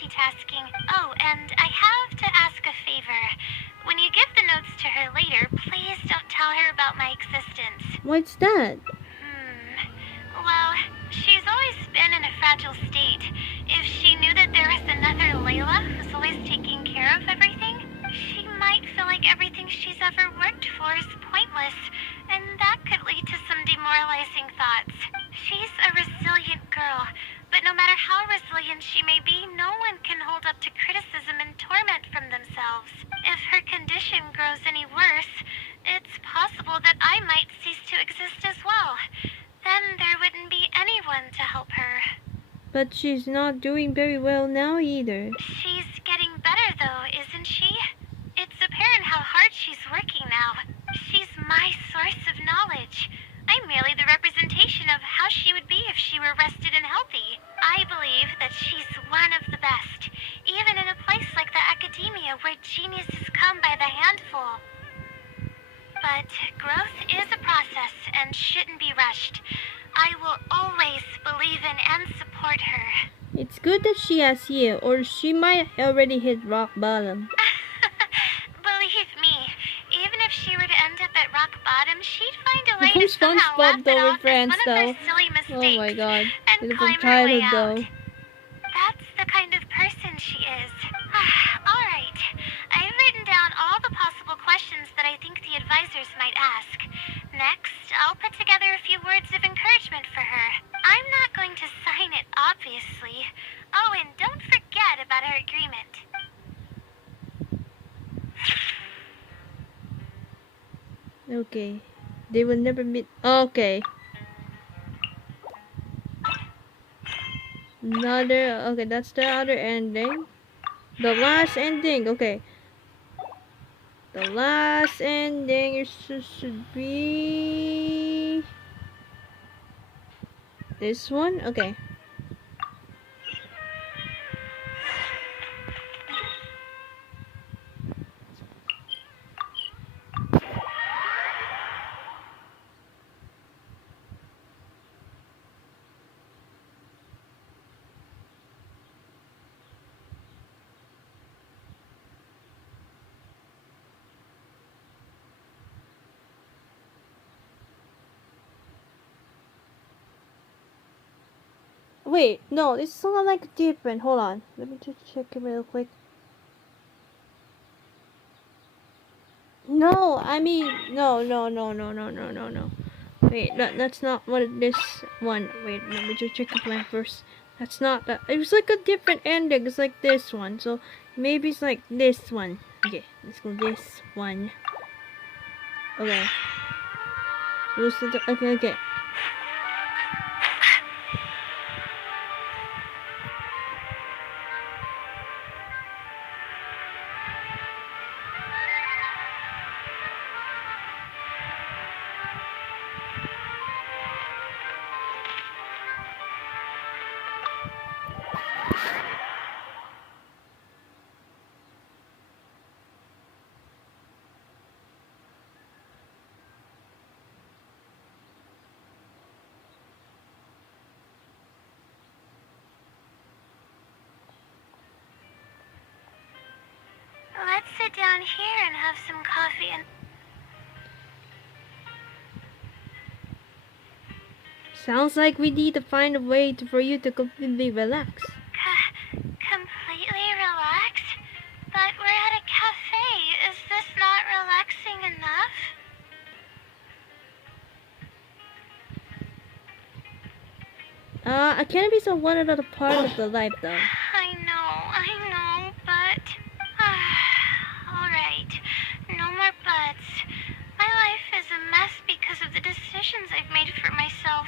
multitasking. Oh, and I have to ask a favor. When you give the notes to her later, please don't tell her about my existence. What's that? Well, she's always been in a fragile state. If she knew that there was another Layla who's always taking care of everything, she might feel like everything she's ever worked for is pointless, and that could lead to some demoralizing thoughts. She's a resilient girl, but no matter how resilient she may be, no one can hold up to criticism and torment from themselves. If her condition grows any worse, it's possible that I might cease to exist as well. Then there wouldn't be anyone to help her. But she's not doing very well now either. She's getting better though, isn't she? It's apparent how hard she's working now. She's my source of knowledge. I'm merely the representation of how she would be if she were rested and healthy. I believe that she's one of the best, even in a place like the Akademiya where geniuses come by the handful. But growth is a process and shouldn't be rushed. I will always believe in and support her. It's good that she has you, or she might already hit rock bottom. Believe me, even if she were to end up at rock bottom, she'd find a way to Who's somehow laugh SpongeBob it though off with friends as one of though? her silly mistakes Oh my god. and Beautiful climb her way childhood out. though. That's the kind of person she is. Alright, I've written down all the possible questions that I think the advisors might ask. Next, I'll put together a few words of encouragement for her. I'm not going to sign it, obviously. Oh, and don't forget about our agreement. Okay. They will never meet. Okay. Okay, that's the other ending. The last ending, okay. The last ending should be this one? Okay. Wait, no, this is not like different. Hold on. Let me just check it real quick. No, I mean, no. Wait, that's not what this one. Wait, let me just check the plan first. That's not that. It was like a different ending. It's like this one. So maybe it's like this one. Okay, let's go this one. Okay. Okay. Let's sit down here and have some coffee and... Sounds like we need to find a way for you to completely relax. Completely relax? But we're at a cafe. Is this not relaxing enough? Academy is one another part of the life though. I know, but... Alright, no more buts. My life is a mess because of the decisions I've made for myself.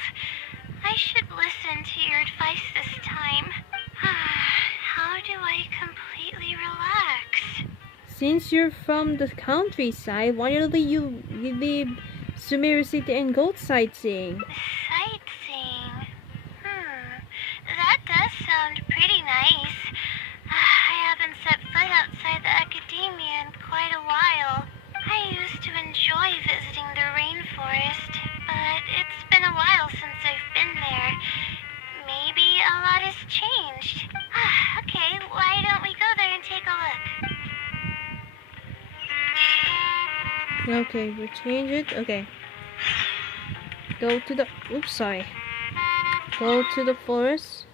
I should listen to your advice this time. How do I completely relax? Since you're from the countryside, why don't you leave Sumeru City and go sightseeing? Sightseeing? That does sound pretty nice. I haven't set foot outside the Akademiya in quite a while. I used to enjoy visiting the rainforest, but it's been a while since I've been there. Maybe a lot has changed. Okay, why Okay, we change it. Okay. Go to the. Oops, sorry. Go to the forest.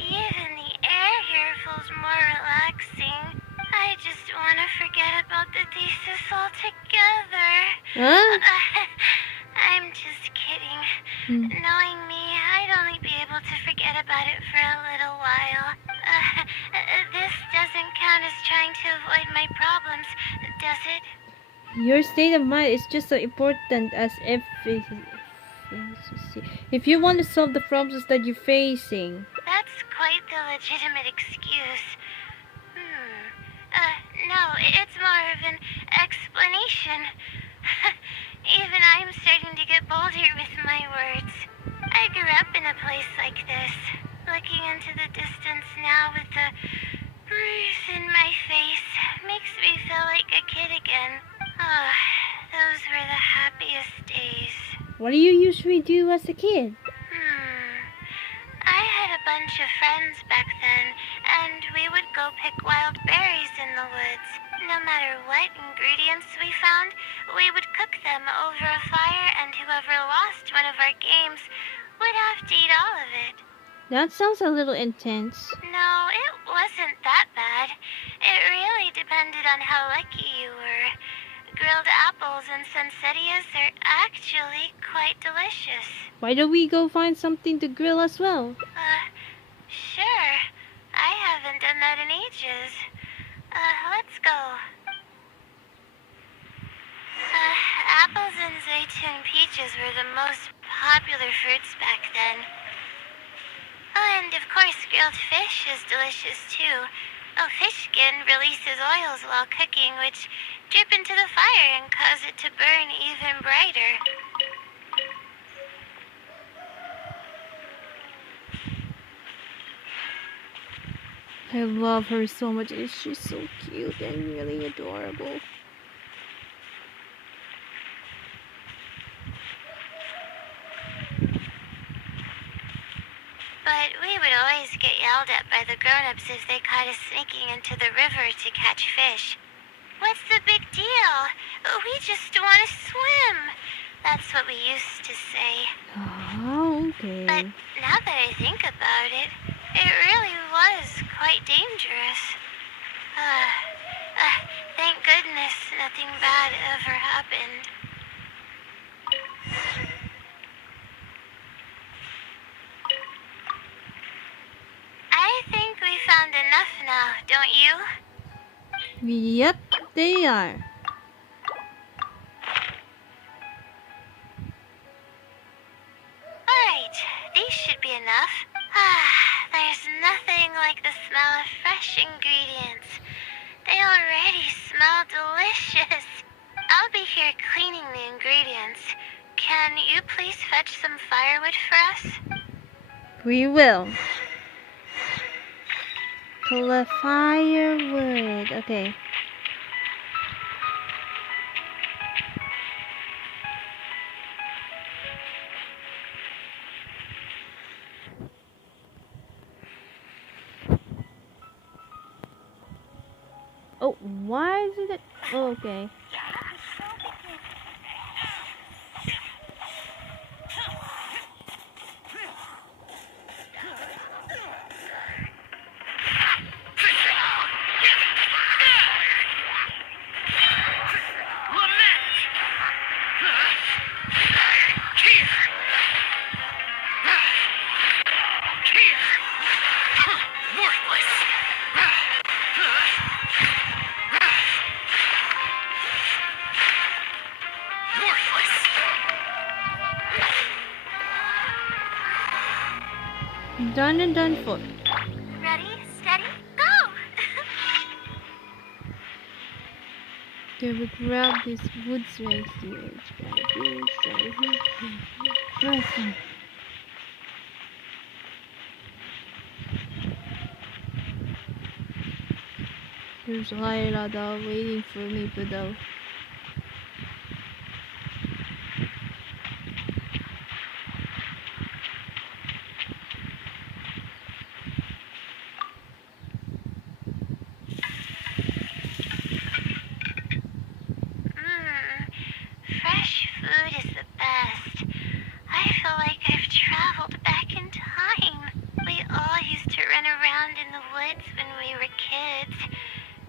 Even the air here feels more relaxing. I just want to forget about the thesis altogether. Huh? I'm just kidding. Hmm. Knowing me, I'd only be able to forget about it for a little while. This doesn't count as trying to avoid my problems, does it? Your state of mind is just as important as if you want to solve the problems that you're facing. That's quite the legitimate excuse. No, it's more of an explanation. Even I'm starting to get bolder with my words. I grew up in a place like this, looking into the distance now with the breeze in my face makes me feel like a kid again. Oh, those were the happiest days. What do you usually do as a kid? I had a bunch of friends back then, and we would go pick wild berries in the woods. No matter what ingredients we found, we would cook them over a fire, and whoever lost one of our games would have to eat all of it. That sounds a little intense. No, it wasn't that bad. It really depended on how lucky you were. Grilled apples and sunsettias are actually quite delicious. Why don't we go find something to grill as well? Sure. I haven't done that in ages. Let's go. Apples and zaytun peaches were the most popular fruits back then. Oh, and of course grilled fish is delicious too. Oh, fish skin releases oils while cooking, which drip into the fire and cause it to burn even brighter. I love her so much. She's so cute and really adorable. But we would always get yelled at by the grown-ups if they caught us sneaking into the river to catch fish. What's the big deal? We just want to swim. That's what we used to say. Oh, okay. But now that I think about it, it really was quite dangerous. Thank goodness nothing bad ever happened. I think we found enough now, don't you? Yep, they are. Alright, these should be enough. There's nothing like the smell of fresh ingredients. They already smell delicious. I'll be here cleaning the ingredients. Can you please fetch some firewood for us? We will. Collect firewood. Okay. Oh, why is it? Oh, okay. Done and done for. Ready, steady, go! Okay, we grab these woods right here. Listen. There's Layla though waiting for me below. Fresh food is the best. I feel like I've traveled back in time. We all used to run around in the woods when we were kids.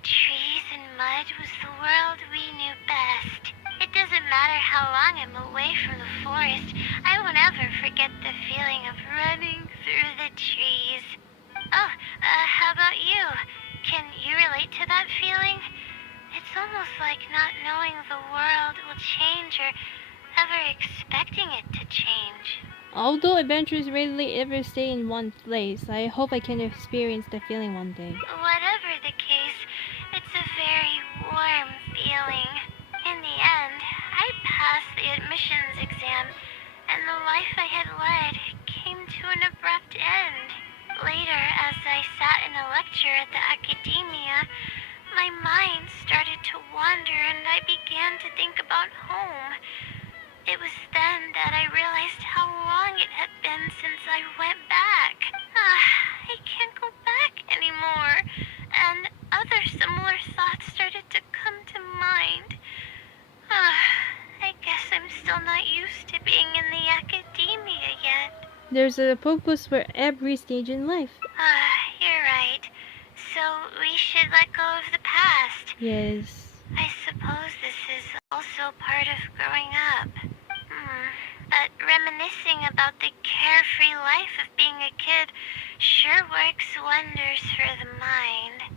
Trees and mud was the world we knew best. It doesn't matter how long I'm away from the forest, I won't ever forget the feeling of running through the trees. Oh, how about you? Can you relate to that feeling? It's almost like not knowing the world will change or ever expecting it to change. Although adventures rarely ever stay in one place, I hope I can experience the feeling one day. Whatever the case, it's a very warm feeling. In the end, I passed the admissions exam, and the life I had led came to an abrupt end. Later, as I sat in a lecture at the Akademiya, my mind started to wander and I began to think about home. It was then that I realized how long it had been since I went back. I can't go back anymore. And other similar thoughts started to come to mind. I guess I'm still not used to being in the Akademiya yet. There's a purpose for every stage in life. You're right. So we should let go of the past. Yes. I suppose this is also part of growing up. But reminiscing about the carefree life of being a kid sure works wonders for the mind.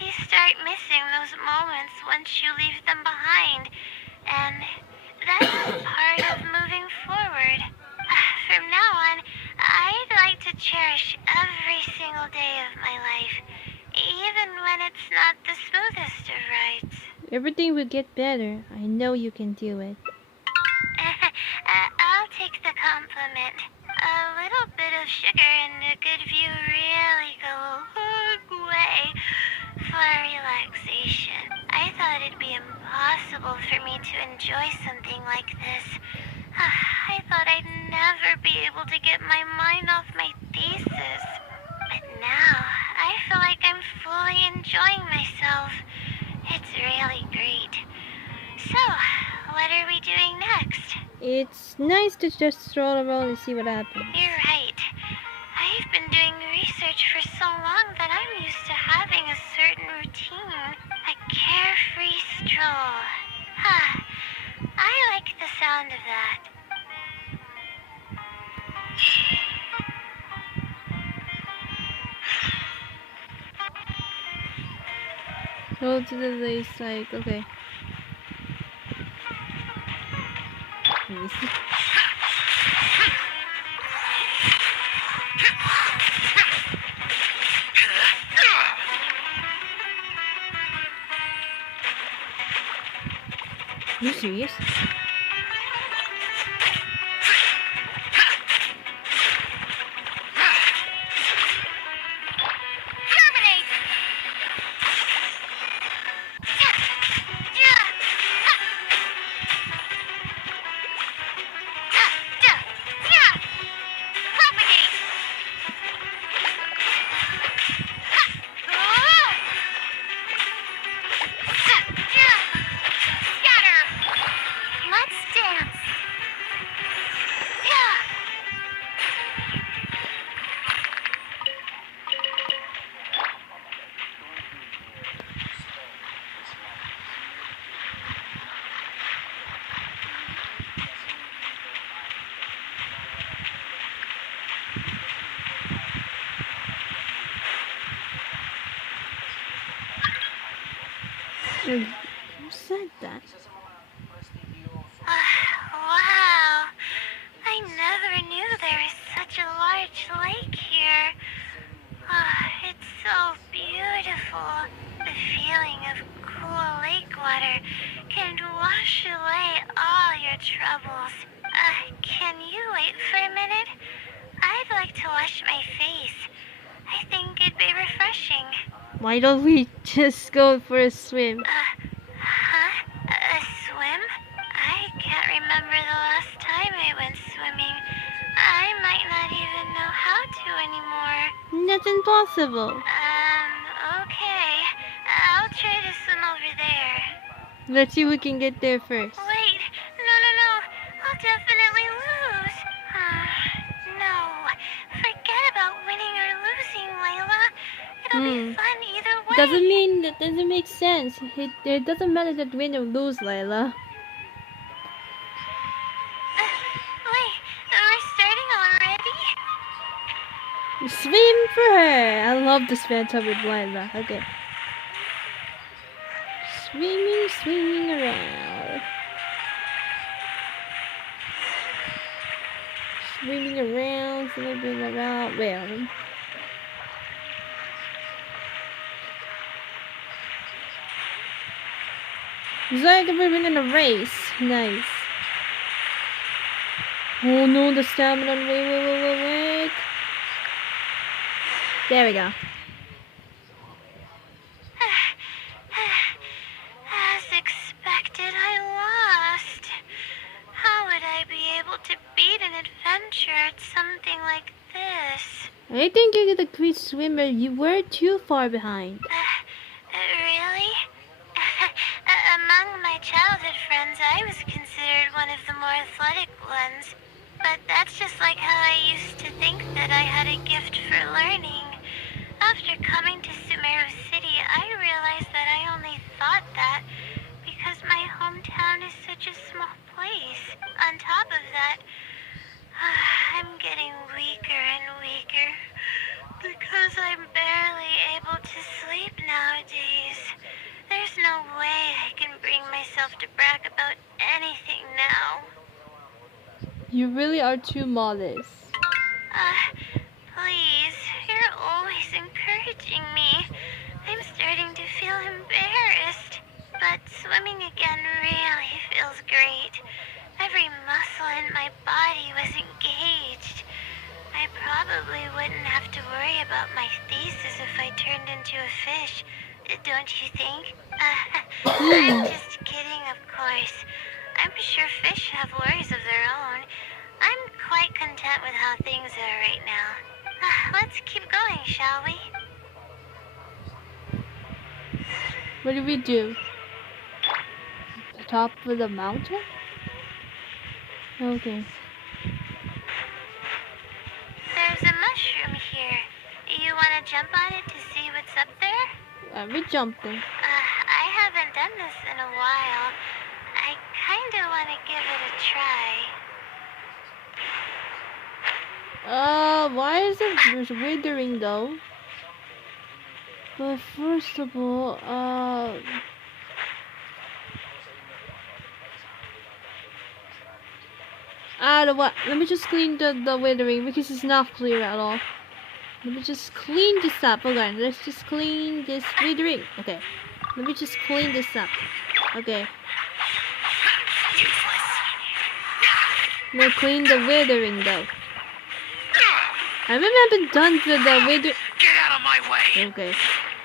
You start missing those moments once you leave them behind. And that's part of moving forward. From now on, I'd like to cherish every single day of my life, even when it's not the smoothest of rides. Everything will get better. I know you can do it. I'll take the compliment. A little bit of sugar and a good view really go a long way for relaxation. I thought it'd be impossible for me to enjoy something like this. I thought I'd never be able to get my mind off my thesis. But now, I feel like I'm fully enjoying myself. It's really great. So, what are we doing next? It's nice to just stroll around and see what happens. You're right. I've been doing research for so long that I'm used to having a certain routine. A carefree stroll. I like the sound of that. Go to the lace like, okay. Let me see. Are you serious? Who said that? Wow. I never knew there was such a a large lake here. It's so beautiful. The feeling of cool lake water can wash away all your troubles. Can you wait for a minute? I'd like to wash my face. I think it'd be refreshing. Why don't we just go for a swim? A swim? I can't remember the last time I went swimming. I might not even know how to anymore. That's impossible. Okay. I'll try to swim over there. Let's see who can get there first. Wait, no. I'll definitely lose. No. Forget about winning or losing, Layla. It'll be fun either way. That doesn't make sense. It doesn't matter that win or lose, Layla. Wait, we're starting already? Swim for her. I love this bathtub with Layla. Okay. Swimming around. Swimming around. Well. It's like we're winning a race. Nice. Oh no, the stamina. Wait. There we go. As expected, I lost. How would I be able to beat an adventure at something like this? I think you're the great swimmer. You were too far behind. Really? Among my childhood friends, I was considered one of the more athletic ones. But that's just like how I used to think that I had a gift for learning. After coming to Sumeru City, I realized that I only thought that because my hometown is such a small place. On top of that, I'm getting weaker and weaker because I'm barely able to sleep nowadays. There's no way I can bring myself to brag about anything now. You really are too modest. Please, you're always encouraging me. I'm starting to feel embarrassed, but swimming again really feels great. Every muscle in my body was engaged. I probably wouldn't have to worry about my thesis if I turned into a fish, don't you think? I'm just kidding, of course. I'm sure fish have worries of their own. I'm quite content with how things are right now. Let's keep going, shall we? What do we do? The top of the mountain? Okay. There's a mushroom here. You want to jump on it to see what's up there? We jumped in. I haven't done this in a while. I kinda want to give it a try. Why is it withering though? But first of all, what? Let me just clean the withering because it's not clear at all. Let me just clean this up. Okay, let's just clean this withering. Okay, let me just clean this up. Okay. Now clean the withering though. I haven't done for the withering. Get out of my way! Okay.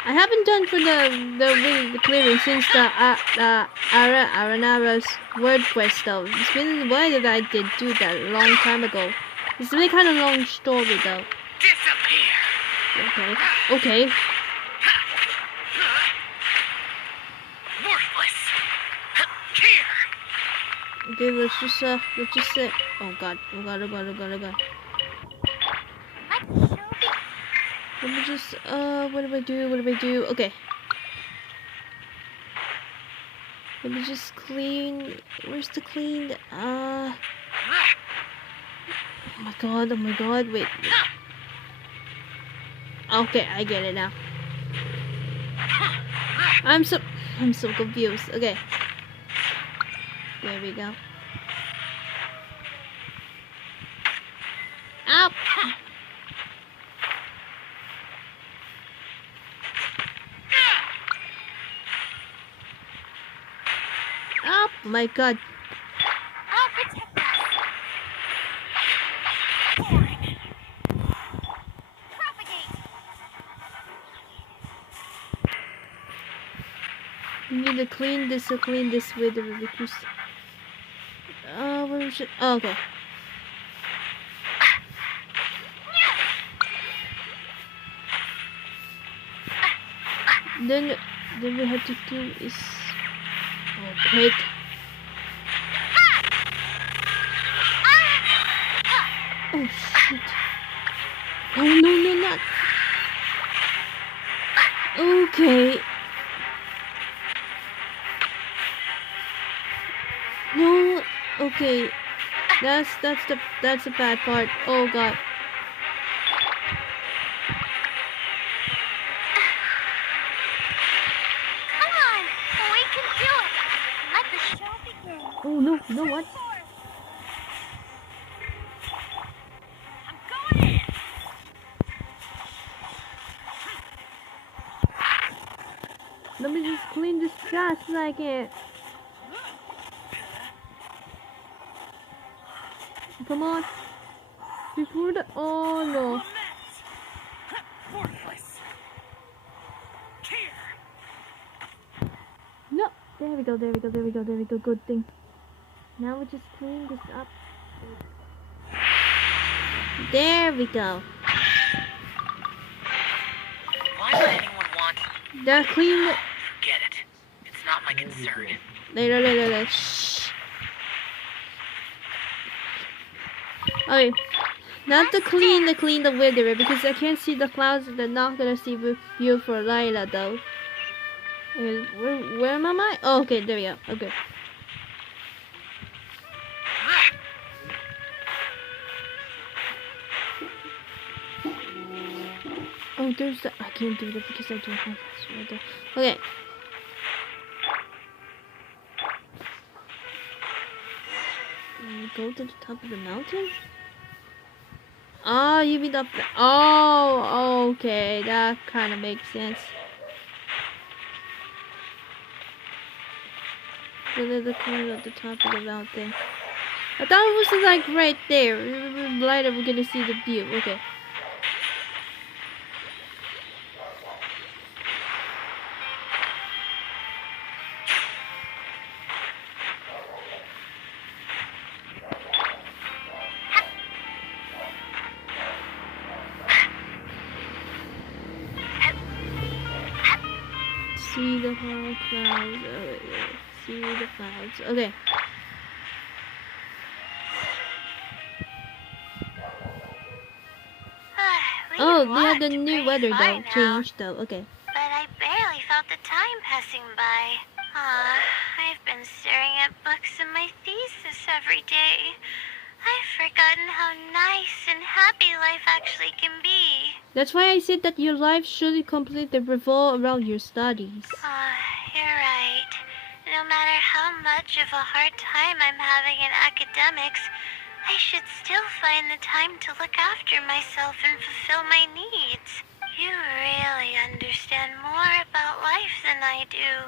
I haven't done for the clearing since the Aranara's word quest though. It's been a while that I did do that a long time ago. It's really kind of long story though. Disappear! Okay. Worthless! Here! Okay, let's just say, oh god. Let me just, what do I do? Okay. Let me just clean, where's the clean, oh my god, wait. Okay, I get it now. I'm so confused. Okay. There we go. Ow! Oh my god. I'll protect us. Propagate. We need to clean this with the because where is it? Oh, okay. Then we have to do is wait. Oh shit. Oh no, not. Okay. No. Okay. That's the bad part. Oh god. Come on, we can do it. Let the show begin. Oh no, you know what? I'm going in. Let me just clean this fast as I can. Come on. Before the oh no. Worthless. No. There we go. Good thing. Now we just clean this up. There we go. Why would anyone want... That clean. Forget it. It's not my concern. Later. Shh. Okay. Not to clean the weather because I can't see the clouds. They're not gonna see the view for Layla though. Okay, where am I? Oh, okay, there we go. Okay. Oh, there's the. I can't do that because I don't have this right there. Okay. Go to the top of the mountain? Oh, you mean up there? Oh, okay. That kind of makes sense. So there's the corner at the top of the mountain. I thought it was like right there. Later we're gonna see the view. Okay. See the clouds. See the clouds. Okay. Oh, they had the new weather though. Changed though. Okay. But I barely felt the time passing by. I've been staring at books in my thesis every day. I've forgotten how nice and happy life actually can be. That's why I said that your life should completely revolve around your studies. You're right. No matter how much of a hard time I'm having in academics, I should still find the time to look after myself and fulfill my needs. You really understand more about life than I do.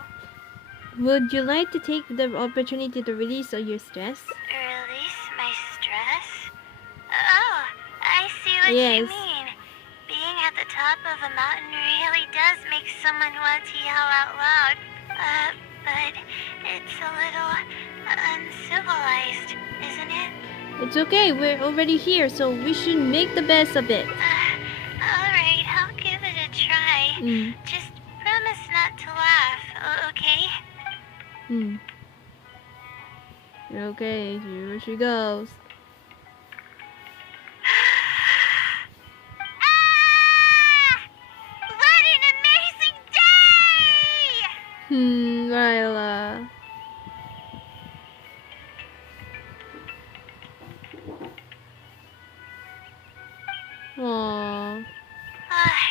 Would you like to take the opportunity to release all your stress? Release my stress? Oh, I see what you mean. Being at the top of a mountain really does make someone want to yell out loud. But it's a little uncivilized, isn't it? It's okay, we're already here, so we should make the best of it. Alright, I'll give it a try. Just promise not to laugh, okay? Okay, here she goes. What an amazing day! Layla. Aww.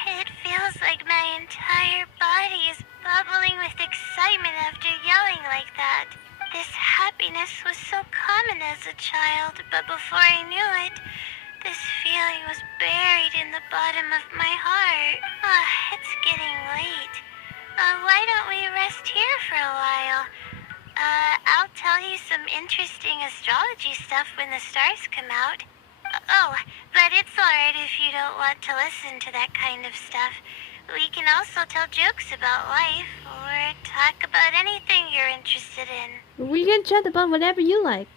It feels like my entire body is bubbling with excitement after yelling like that. This happiness was so common as a child, but before I knew it, this feeling was buried in the bottom of my heart. It's getting late. Why don't we rest here for a while? I'll tell you some interesting astrology stuff when the stars come out. Oh, but it's alright if you don't want to listen to that kind of stuff. We can also tell jokes about life, or talk about anything you're interested in. We can chat about whatever you like.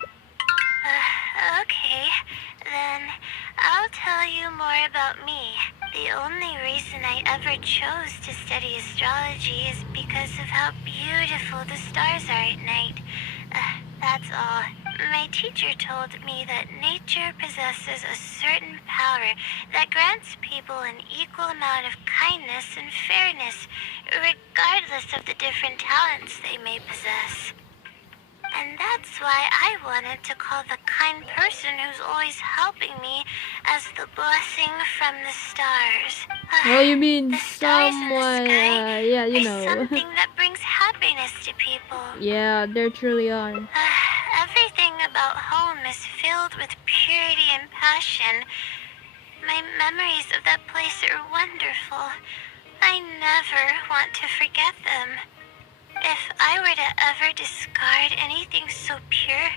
Okay, then I'll tell you more about me. The only reason I ever chose to study astrology is because of how beautiful the stars are at night. That's all. My teacher told me that nature possesses a certain power that grants people an equal amount of kindness and fairness, regardless of the different talents they may possess. And that's why I wanted to call the kind person who's always helping me as the blessing from the stars. Oh, you mean The stars in the someone, sky yeah, you are know. something that brings happiness to people. Yeah, there truly are. Everything about home is filled with purity and passion. My memories of that place are wonderful. I never want to forget them. If I were to ever discard anything so pure,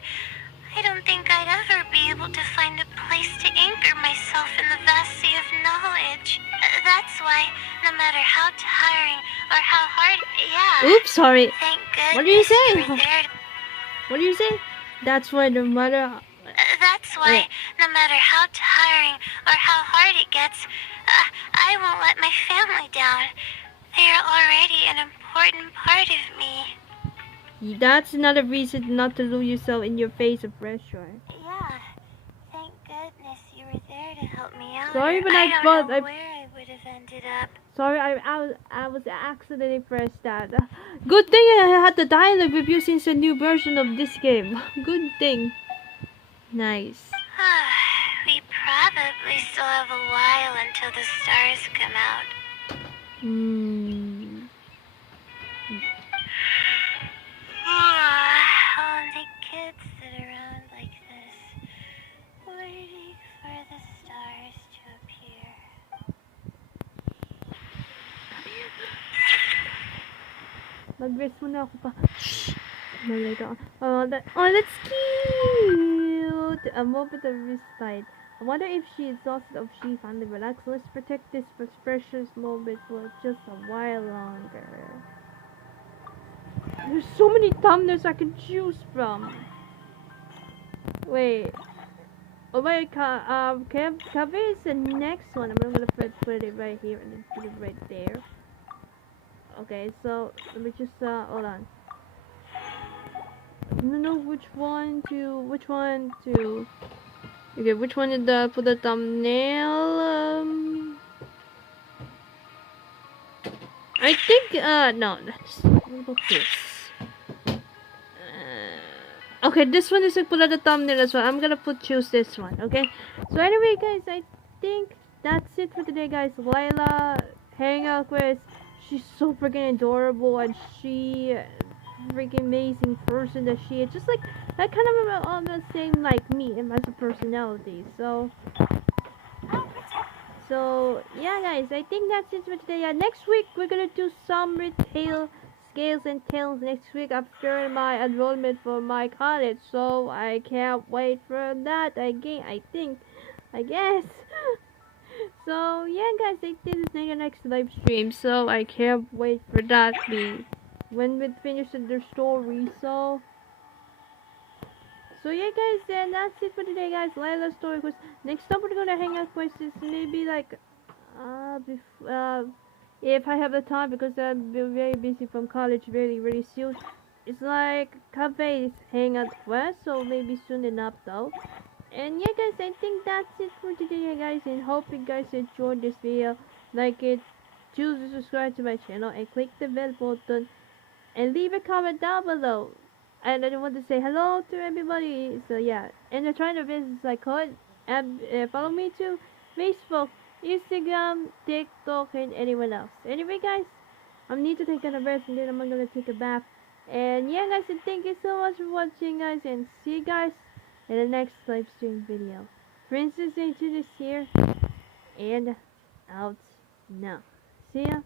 I don't think I'd ever be able to find a place to anchor myself in the vast sea of knowledge. That's why, no matter how tiring or how hard, Oops, sorry. thank goodness What did you say? you were there. What do you say? That's why no matter. That's why, no matter how tiring or how hard it gets, I won't let my family down. They are already an important part of me. That's another reason not to lose yourself in your face of pressure. Yeah, thank goodness you were there to help me out. Sorry, but I don't know where I would have ended up. Sorry, I was accidentally pressed that. Good thing I had the dialogue with you since the new version of this game. Good thing. Nice. We probably still have a while until the stars come out. Only kids sit around like this, waiting for the stars to appear. Mag-rest muna ako pa. No, later on. That's cute! A moment of respite. I wonder if she exhausted or if she finally relaxed. Let's protect this precious moment for just a while longer. There's so many thumbnails I can choose from. Wait. Oh my god, cover is the next one. I'm gonna put it right here and then put it right there. Okay, so let me just hold on. I don't know which one to okay, which one did for the thumbnail? I think no, what about this? Okay, this one is for the thumbnail as well. I'm gonna choose this one, okay? So anyway guys, I think that's it for today guys. Layla Hangout with, she's so freaking adorable and she freaking amazing person that she is, just like that kind of almost same like me and my personality. So yeah guys, I think that's it for today. Next week we're gonna do Summertide Scales and Tales next week after my enrollment for my college, so I can't wait for that again. I guess so yeah guys, I think this is the next live stream, so I can't wait for that when we finish the story. So yeah guys, then that's it for today guys. Layla's story was next time we're gonna hang out places maybe like if I have the time, because I'm very busy from college very soon. It's like cafes hangout quest, so maybe soon enough though. And yeah guys, I think that's it for today guys, and hope you guys enjoyed this video. Like it, choose to subscribe to my channel and click the bell button and leave a comment down below. And I want to say hello to everybody. So yeah, and I'm trying to visit I could, and follow me to Facebook, Instagram, TikTok, and anyone else. Anyway guys, I need to take a rest and then I'm gonna take a bath. And yeah guys, and thank you so much for watching guys, and see you guys in the next live stream video. Princess Angel is here and out now. See ya.